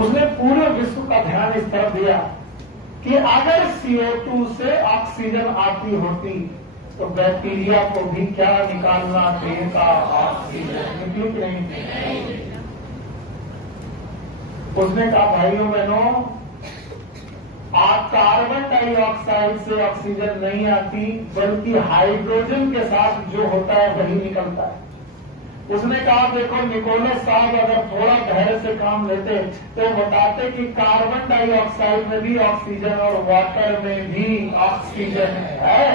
उसने पूरे विश्व का ध्यान इस तरफ दिया कि अगर CO2 से ऑक्सीजन आती होती तो बैक्टीरिया को भी क्या निकालना चाहिए था? ऑक्सीजन। निकली कि नहीं? उसने कहा भाइयों बहनों कार्बन डाइऑक्साइड से ऑक्सीजन नहीं आती बल्कि हाइड्रोजन के साथ जो होता है वही निकलता है। उसने कहा देखो निकोलस साहब अगर थोड़ा धैर्य से काम लेते तो बताते कि कार्बन डाइऑक्साइड में भी ऑक्सीजन और वाटर में भी ऑक्सीजन है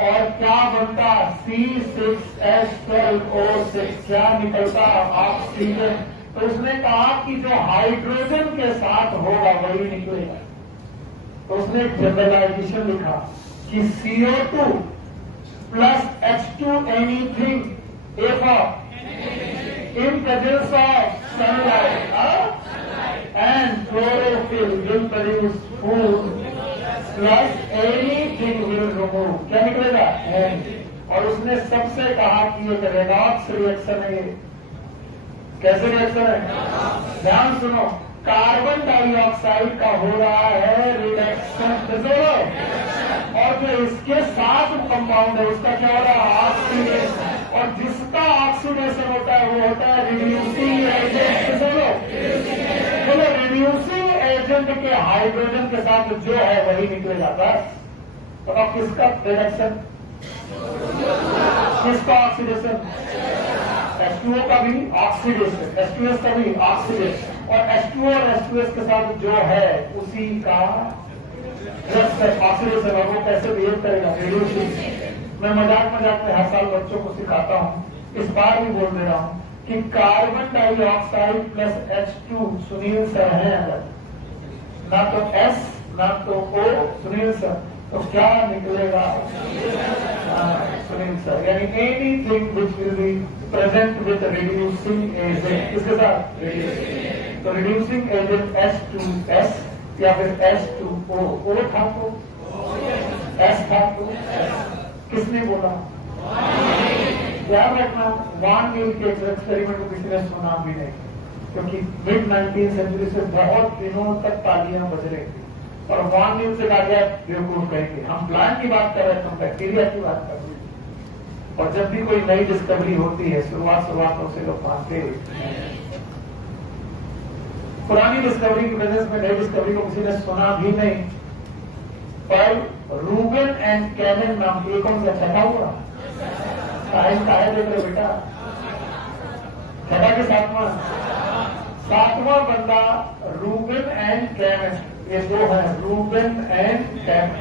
और क्या बनता? C6H12O6 क्या निकलता? ऑक्सीजन। तो उसने कहा कि जो हाइड्रोजन के साथ होगा वही निकलेगा। तो उसने एक जनरलाइजेशन लिखा कि CO2 plus H2 anything if in presence of sunlight and chlorophyll will produce food plus anything will remove। क्या निकलेगा? और उसने सबसे कहा कि एक रेडॉक्स रिएक्शन है। कैसे रिएक्शन है? ध्यान सुनो, कार्बन डाइऑक्साइड का हो रहा है रिडक्शन, और जो इसके साथ कंपाउंड है उसका क्या हो रहा है? ऑक्सीडेशन। और जिसका ऑक्सीडेशन होता है वो होता है रिड्यूसिंग एजेंट। बोलो, रिड्यूसिंग एजेंट के हाइड्रोजन के साथ जो है वही निकले जाता है। तो अब किसका रिडक्शन, किसका ऑक्सीडेशन? H2O का भी ऑक्सीडेशन, H2S का भी ऑक्सीडेशन, और H2O और H2S के साथ जो है उसी का ऑक्सीडेशन। और वो कैसे बिहेव करेगा? रिड्यूसिंग। मैं मजाक मजाक में हर साल बच्चों को सिखाता हूँ, इस बार भी बोल दे रहा हूँ कि carbon dioxide plus H2 Sunil sir है अगर, ना तो S ना तो O, सुनील सर, तो क्या निकलेगा? सुनील सर, यानी anything which will be present with reducing agent, इसके साथ रिड्यूसिंग। तो रिड्यूसिंग एजेंट H2S या फिर H2O, O था तो S था तो किसने बोला? याद रखना, वान नील के एक्सपेरिमेंट को किसी ने सुना भी नहीं, क्योंकि मिड 19th सेंचुरी से बहुत दिनों तक तालियां बज रही थी और वान नील से कहा गया बेवकूफ कहेंगे, हम प्लांट की बात कर रहे हैं, हम बैक्टीरिया की बात कर रहे हैं। और जब भी कोई नई डिस्कवरी होती है शुरुआत से लोग मानते पुरानी डिस्कवरी की वजह से नई डिस्कवरी को किसी ने सुना भी नहीं। पर रूबेन एंड कैनन नाम की कौन सा छठा हुआ टाइम का है, देख रहे बेटा, छठा के सातवां बंदा रूबेन एंड कैनन, ये दो है, रूबेन एंड कैनन।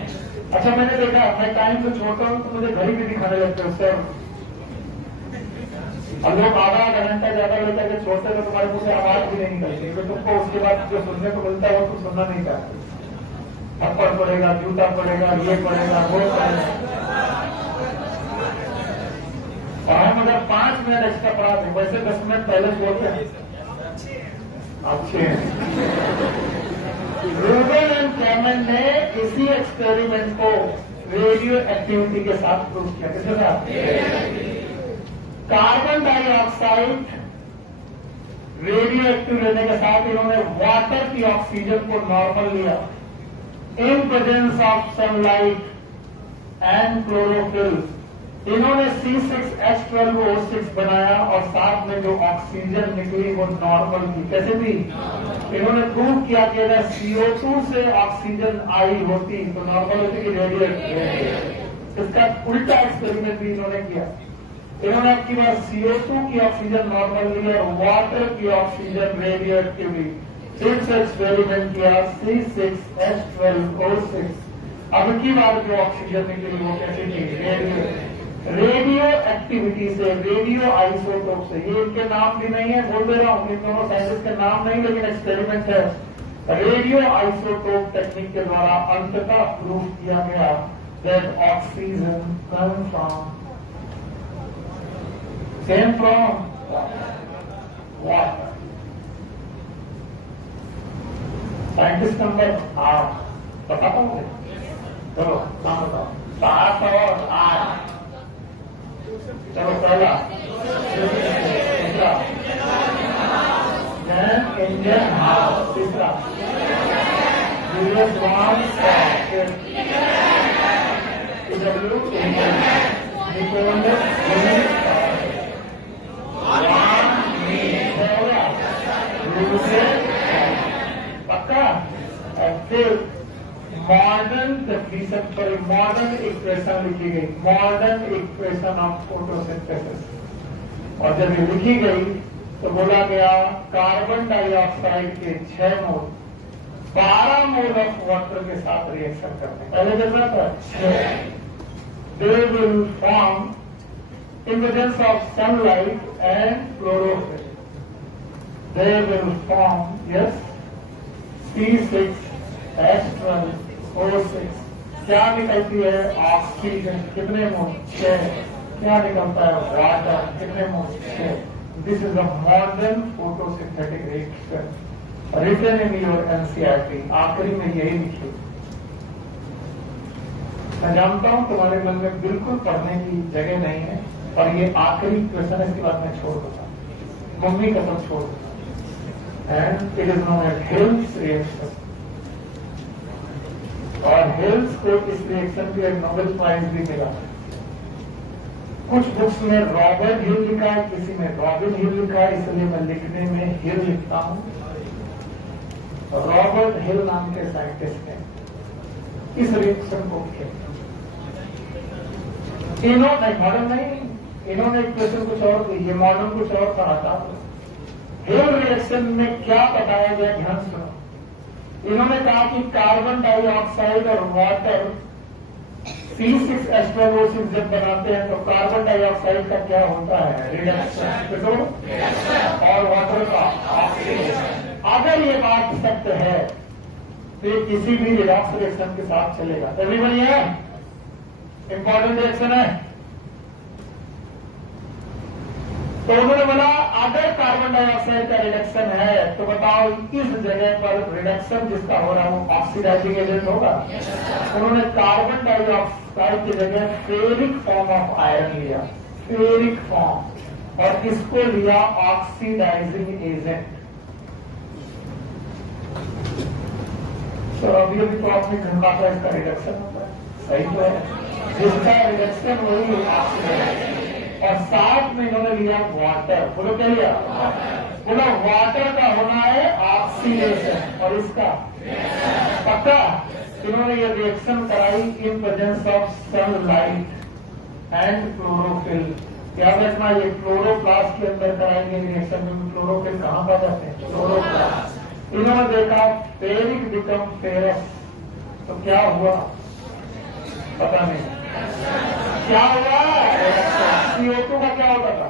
अच्छा, मैंने देखा, मैं टाइम से छोड़ता हूँ तो मुझे घड़ी भी दिखाने लगते हो सर, और लोग आधा घंटा ज्यादा लेकर के छोड़ते तो तुम्हारे मुंह से आवाज भी नहीं निकलती, तो तुमको उसके बाद जो सुनने को मिलता है वो तुम सुनना नहीं चाहते। थप्पड़ पड़ेगा, जूता पड़ेगा, ये पड़ेगा, वो पड़ेगा, और हम अगर 5 मिनट एक्स्ट्रा पढ़ा दें, वैसे 10 मिनट पहले बोलते हैं अच्छे हैं। रूबेन एंड कैमन ने इसी एक्सपेरिमेंट को रेडियो एक्टिविटी के साथ प्रूव किया। किसके साथ? कार्बन डाइऑक्साइड रेडियो एक्टिव लेने के साथ इन्होंने वाटर की ऑक्सीजन को नॉर्मल लिया इन presence of sunlight and chlorophyll. इन्होंने C6H12O6 बनाया और साथ में जो ऑक्सीजन निकली वो नॉर्मल थी। कैसे थी? इन्होंने प्रूव किया कि अगर CO2 से ऑक्सीजन आई होती तो नॉर्मल होती कि रेडियो एक्टिव। इसका उल्टा एक्सपेरिमेंट भी इन्होंने किया। इन्होंने आपकी बात CO2 की ऑक्सीजन नॉर्मल ली और वाटर की ऑक्सीजन रेडियो एक्टिव ली। फिर से एक्सपेरिमेंट किया C6H12O6। अब की बार जो ऑक्सीजन निकली वो कैसे थी? रेडियो एक्टिविटी से, रेडियो आइसोटोप से। ये इनके नाम भी नहीं है, बोल दे रहा हूँ, इन दोनों साइंटिस्ट के नाम नहीं, लेकिन एक्सपेरिमेंट है। रेडियो आइसोटोप टेक्निक के द्वारा अंततः प्रूव किया गया that oxygen came from water. Scientist number 8 बता पाओगे? चलो नाम बताओ। 7 और 8। चलो पहला दूसरा इंडियन हाउस, तीसरा यूएस वन, पक्का। फिर modern definition, sorry modern expression लिखी गई, मॉडर्न एक्सप्रेशन ऑफ फोटोसिंथेसिस। और जब ये लिखी गई तो बोला गया कार्बन डाइऑक्साइड के 6 मोल 12 मोल ऑफ वाटर के साथ रिएक्शन करते हैं। पहले जब था 6, they will form in the presence of sunlight and chlorophyll. They will form, yes, C6H12O6। क्या निकलती है? ऑक्सीजन। कितने मोल? 6। क्या निकलता है? वाटर। कितने मोल? 6। This is a modern photosynthetic reaction written in your NCERT। आखिरी में यही लिखिए। मैं जानता हूं तुम्हारे मन में बिल्कुल पढ़ने की जगह नहीं है, पर ये आखिरी क्वेश्चन है, इसके बाद मैं छोड़ दूंगा, मम्मी कसम छोड़ दूंगा। And it is known as Hill's reaction. और हिल्स को इस रिएक्शन के नोबेल प्राइज भी मिला। कुछ बुक्स में रॉबर्ट हिल लिखा है, किसी में रॉबिन हिल लिखा है, इसलिए मैं लिखने में हिल लिखता हूं। रॉबर्ट हिल नाम के साइंटिस्ट ने इस रिएक्शन को किया। इन्होंने मॉडर्न नहीं, इन्होंने क्वेश्चन कुछ और, ये मॉडर्न कुछ और था। हिल रिएक्शन में क्या बताया गया, ध्यान सुनो। इन्होंने कहा कि कार्बन डाइऑक्साइड और वाटर C6H12O6 जब बनाते हैं तो कार्बन डाइऑक्साइड का क्या होता है, रिडक्शन, और वाटर का ऑक्सीडेशन। अगर ये बात सत्य है तो ये किसी भी रिडॉक्स रिएक्शन के साथ चलेगा। एवरीबॉडी है, इंपॉर्टेंट रिएक्शन है। तो उन्होंने बोला अगर कार्बन डाइऑक्साइड का रिडक्शन है तो बताओ इस जगह पर रिडक्शन जिसका हो रहा है वो ऑक्सीडाइजिंग एजेंट होगा। उन्होंने कार्बन डाइऑक्साइड की जगह फेरिक फॉर्म ऑफ आयरन लिया, फेरिक फॉर्म, और इसको लिया ऑक्सीडाइजिंग एजेंट। तो अभी तो आपने घंटा का इसका रिडक्शन होता है, सही तो है, जिसका रिडक्शन वही ऑक्सीडाइजिंग। और साथ में इन्होंने लिया वाटर, बोलो क्या लिया, बोलो वाटर का होना है ऑक्सीडेशन, और इसका पक्का। इन्होंने ये रिएक्शन कराई इन presence of sunlight and chlorophyll. याद रखना, ये क्लोरोप्लास्ट के अंदर कराएंगे रिएक्शन में। क्लोरोफिल कहां पाए जाते हैं, क्लोरोप्लास्ट। इन्होंने देखा फेरिक बिकम फेरस, तो क्या हुआ पता नहीं, क्या हुआ, CO2 का क्या होता था,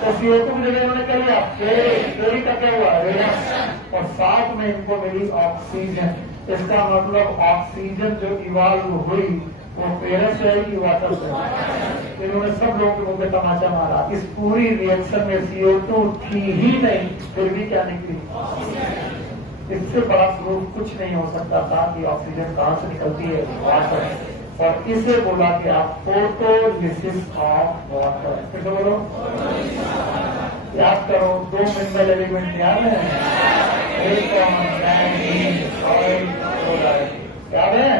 तो CO2 की जगह इन्होंने कर लिया फेरिक का क्या हुआ, रिडक्शन, और साथ में इनको मिली ऑक्सीजन। इसका मतलब ऑक्सीजन जो इवाल्व हुई वो फेरस से आई, वाटर से। इन्होंने सब लोगों के मुंह पे तमाचा मारा। इस पूरी रिएक्शन में CO2 थी ही नहीं, फिर भी क्या निकली, इससे बड़ा प्रूफ कुछ नहीं हो सकता था कि ऑक्सीजन कहां से निकलती है, वाटर। और इसे बोला कि आप फोटोलिसिस ऑफ वाटर। फिर तो बोलो, याद करो, 2 मिनरल एलिमेंट याद है, याद है,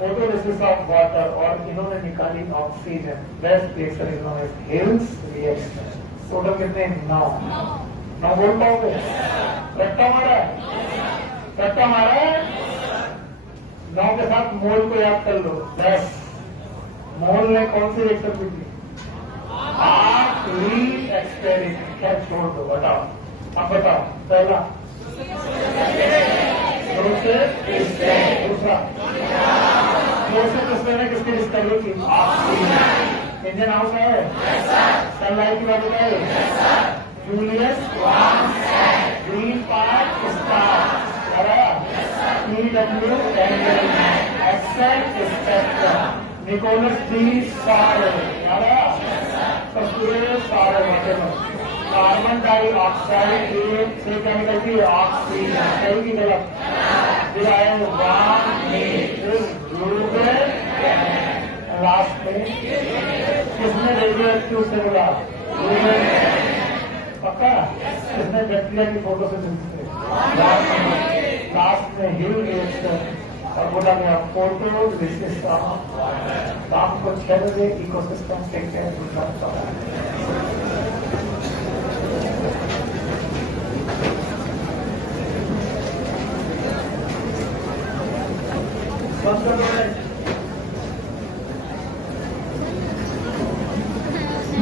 फोटोलिसिस ऑफ वाटर, और इन्होंने निकाली oxygen. Best reaction is known as Hill's reaction. Total कितने, 9 बोल पाओगे, रट्टा मारा है, रट्टा मारा है। 9 के साथ मोल को याद कर लो, 10। मोल ने कौन सी रिएक्शन की थी, आखिरी एक्सपेरिमेंट। क्या छोड़ दो, बताओ, अब बताओ, पहला दूसरा ने किसकी डिस्कवरी की, ऑक्सीजन। इंडियन हाउस है, सनलाइट की बात बताए, जूलियस ग्रीन पार्क स्टार, PW एक्सेल स्पेक्ट्रम, निकोलस डी सारे, सारे कार्बन डाइऑक्साइड से क्या निकलती है, ऑक्सीजन। सही की गलत, लास्ट में किसने रेडियो एक्टिव से बोला, पक्का, किसने बैक्टीरिया की फोटो से लास्ट में हिल रिएक्शन, और बोला गया फोटोलिसिस ऑफ। शाम को 6 बजे इकोसिस्टम टेक केयर।